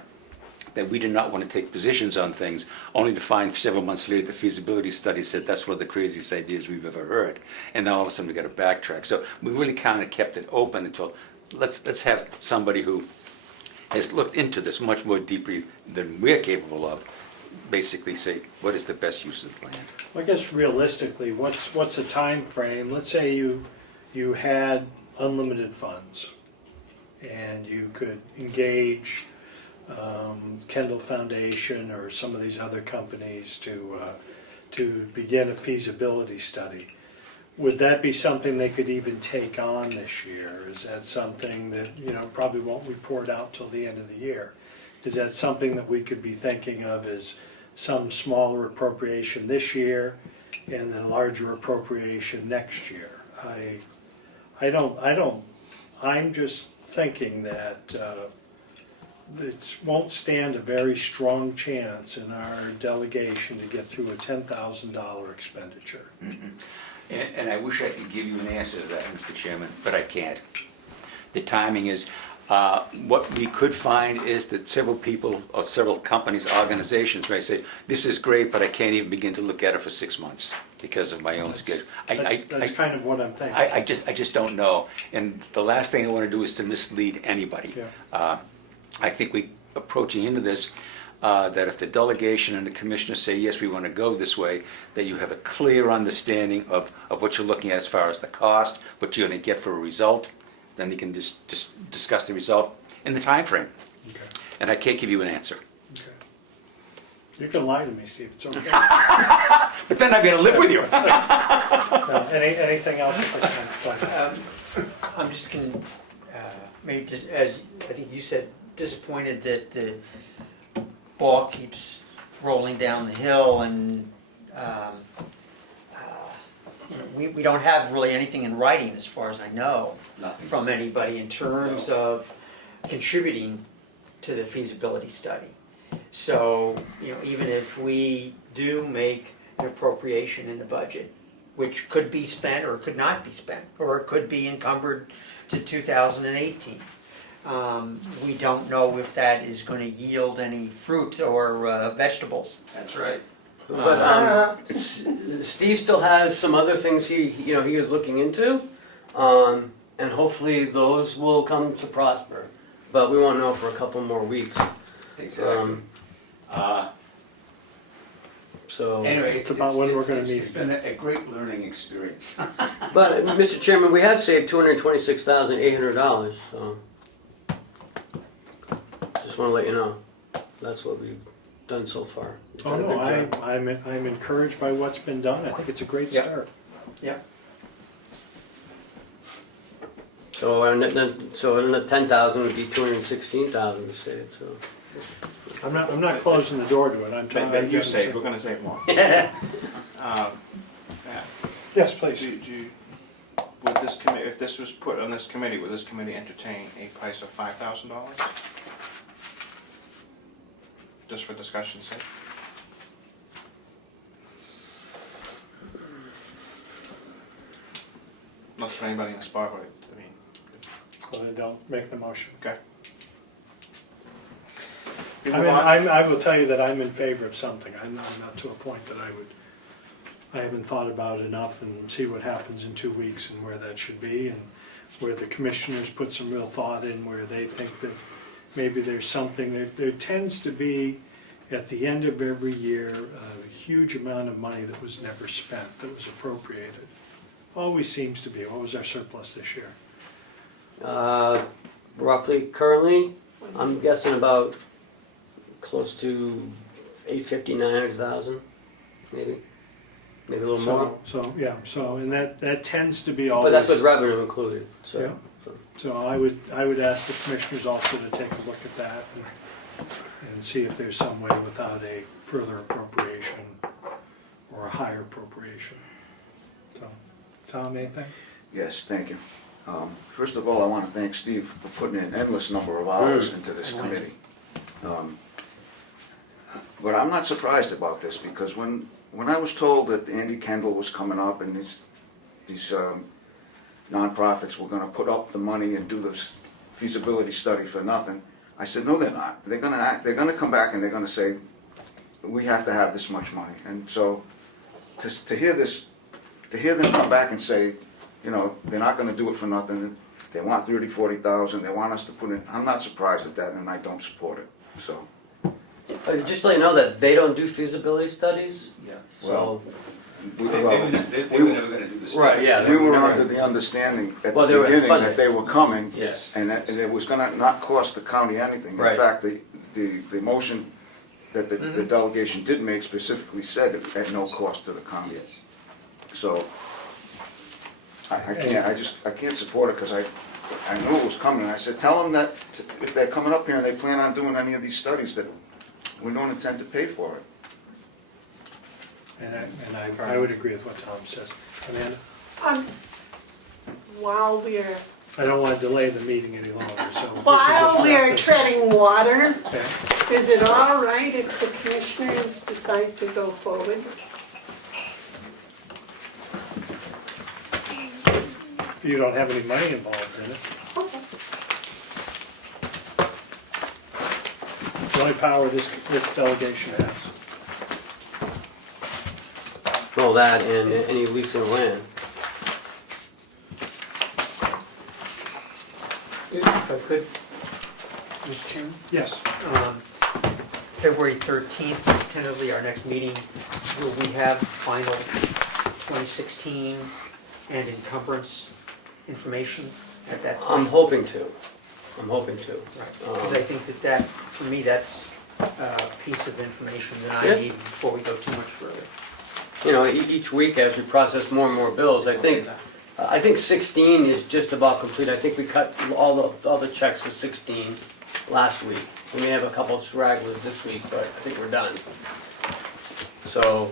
that we did not want to take positions on things, only to find several months later the feasibility study said that's one of the craziest ideas we've ever heard. And now all of a sudden we got to backtrack. So we really kind of kept it open until, let's have somebody who has looked into this much more deeply than we're capable of, basically say, what is the best use of the land? Well, I guess realistically, what's a time frame? Let's say you had unlimited funds and you could engage Kendall Foundation or some of these other companies to begin a feasibility study. Would that be something they could even take on this year? Is that something that, you know, probably won't report out till the end of the year? Is that something that we could be thinking of as some smaller appropriation this year and then larger appropriation next year? I'm just thinking that it won't stand a very strong chance in our delegation to get through a $10,000 expenditure. And I wish I could give you an answer to that, Mr. Chairman, but I can't. The timing is, what we could find is that several people, or several companies, organizations may say, this is great, but I can't even begin to look at it for 6 months because of my own schedule. That's kind of what I'm thinking. I just don't know. And the last thing I want to do is to mislead anybody. Yeah. I think we approaching into this, that if the delegation and the commissioners say, yes, we want to go this way, that you have a clear understanding of what you're looking at as far as the cost, what you're going to get for a result, then you can just discuss the result in the time frame. Okay. And I can't give you an answer. Okay. You can lie to me, see if it's okay. But then I've got to live with you. No, anything else at this time? I'm just gonna, maybe just, as I think you said, disappointed that the ball keeps rolling down the hill and we don't have really anything in writing, as far as I know, Nothing. from anybody in terms of contributing to the feasibility study. So, you know, even if we do make an appropriation in the budget, which could be spent or could not be spent, or it could be encumbered to 2018. We don't know if that is going to yield any fruit or vegetables. That's right. But Steve still has some other things he is looking into, and hopefully those will come to prosper. But we won't know for a couple more weeks. Exactly. So. Anyway, It's about when we're gonna need It's been a great learning experience. But Mr. Chairman, we have saved $226,800. So just want to let you know that's what we've done so far. We've Oh, done a no, good job. I'm encouraged by what's been done. I think it's a great Yep. start. Yeah. So and then 10,000 would be 216,000 to save. So. I'm not closing the door to it. I'm trying. But you say, we're gonna save more. Yes, please. Would this committee, if this was put on this committee, would this committee entertain a price of $5,000? Just for discussion's sake? Not for anybody in the spot, but I mean, Well, then don't make the motion. okay. We I move mean, on. I will tell you that I'm in favor of something. I'm not to a point that I haven't thought about it enough and see what happens in 2 weeks and where that should be and where the commissioners put some real thought in where they think that maybe there's something, there tends to be, at the end of every year, a huge amount of money that was never spent, that was appropriated. Always seems to be. What was our surplus this year? Roughly, currently, I'm guessing about close to 850, 900,000, maybe a little more. So, yeah, so, and that tends to be always. But that's with revenue included, so. Yeah. So I would ask the commissioners also to take a look at that and see if there's some way without a further appropriation or a higher appropriation. So, Tom, anything? Yes, thank you. First of all, I want to thank Steve for putting in an endless number of hours into this committee. But I'm not surprised about this, because when I was told that Andy Kendall was coming up and these nonprofits were gonna put up the money and do this feasibility study for nothing, I said, no, they're not. They're gonna come back and they're gonna say, we have to have this much money. And so, to hear them come back and say, you know, they're not gonna do it for nothing, they want 30, 40,000, they want us to put in, I'm not surprised at that, and I don't support it, so. Just to let you know that they don't do feasibility studies, Yeah. so. They were never gonna do this. Right, yeah. We were under the understanding at the Well, they were beginning funded. that they were coming, Yes. and it was gonna not cost the county anything. In Right. fact, the motion that the delegation did make specifically said it at no cost to the county. Yes. So, I can't support it, because I knew it was coming. I said, tell them that if they're coming up here and they plan on doing any of these studies, that we don't intend to pay for it. And I would agree with what Tom says. Amanda? While we're, I don't want to delay the meeting any longer, so. if we could while just we're wrap this up. treading water, Okay. is it all right if the commissioners decide to go forward? If you don't have any money involved in it. The only power this delegation has. Well, that and any leasing of land. If I could, Mr. Chairman? Yes. February 13th is tentatively our next meeting. Will we have final 2016 and encumbrance information at that I'm point? hoping to. Because I think that, for me, that's a piece of information that Yeah. I need before we go too much further. You know, each week as we process more and more bills, I think 16 is just about complete. I think we cut all the checks for 16 last week. We may have a couple of stragglers this week, but I think we're done. So,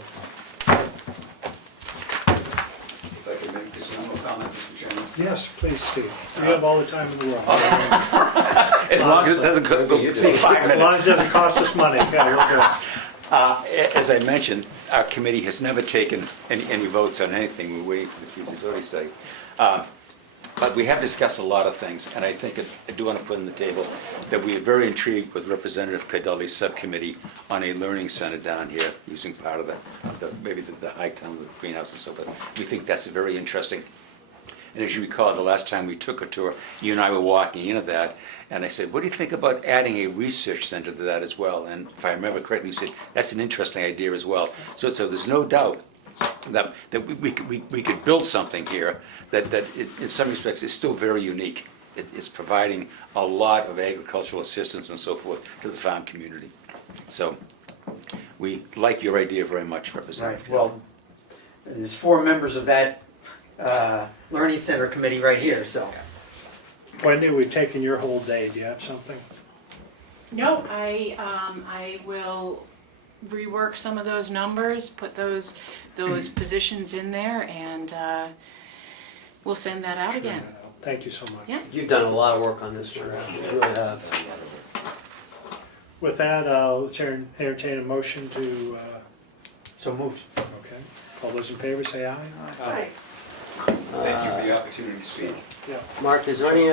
If I could make this one more comment, Mr. Chairman. Yes, please, Steve. You have all the time in the world. As long as it doesn't exceed 5 As long as minutes. it doesn't cost us money, yeah, we're good. As I mentioned, our committee has never taken any votes on anything. We're waiting for the feasibility study. But we have discussed a lot of things, and I think I do want to put on the table that we are very intrigued with Representative Cordelli's subcommittee on a learning center down here, using part of maybe the high town, the greenhouse and so forth. We think that's very interesting. And as you recall, the last time we took a tour, you and I were walking into that, and I said, what do you think about adding a research center to that as well? And if I remember correctly, you said, that's an interesting idea as well. So there's no doubt that we could build something here that in some respects is still very unique. It's providing a lot of agricultural assistance and so forth to the farm community. So we like your idea very much, Representative. Right, well, there's 4 members of that Learning Center Committee right here, so. Wendy, we've taken your whole day. Do you have something? No, I will rework some of those numbers, put those positions in there, and we'll send that out again. Thank you so much. Yeah. you've done a lot of work on this one. You really have. With that, I'll entertain a motion to, So moved. okay. All those in favor say aye. Right. Thank you for the opportunity to speak. Yeah. Mark, is there any